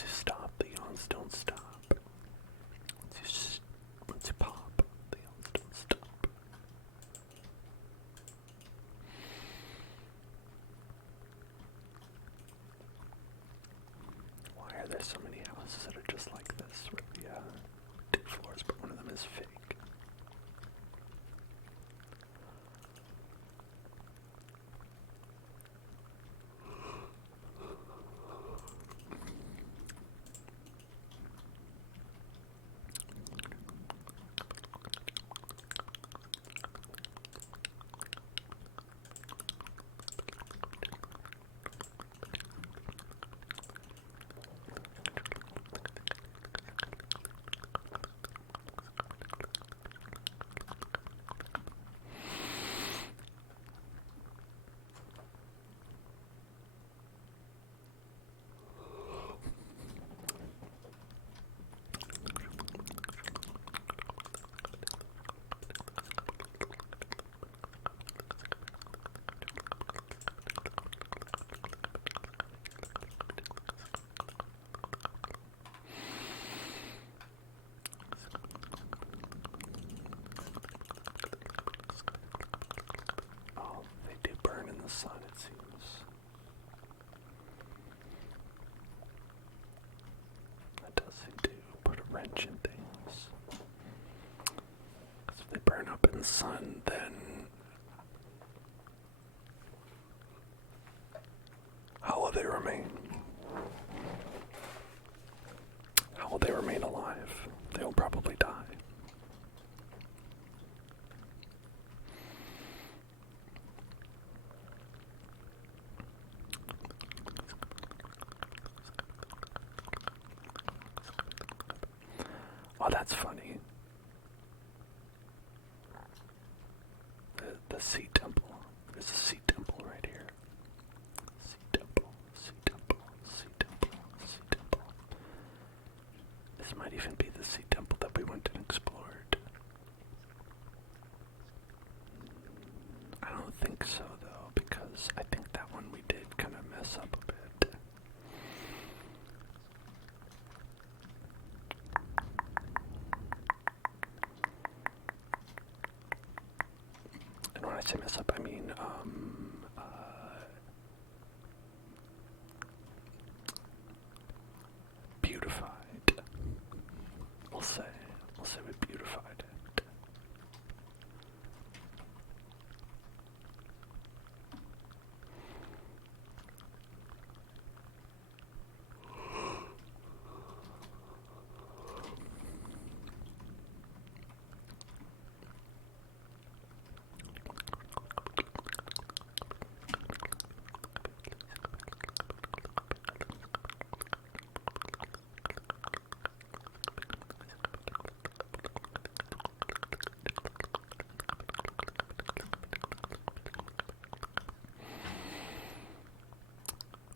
Once you stop, the yawns don't stop. Once you pop, the yawns don't stop. Why are there so many houses that are just like this, with the 2 floors, but one of them is fake? Sun, it seems. That does seem to put a wrench in things. Because if they burn up in the sun, then how will they remain? How will they remain alive? They will probably die. Oh, that's funny. The sea temple. There's a sea temple right here. Sea temple, sea temple, sea temple, sea temple. This might even be the sea temple that we went and explored. I don't think so, though, because I think that one we did kind of mess up a bit. And when I say mess up, I mean, beautified. We'll say we beautified it.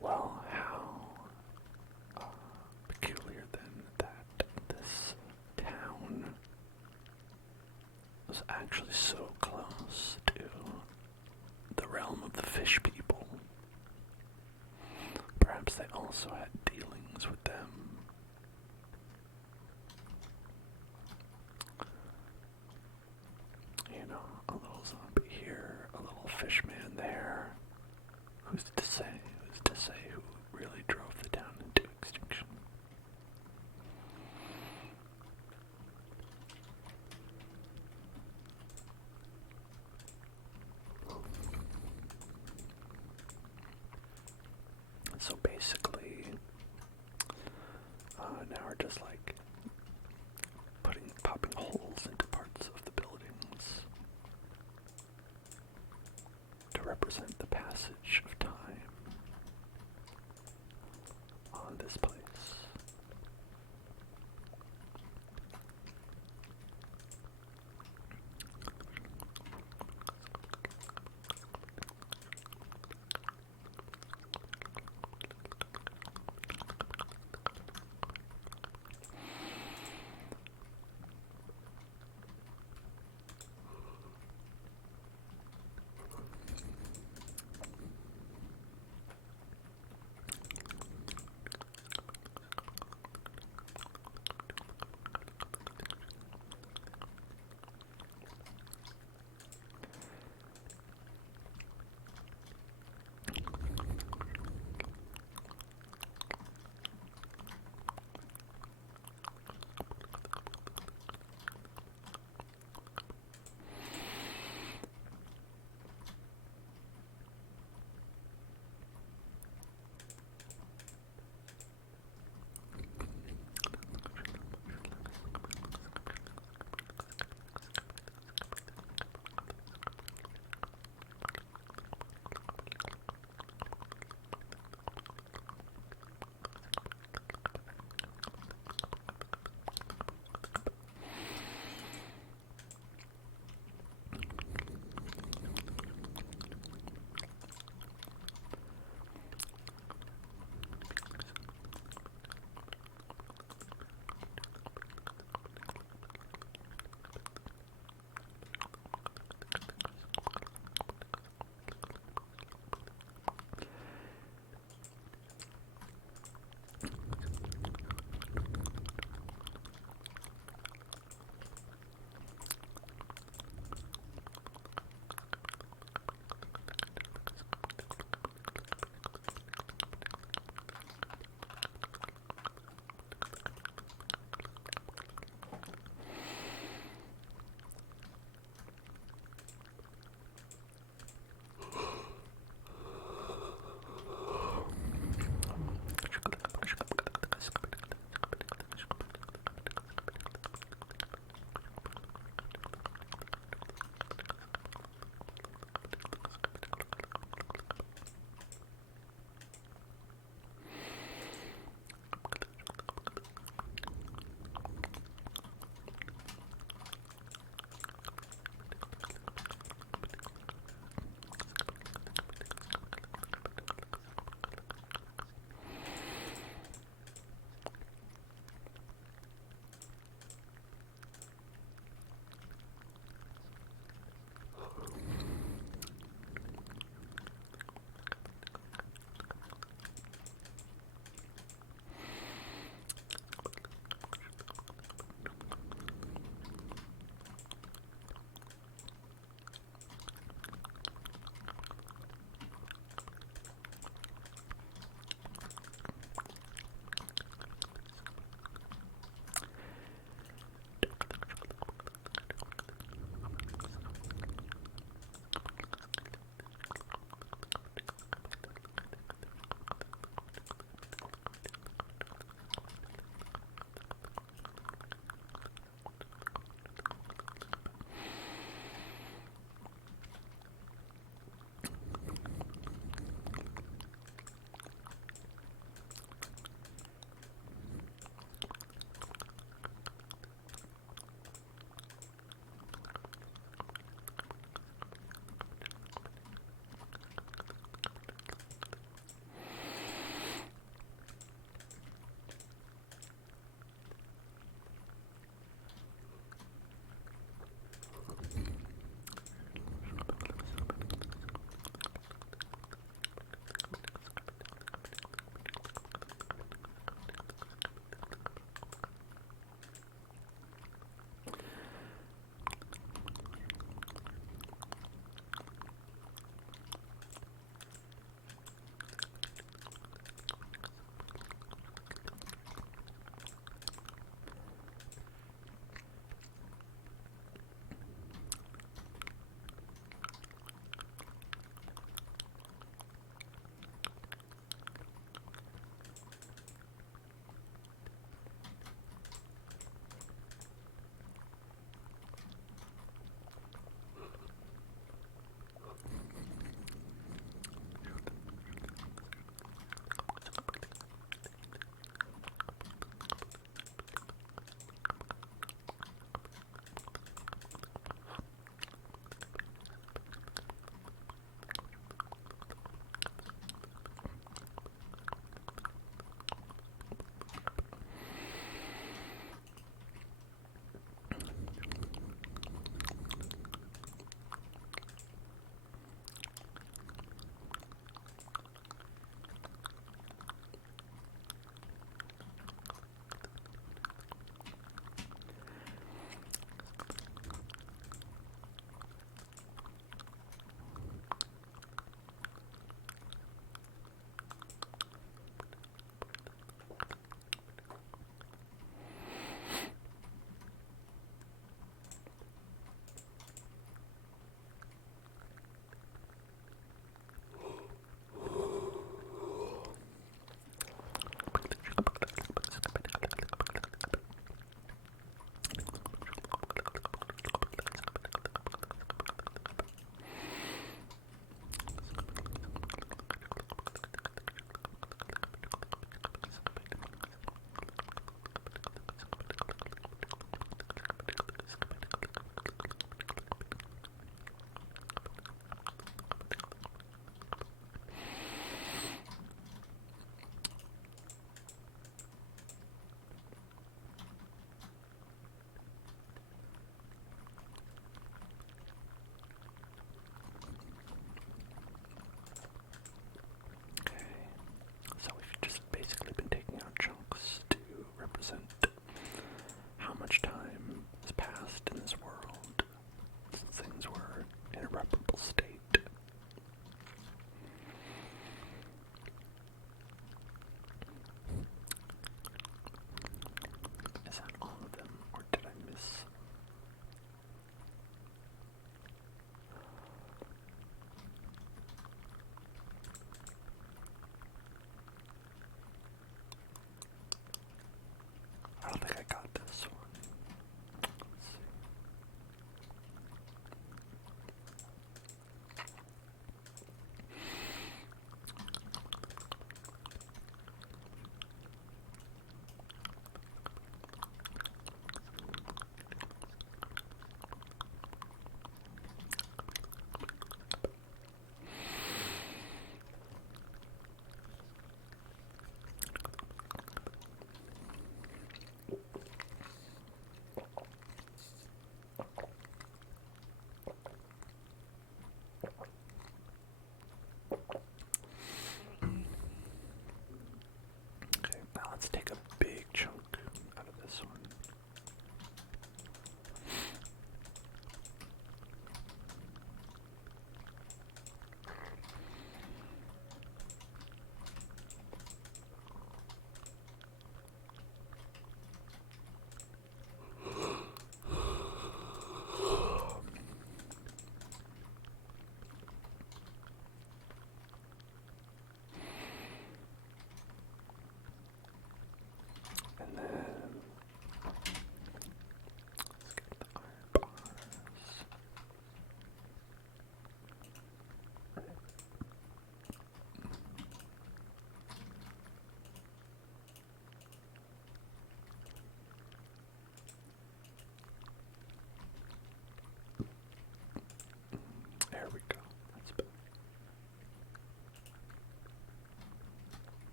Well, how peculiar then that this town was actually so close to the realm of the fish people. Perhaps they also had dealings with them. You know, a little zombie here, a little fish man there. Who's to say? Who's to say who really drove the town into extinction? So basically, now we're just like popping holes into parts of the buildings to represent the passage of time on this place.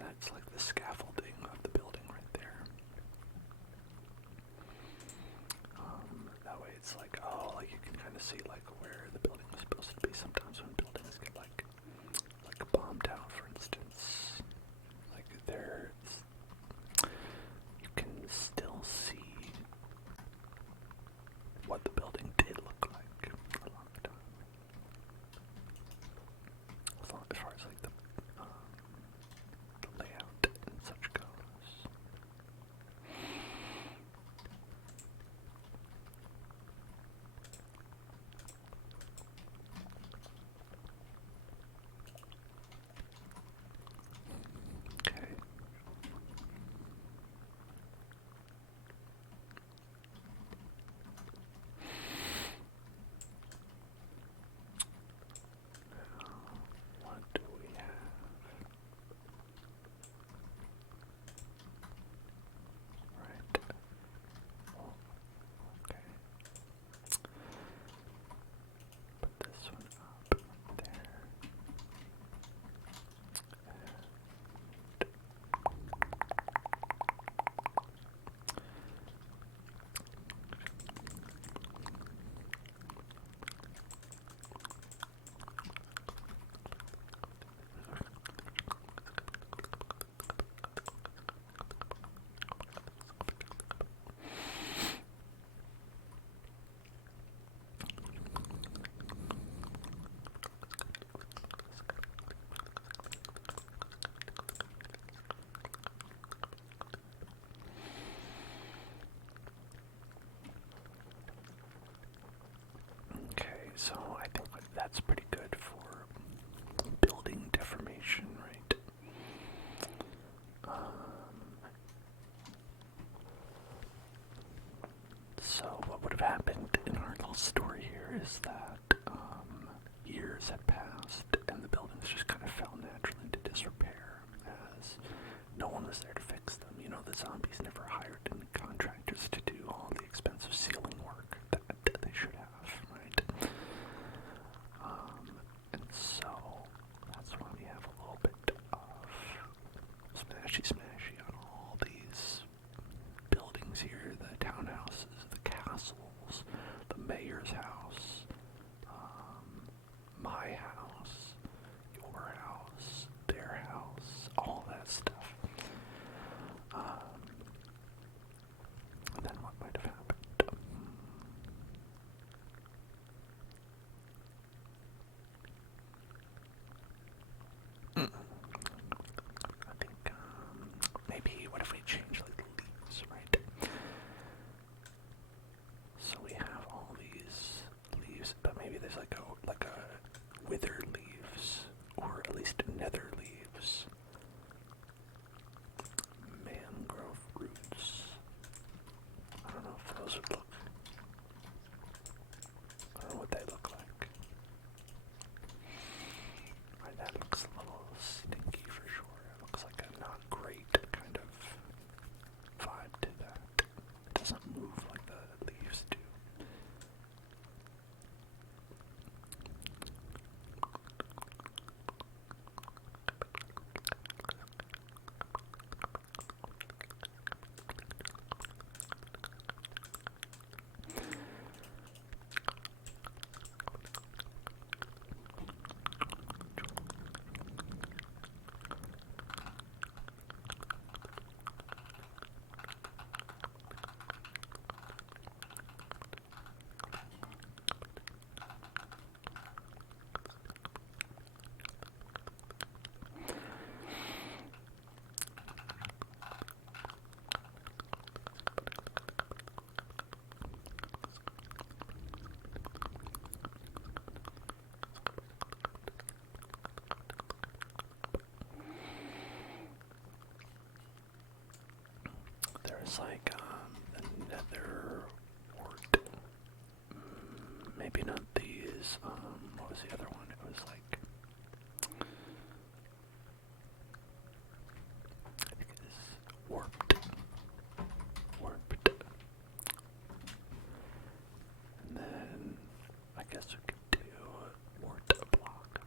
That's like the scaffolding of the building right there. That way it's like, oh, like you can kind of see like where the building was supposed to be. Sometimes when buildings get like bombed out, for instance, like there's, you can still see what the building did look like a lot of the time. As far as like the layout and such goes. Okay. What do we have? Right. Oh, okay. Put this one up there. Okay, so I think that's pretty good for building deformation, right? So what would have happened in our little story here is that years had passed and the buildings just kind of fell naturally into disrepair as no one was there to fix them. You know, the zombies never hired any contractors to do all the expensive ceiling work that they should have, right? And so that's why we have a little bit of smashy on all these buildings here, the townhouses, the castles, the mayor's house, my house, your house, their house, all that stuff. And then what might have happened? I think maybe what if we change like the leaves, right? So we have all these leaves, but maybe there's like a withered leaves, or at least nether leaves. Mangrove roots. I don't know if those would look. I don't know what they look like. Right, that looks a little stinky for sure. It looks like a not great kind of vibe to that. It doesn't move like the leaves do. There's like the nether wart. Maybe not these. What was the other one? It was like, I think it is warped. And then I guess we could do wart block.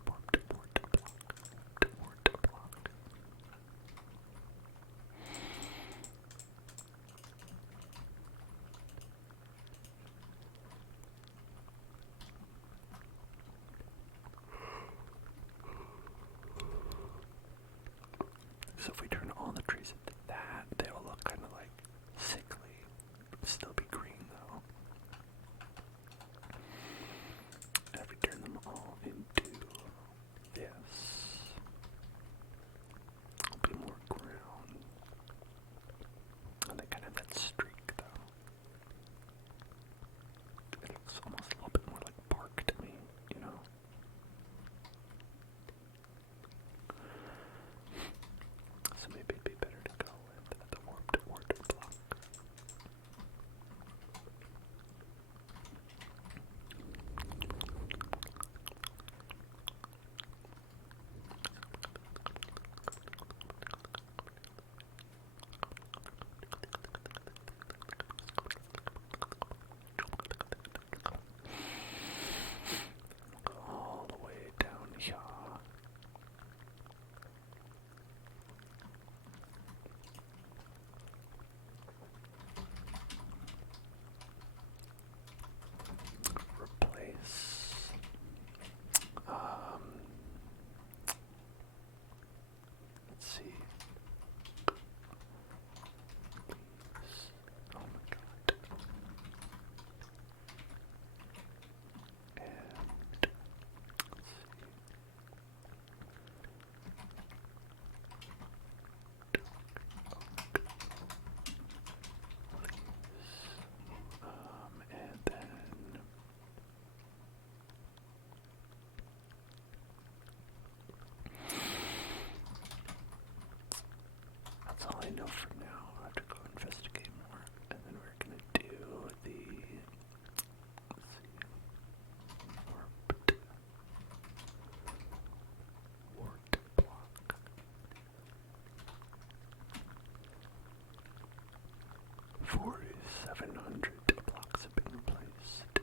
4,700 blocks have been replaced.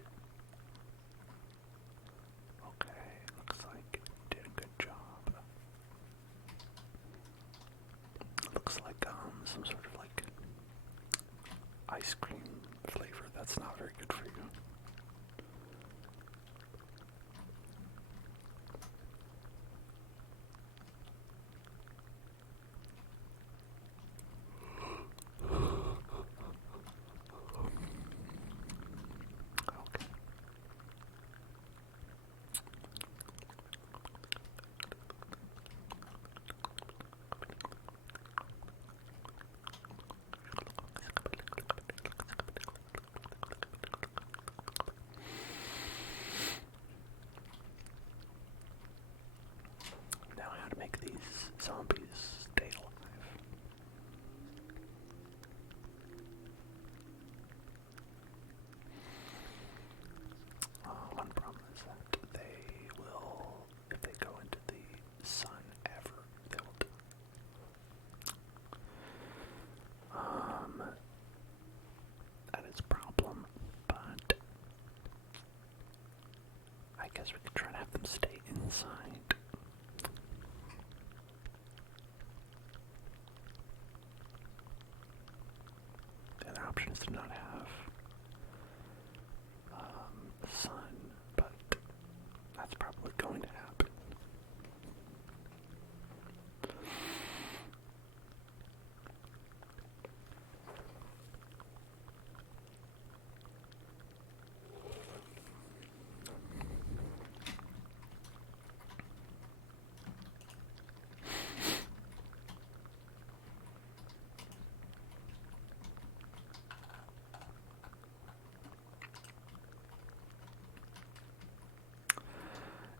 Okay, looks like you did a good job. Looks like some sort of like ice cream flavor. That's not very good for you. Now how to make these zombies stay alive. One problem is that they will, if they go into the sun ever, they will die. That is a problem, but I guess we could try to have them stay inside. The other option is to not have the sun, but that's probably going to happen.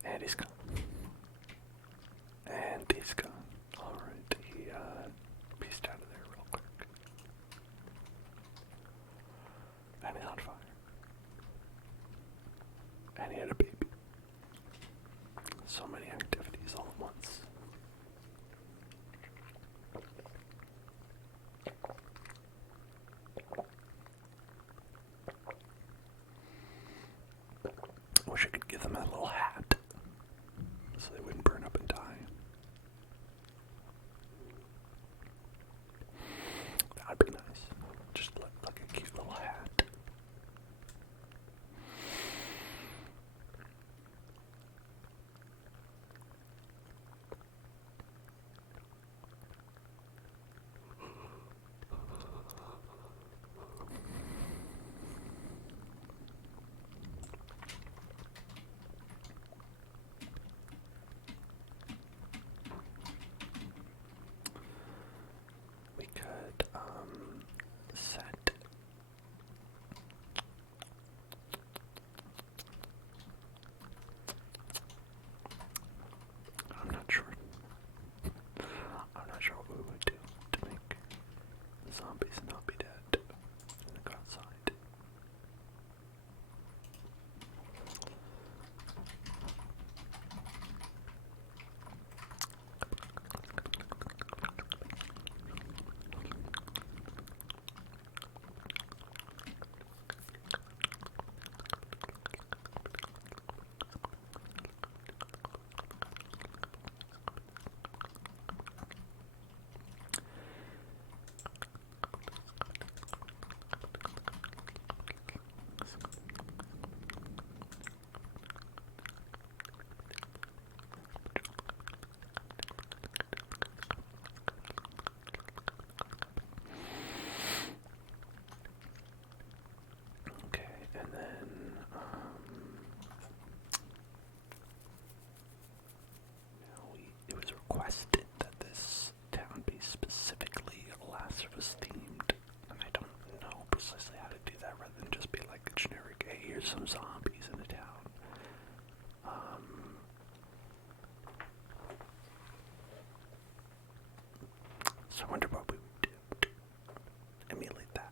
And he's gone. And he's gone. Alright, he pieced out of there real quick. And he's on fire. And he had a baby. So many activities all at once. Wish I could give them that little hat so they wouldn't burn up and die. That'd be nice. Just like a cute little hat. We could set I'm not sure. I'm not sure what we would do to make the zombies not be dead and go outside. And then, it was requested that this town be specifically Last of Us themed, and I don't know precisely how to do that rather than just be like a generic, hey, here's some zombies in a town. So I wonder what we would do to emulate that.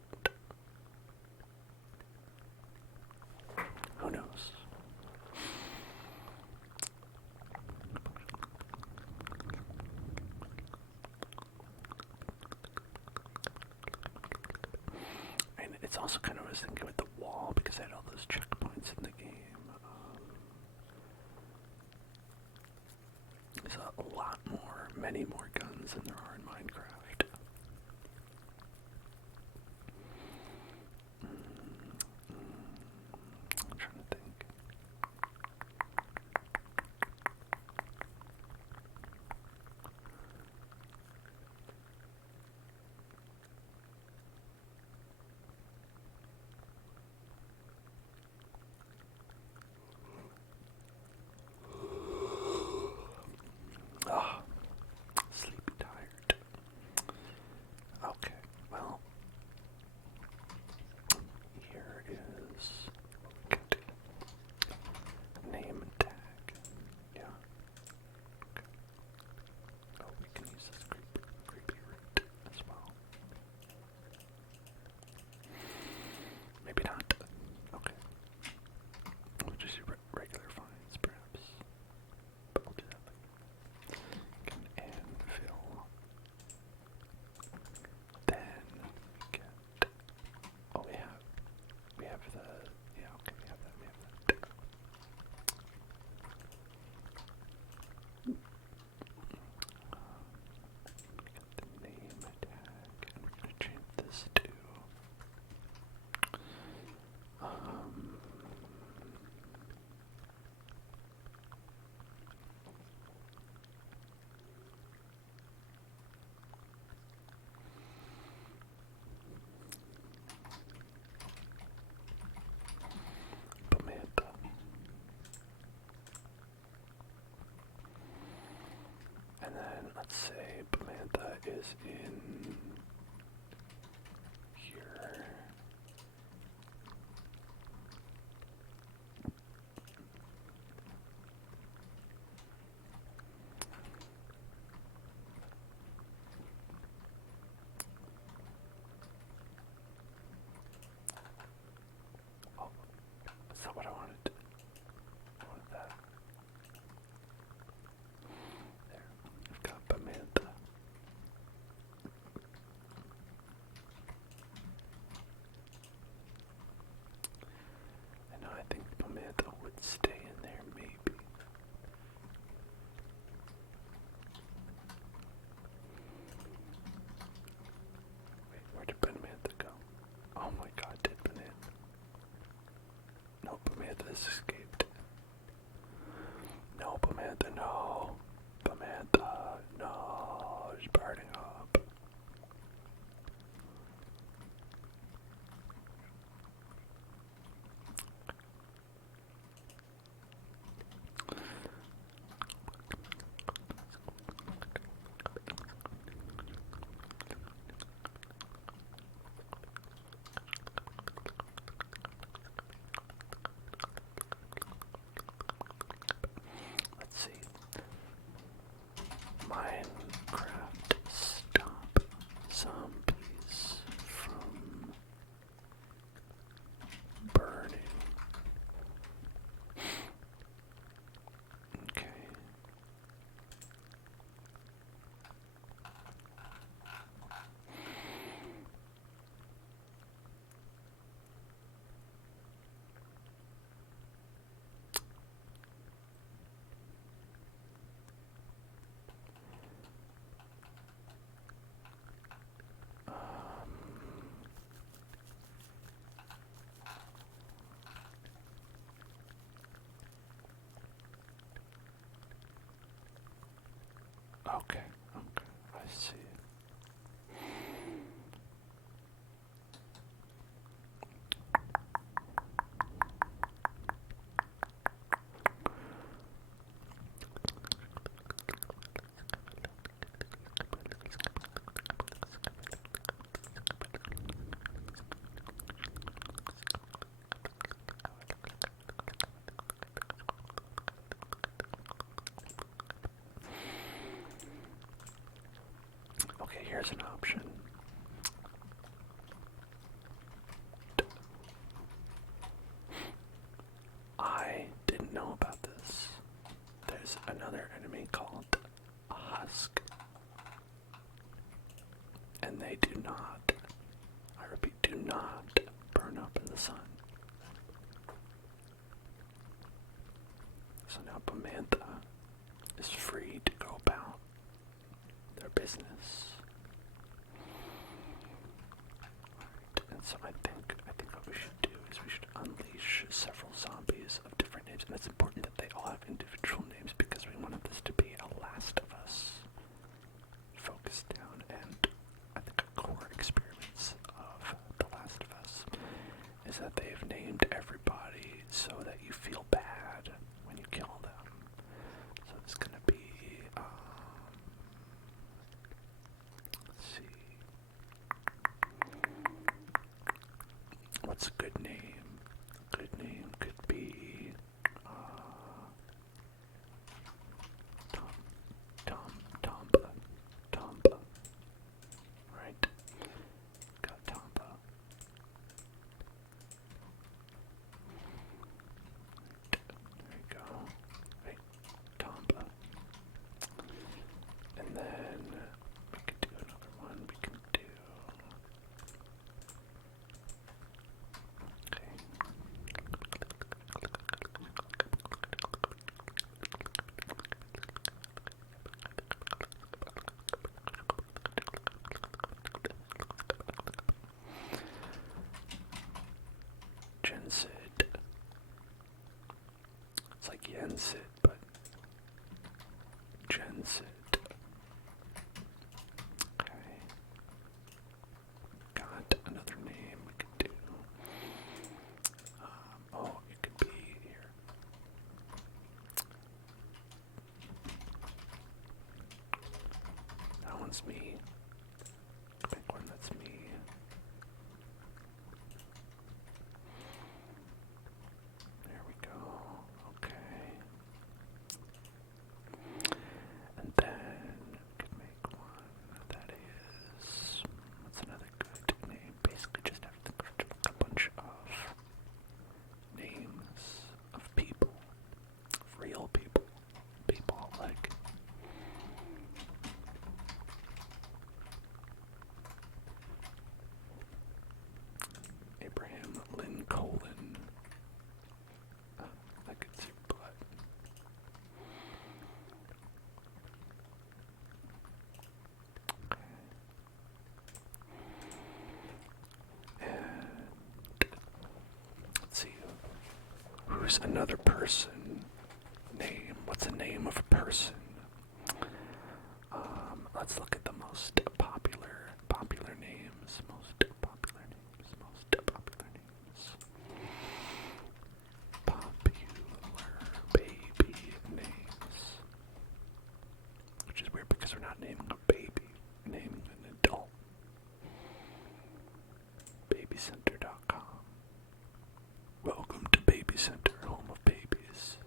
Who knows? also kind of was thinking with the wall because I had all those checkpoints in the game. There's a lot more, many more guns than there are in Minecraft. I'm trying to think. Ah, sleepy tired. Okay, well, here is name and tag. Yeah. Okay. Oh, we can use this creepy root as well. Maybe not. Okay. We'll just use regular finds, perhaps. But we'll do that later. Can anvil. Then we get. Oh, we have the. Yeah, okay, we have that. We got the name tag, and we're gonna change this to. Pimenta. And then let's say Pimenta is in here. Oh, that's not what I wanted. I wanted that. There, I've got Pimenta. And now I think Pimenta would stay in there, maybe. Wait, where did Pimenta go? Oh my god, did Pimenta? No, Pimenta has escaped. No, Pimenta, no. Pimenta, no. It's burning up. Let's see. Minecraft, stop zombies from burning. Okay. Okay, I see. Okay, here's an option. I didn't know about this. There's another enemy called a husk. And they do not, I repeat, do not burn. the sun. So now Bamantha is free to go about their business. Right, and so I think what we should do is we should unleash several zombies of different names, and it's important that they all have individual names because we wanted this to be a Last of Us focus down, and I think a core experience of The Last of Us is that they've named everybody so that you feel bad when you kill them. So it's gonna be, let's see, what's a good name? A good name could be, Tomba, right? Got Tomba. There you go. Right, Tomba. And then we could do another one. We can do. Okay. Gensid. It's like Yensid, but Gensid. Okay. Got another name we could do. Oh, it could be here. That one's me. Pick one that's me. There we go. Okay. And then we could make one that is, what's another good name? Basically just have to think of a bunch of names of people. Of real people. People like Abraham Lincoln. I could see blood. Okay. And let's see. Who's another person? Name. What's the name of a person? Let's look at the most popular names. Most popular names. Popular baby names. Which is weird because we're not naming a baby, we're naming an adult. Babycenter.com. Welcome to Baby Center, home of babies.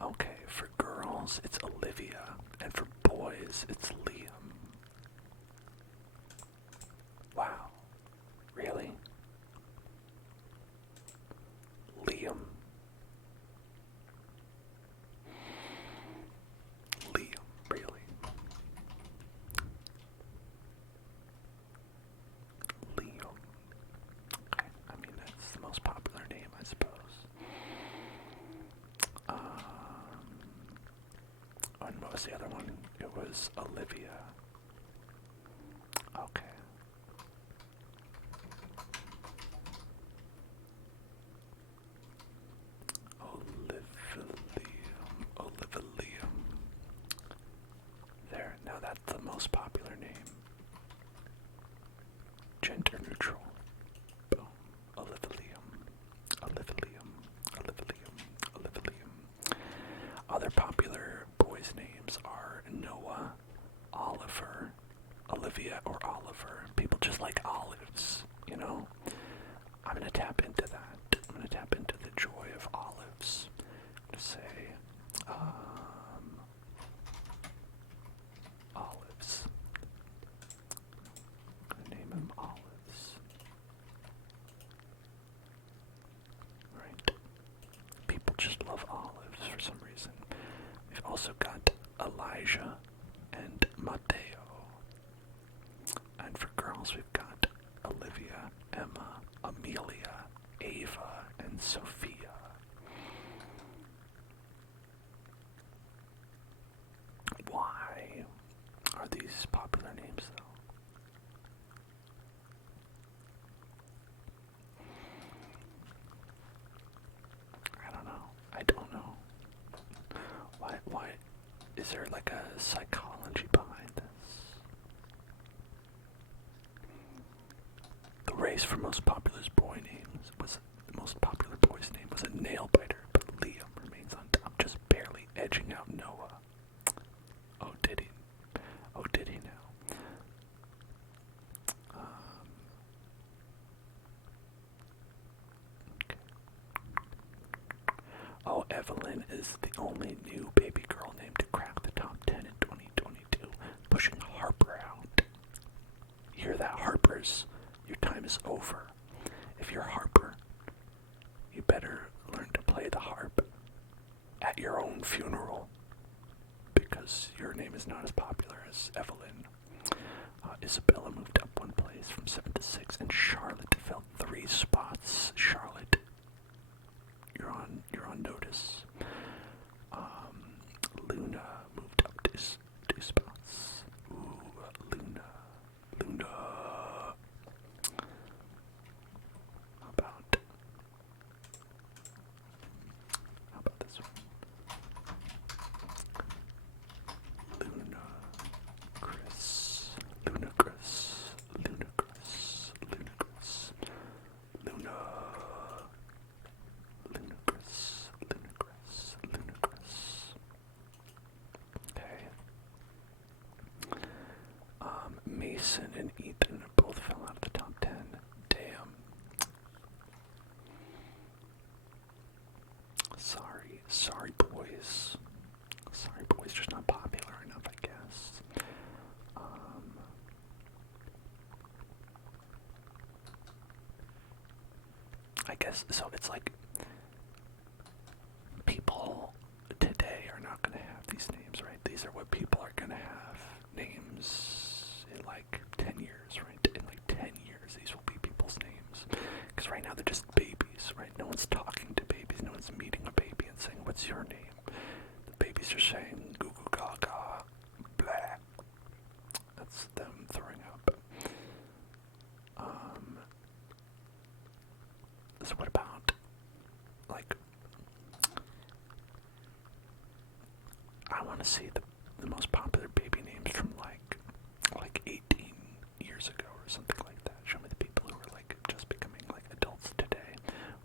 Okay, for girls it's Olivia, and for boys it's Liam. Wow. Really? Liam. Liam, really? Liam. Okay, I mean that's the most popular name, I suppose. And what was the other one? It was Olivia. Okay. Olivilium. There, now that's the most popular name. Gender neutral. Boom. Olivilium. Other popular boys' names are Noah, Oliver, Olivia, or Oliver. People just like olives, you know? I'm gonna tap into that. I'm gonna tap into the joy of olives. I'm gonna say, olives. I'm gonna name him Olives. Right. People just love olives for some reason. We've also got Elijah and Mateo. And for Is there like a psychology behind this? The race for most popular boy names was the most popular boy's name was a nail biter, but Liam remains on top, just barely edging out Noah. Oh, did he? Oh, did he now? Okay. Oh, Evelyn is the only new baby girl named to crack the top 10 in 2022, pushing Harper out. You hear that, Harpers? Your time is over. If you're Harper, you better learn to play the harp at your own funeral, because your name is not as popular as Evelyn. Isabella moved up 1 place from 7 to 6, and Charlotte fell 3 spots. Charlotte, you're on notice. Luna moved up 2 spots. Ooh, Luna. How about this one? Ludicrous. Okay. Mason and Ethan both fell out of the top 10. Damn. Sorry boys. Sorry boys, just not popular enough, I guess. I guess, so it's like, people today are not going to have these names, right? These are what people are going to have names in like 10 years, right? In like 10 years, these will be people's names. Because right now they're just babies, right? No one's talking to babies. No one's meeting a baby and saying, what's your name? The babies are saying, goo goo gaga, blah. That's them throwing up. So what about, like, I want to see the most popular baby names from like 18 years ago or something like that. Show me the people who are like just becoming like adults today.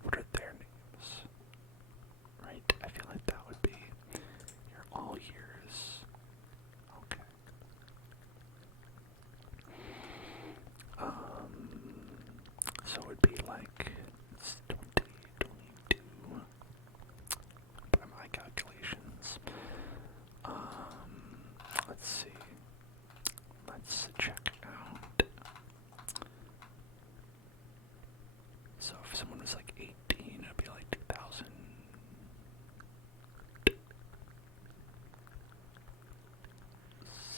What are their names? Right? I feel like that would be your all years. Okay. So it would be like, it's 2022 by my calculations. Let's see. Let's check out. So if someone was like 18, it'd be like 2000.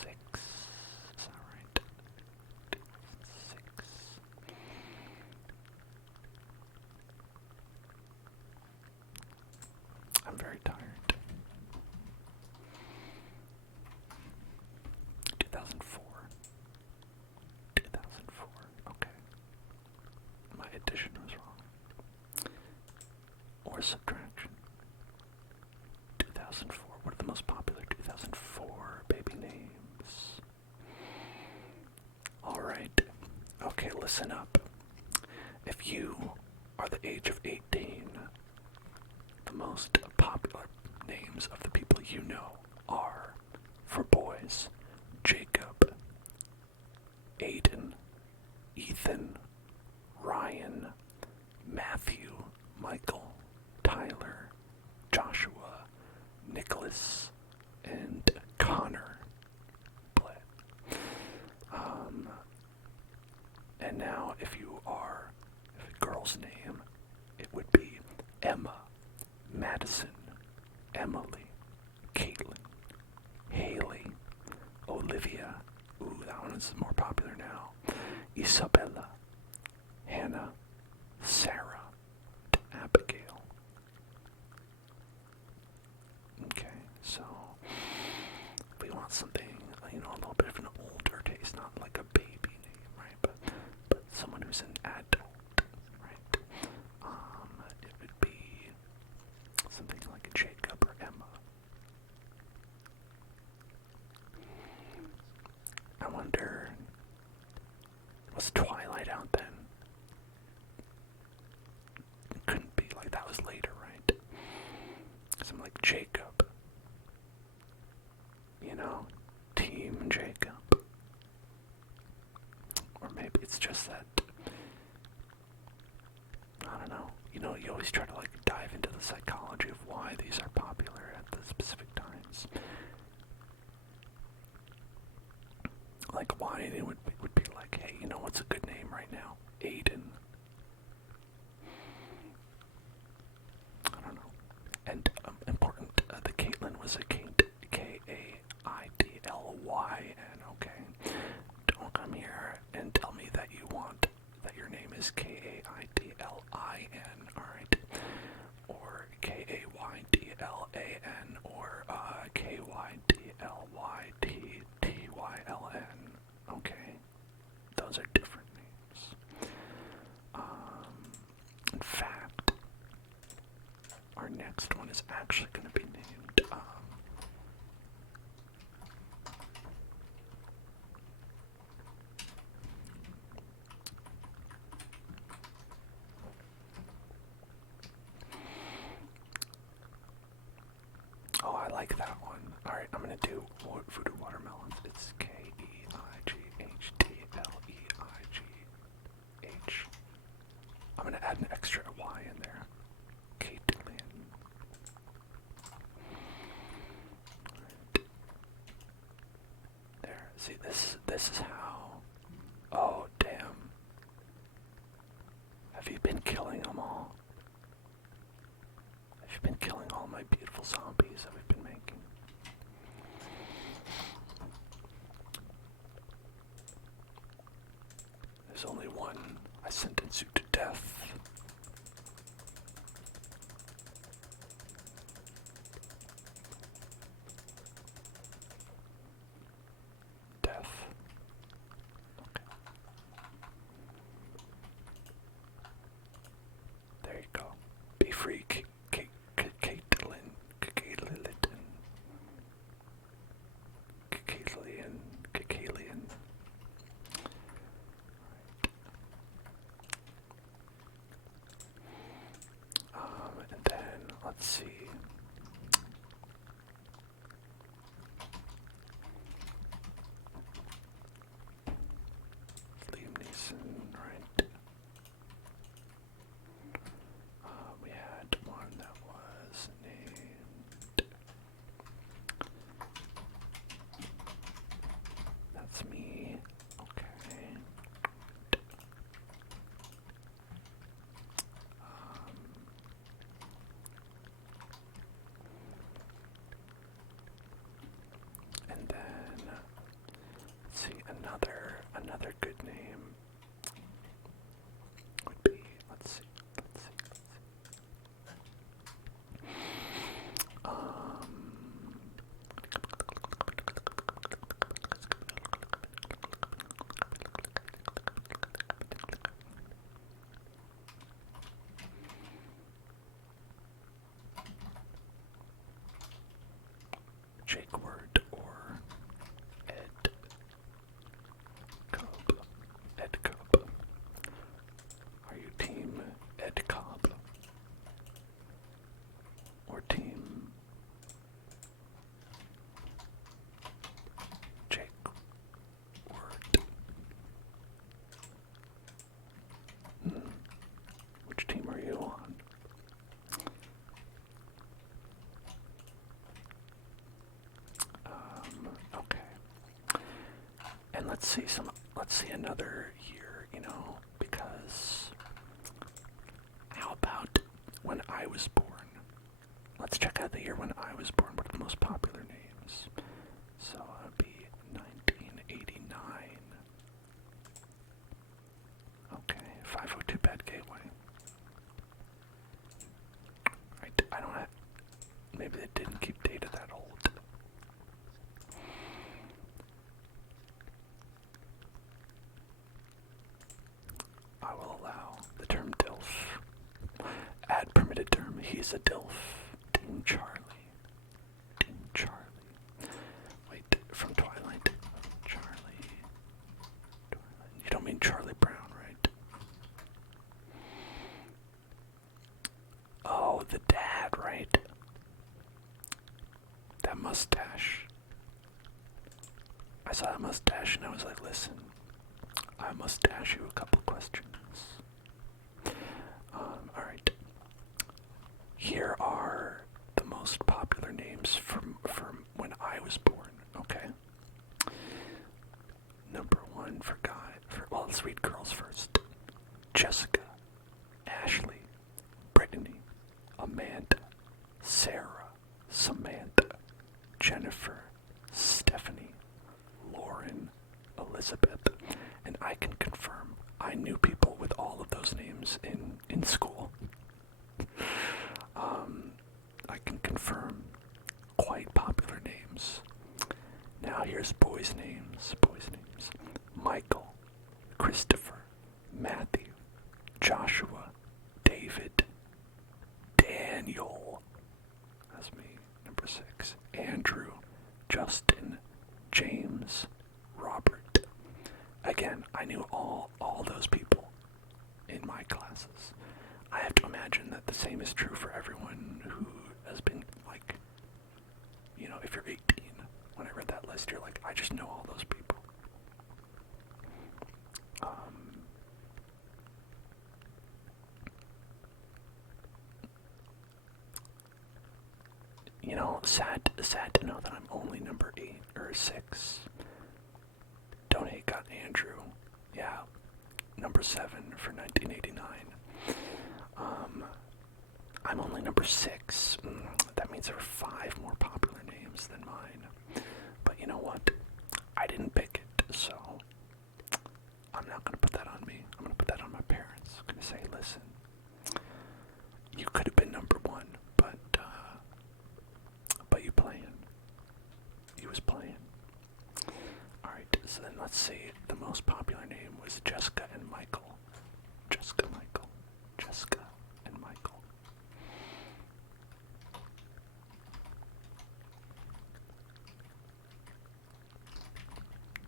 Six. Is that right? 2006. I'm very tired. 2004. 2004. Okay. My addition was wrong. Or subtraction. 2004. What are the most popular 2004 baby names? Alright. Okay, listen up. If you are the age of 18, the most popular names of the people you know are, for boys, Jacob, Aiden, Ethan, Ryan, Matthew, Michael, Tyler, Joshua, Nicholas, and Connor. And now if a girl's name, it would be Emma, Madison, Emily, Caitlin, Haley, Olivia. Ooh, that one is more popular now. Isabella, Hannah, Sarah, Abigail. Okay, so we want something, a little bit of an older taste, not like a baby name, right? But someone who's an adult, right? It would be something like Jacob or Emma. just that, I don't know. You always try to like dive into the psychology of why these are popular at the specific times. Like why it would be like, hey, what's a good name right now? Aiden. I don't know. And important, the Caitlyn was a K-A-I-D-L-Y-N, okay? Don't come here and tell me that your name is K-A-I-D-L-I-N, alright? Or K-A-Y-D-L-A-N, or K-Y-D-L-Y-T-T-Y-L-N, okay? Those are different names. In fact, our next one is actually going to be named, oh, I like that one. Alright, I'm going to do voodoo watermelons. It's K-E-I-G-H-T-L-E-I-G-H. I'm going to add an extra Y in there. Caitlyn. Right. There. See, this is how. Oh, damn. Have you been killing them all? Have you been killing all my beautiful zombies that we've been making? There's only one. I sentence you to death. Death. Okay. There you go. Be free, Caitlyn. Caitlyn. And then let's see. Liam Neeson, right? We had one that was named. That's me. Okay. And then let's see, another good name would be, let's see. Jake Word or Ed Cobb. Ed Cobb. Are you team Ed Cobb? Or team Jake Word? Which team are you on? Okay. And let's see another year, because how about when I was born? Let's check out the year when I was born. What are the most popular names? So it would be 1989. Okay, 502 Bad Gateway. I don't have, maybe they didn't keep data that old. I will allow the term DILF. Add permitted term, he's a DILF. Team Charlie. Team Charlie. Wait, from Twilight. Charlie. You don't mean Charlie Brown, right? Oh, the dad, right? That mustache. I saw that mustache and I was like, listen, I must ask you a couple questions. Alright. Here are the most popular names from when I was born, okay? Number one for guy. Well, let's read girls first. Jessica, Ashley, Brittany, Amanda, Sarah, Samantha, Jennifer, Stephanie, Lauren, Elizabeth, and I can confirm I knew people with all of those names in school. I can confirm quite popular names. Now here's boys' names. Michael, Christopher, Matthew, Joshua, David, Daniel, that's me, number 6, Andrew, Justin, James, Robert. Again, I knew all those people in my classes. I have to imagine that the same is true for everyone who has been, like, if you're 18, when I read that list, you're like, I just know all those people. Sad to know that I'm only number 8 or 6. Don't hate got Andrew. Yeah, number 7 for 1989. I'm only number 6. That means there are 5 more popular names than mine. But you know what? I didn't pick it, so I'm not going to put that on me. I'm going to put that on my parents. I'm going to say, listen, you could have been number 1, but you playing. You was playing. Alright, so then let's see. The most popular name was Jessica and Michael. Jessica and Michael.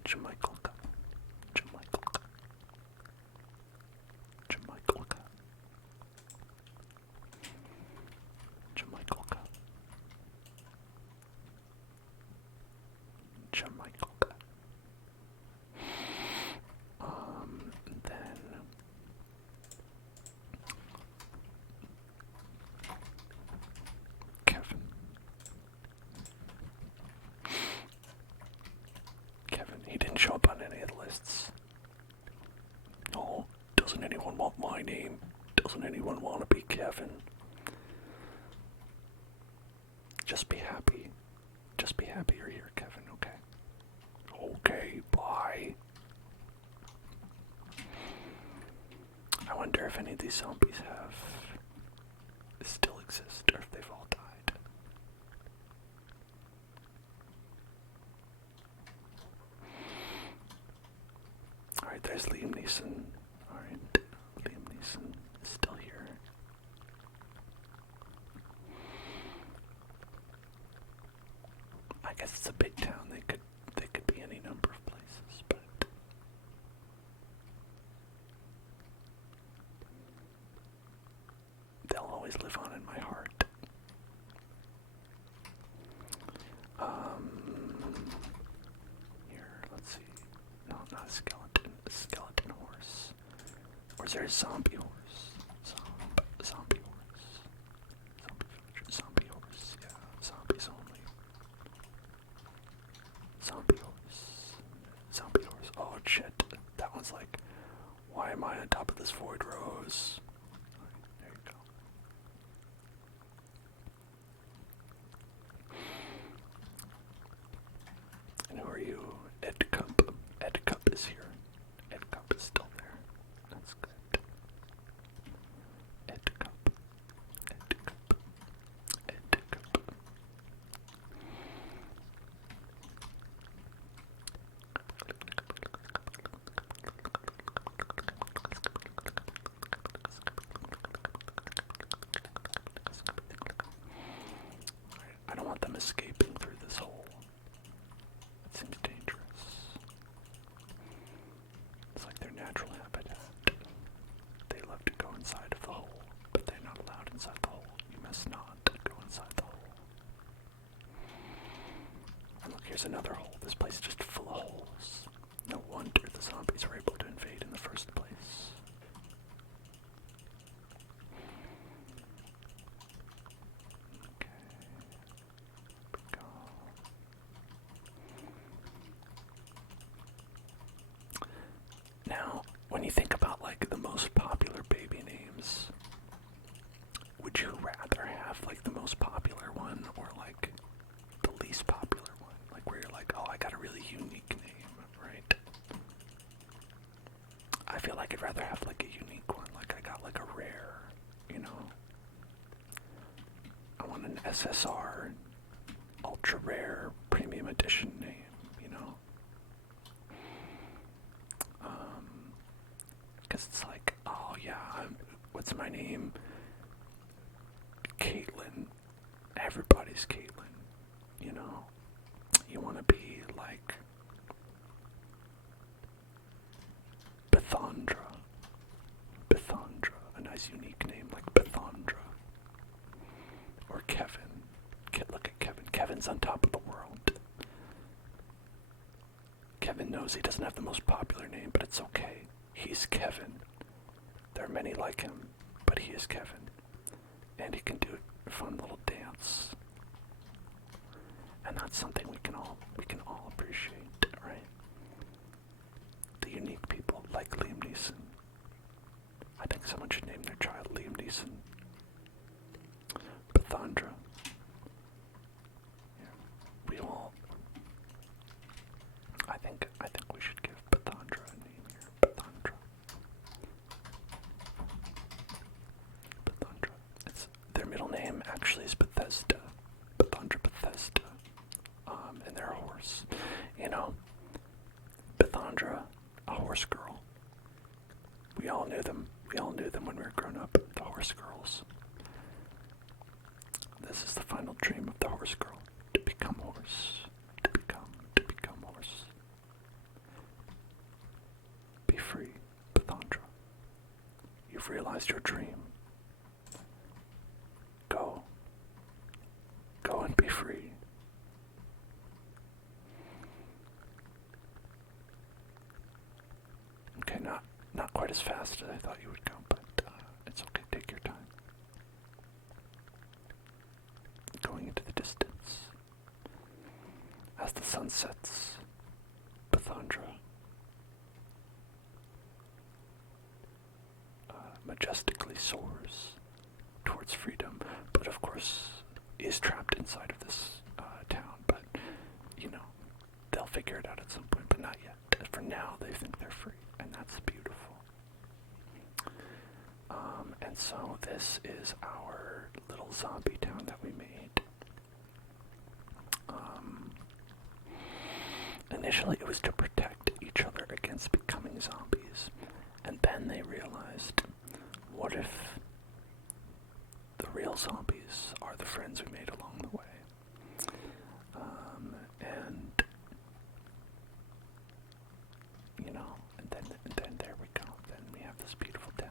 Jamaica. Then Kevin, he didn't show up on any of the lists. Oh, doesn't anyone want my name? Doesn't anyone want to be Kevin? Just be happy. Just be happy you're here, Kevin, okay? Okay, bye. I wonder if any of these zombies still exist, or if they've all died. Alright, there's Liam Neeson. Alright, Liam Neeson is still here. I guess it's a big town. They could be any number of places, but they'll always live on in my heart. Here, let's see. No, not a skeleton. A skeleton horse. Or is there a zombie horse? Zombie horse. Zombie horse. Yeah, zombies only. Zombie horse. Oh shit. That one's like, why am I on top of this void rose? Right, there you go. And who are you? Ed Cup. Ed Cup is here. Ed Cup is still there. That's good. Ed Cup. I don't want them escaping through this hole. It seems dangerous. It's like their natural habitat. They love to go inside of the hole, but they're not allowed inside the hole. You must not go inside the hole. And look, here's another hole. This place is just full of holes. No wonder the zombies were able to invade. the first place. Okay. Go. Now, when you think about like the most popular baby names, would you rather have like the most popular one or like the least popular one? Like where you're like, oh, I got a really unique name, right? I feel like I'd rather have like a unique one. Like I got like a rare, you know. I want an SSR ultra rare premium edition name, you know. Because it's like, oh yeah, what's my name? Caitlin. Everybody's Caitlin, you know. You want to be like Bethandra. Bethandra, a nice unique name like Bethandra. Or Kevin. Look at Kevin. Kevin's on top of the world. Kevin knows he doesn't have the most popular name, but it's okay. He's Kevin. There are many like him, but he is Kevin. And he can do a fun little dance. And that's something we can all appreciate, right? The unique people like Liam Neeson. I think someone should name their child Liam Neeson. Bethandra. Yeah. We all. I think we should give Bethandra a name here. Bethandra. Bethandra. Their middle name actually is Bethesda. Bethandra Bethesda. And they're a horse. You know, Bethandra, a horse girl. We all knew them. We all knew them when we were growing up. The horse girls. This is the final dream of the horse girl. To become horse. To become horse. Be free, Bethandra. You've realized your dream. Go. Go and be free. Okay, not quite as fast as I thought you would go, but it's okay. Take your time. Going into the distance. As the sun sets, Bethandra majestically soars towards freedom, but of course is trapped inside of this town, but you know, they'll figure it out at some point, but not yet. For now, they think they're free, and that's beautiful. And so this is our little zombie town that we made. Initially, it was to protect each other against becoming zombies, and then they realized, what if the real zombies are the friends we made along the way? And you know, and then there we go. Then we have this beautiful town.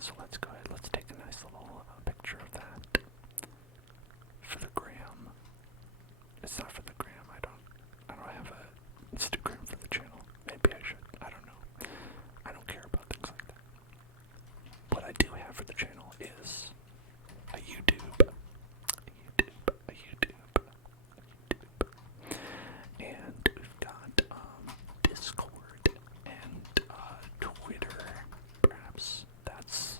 So let's go ahead. Let's take a nice little picture of that for the gram. It's not for the gram. I don't have a Instagram for the channel. Maybe I should. I don't know. I don't care about things like that. What I do have for the channel is a YouTube. And we've got Discord and Twitter. Perhaps that's.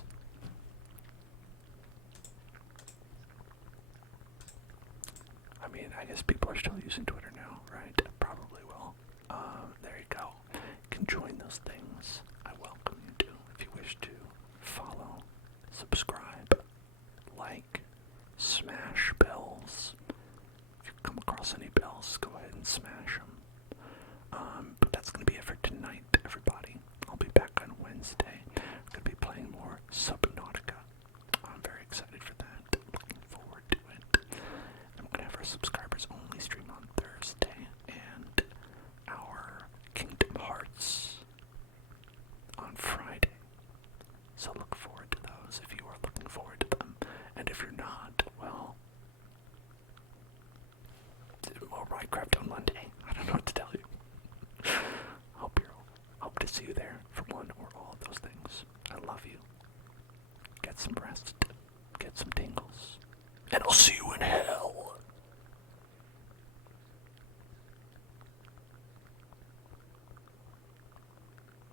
I mean, I guess people are still using Twitter now, right? Probably will. There you go. You can join those things. I welcome you to, if you wish to follow, subscribe, like, smash bells. If you come across any bells, go ahead and smash them. But that's going to be it for tonight, everybody. I'll be back on Wednesday. I'm going to be playing more Subnautica. I'm very excited for that. Looking forward to it. I'm going to have our subscribers only stream on Thursday and our Kingdom Hearts on Friday. So look forward to those if you are looking forward to them. And if you're not, well, more Minecraft on Monday. I don't know what to tell you. Hope to see you there. get some rest, get some tingles, and I'll see you in hell.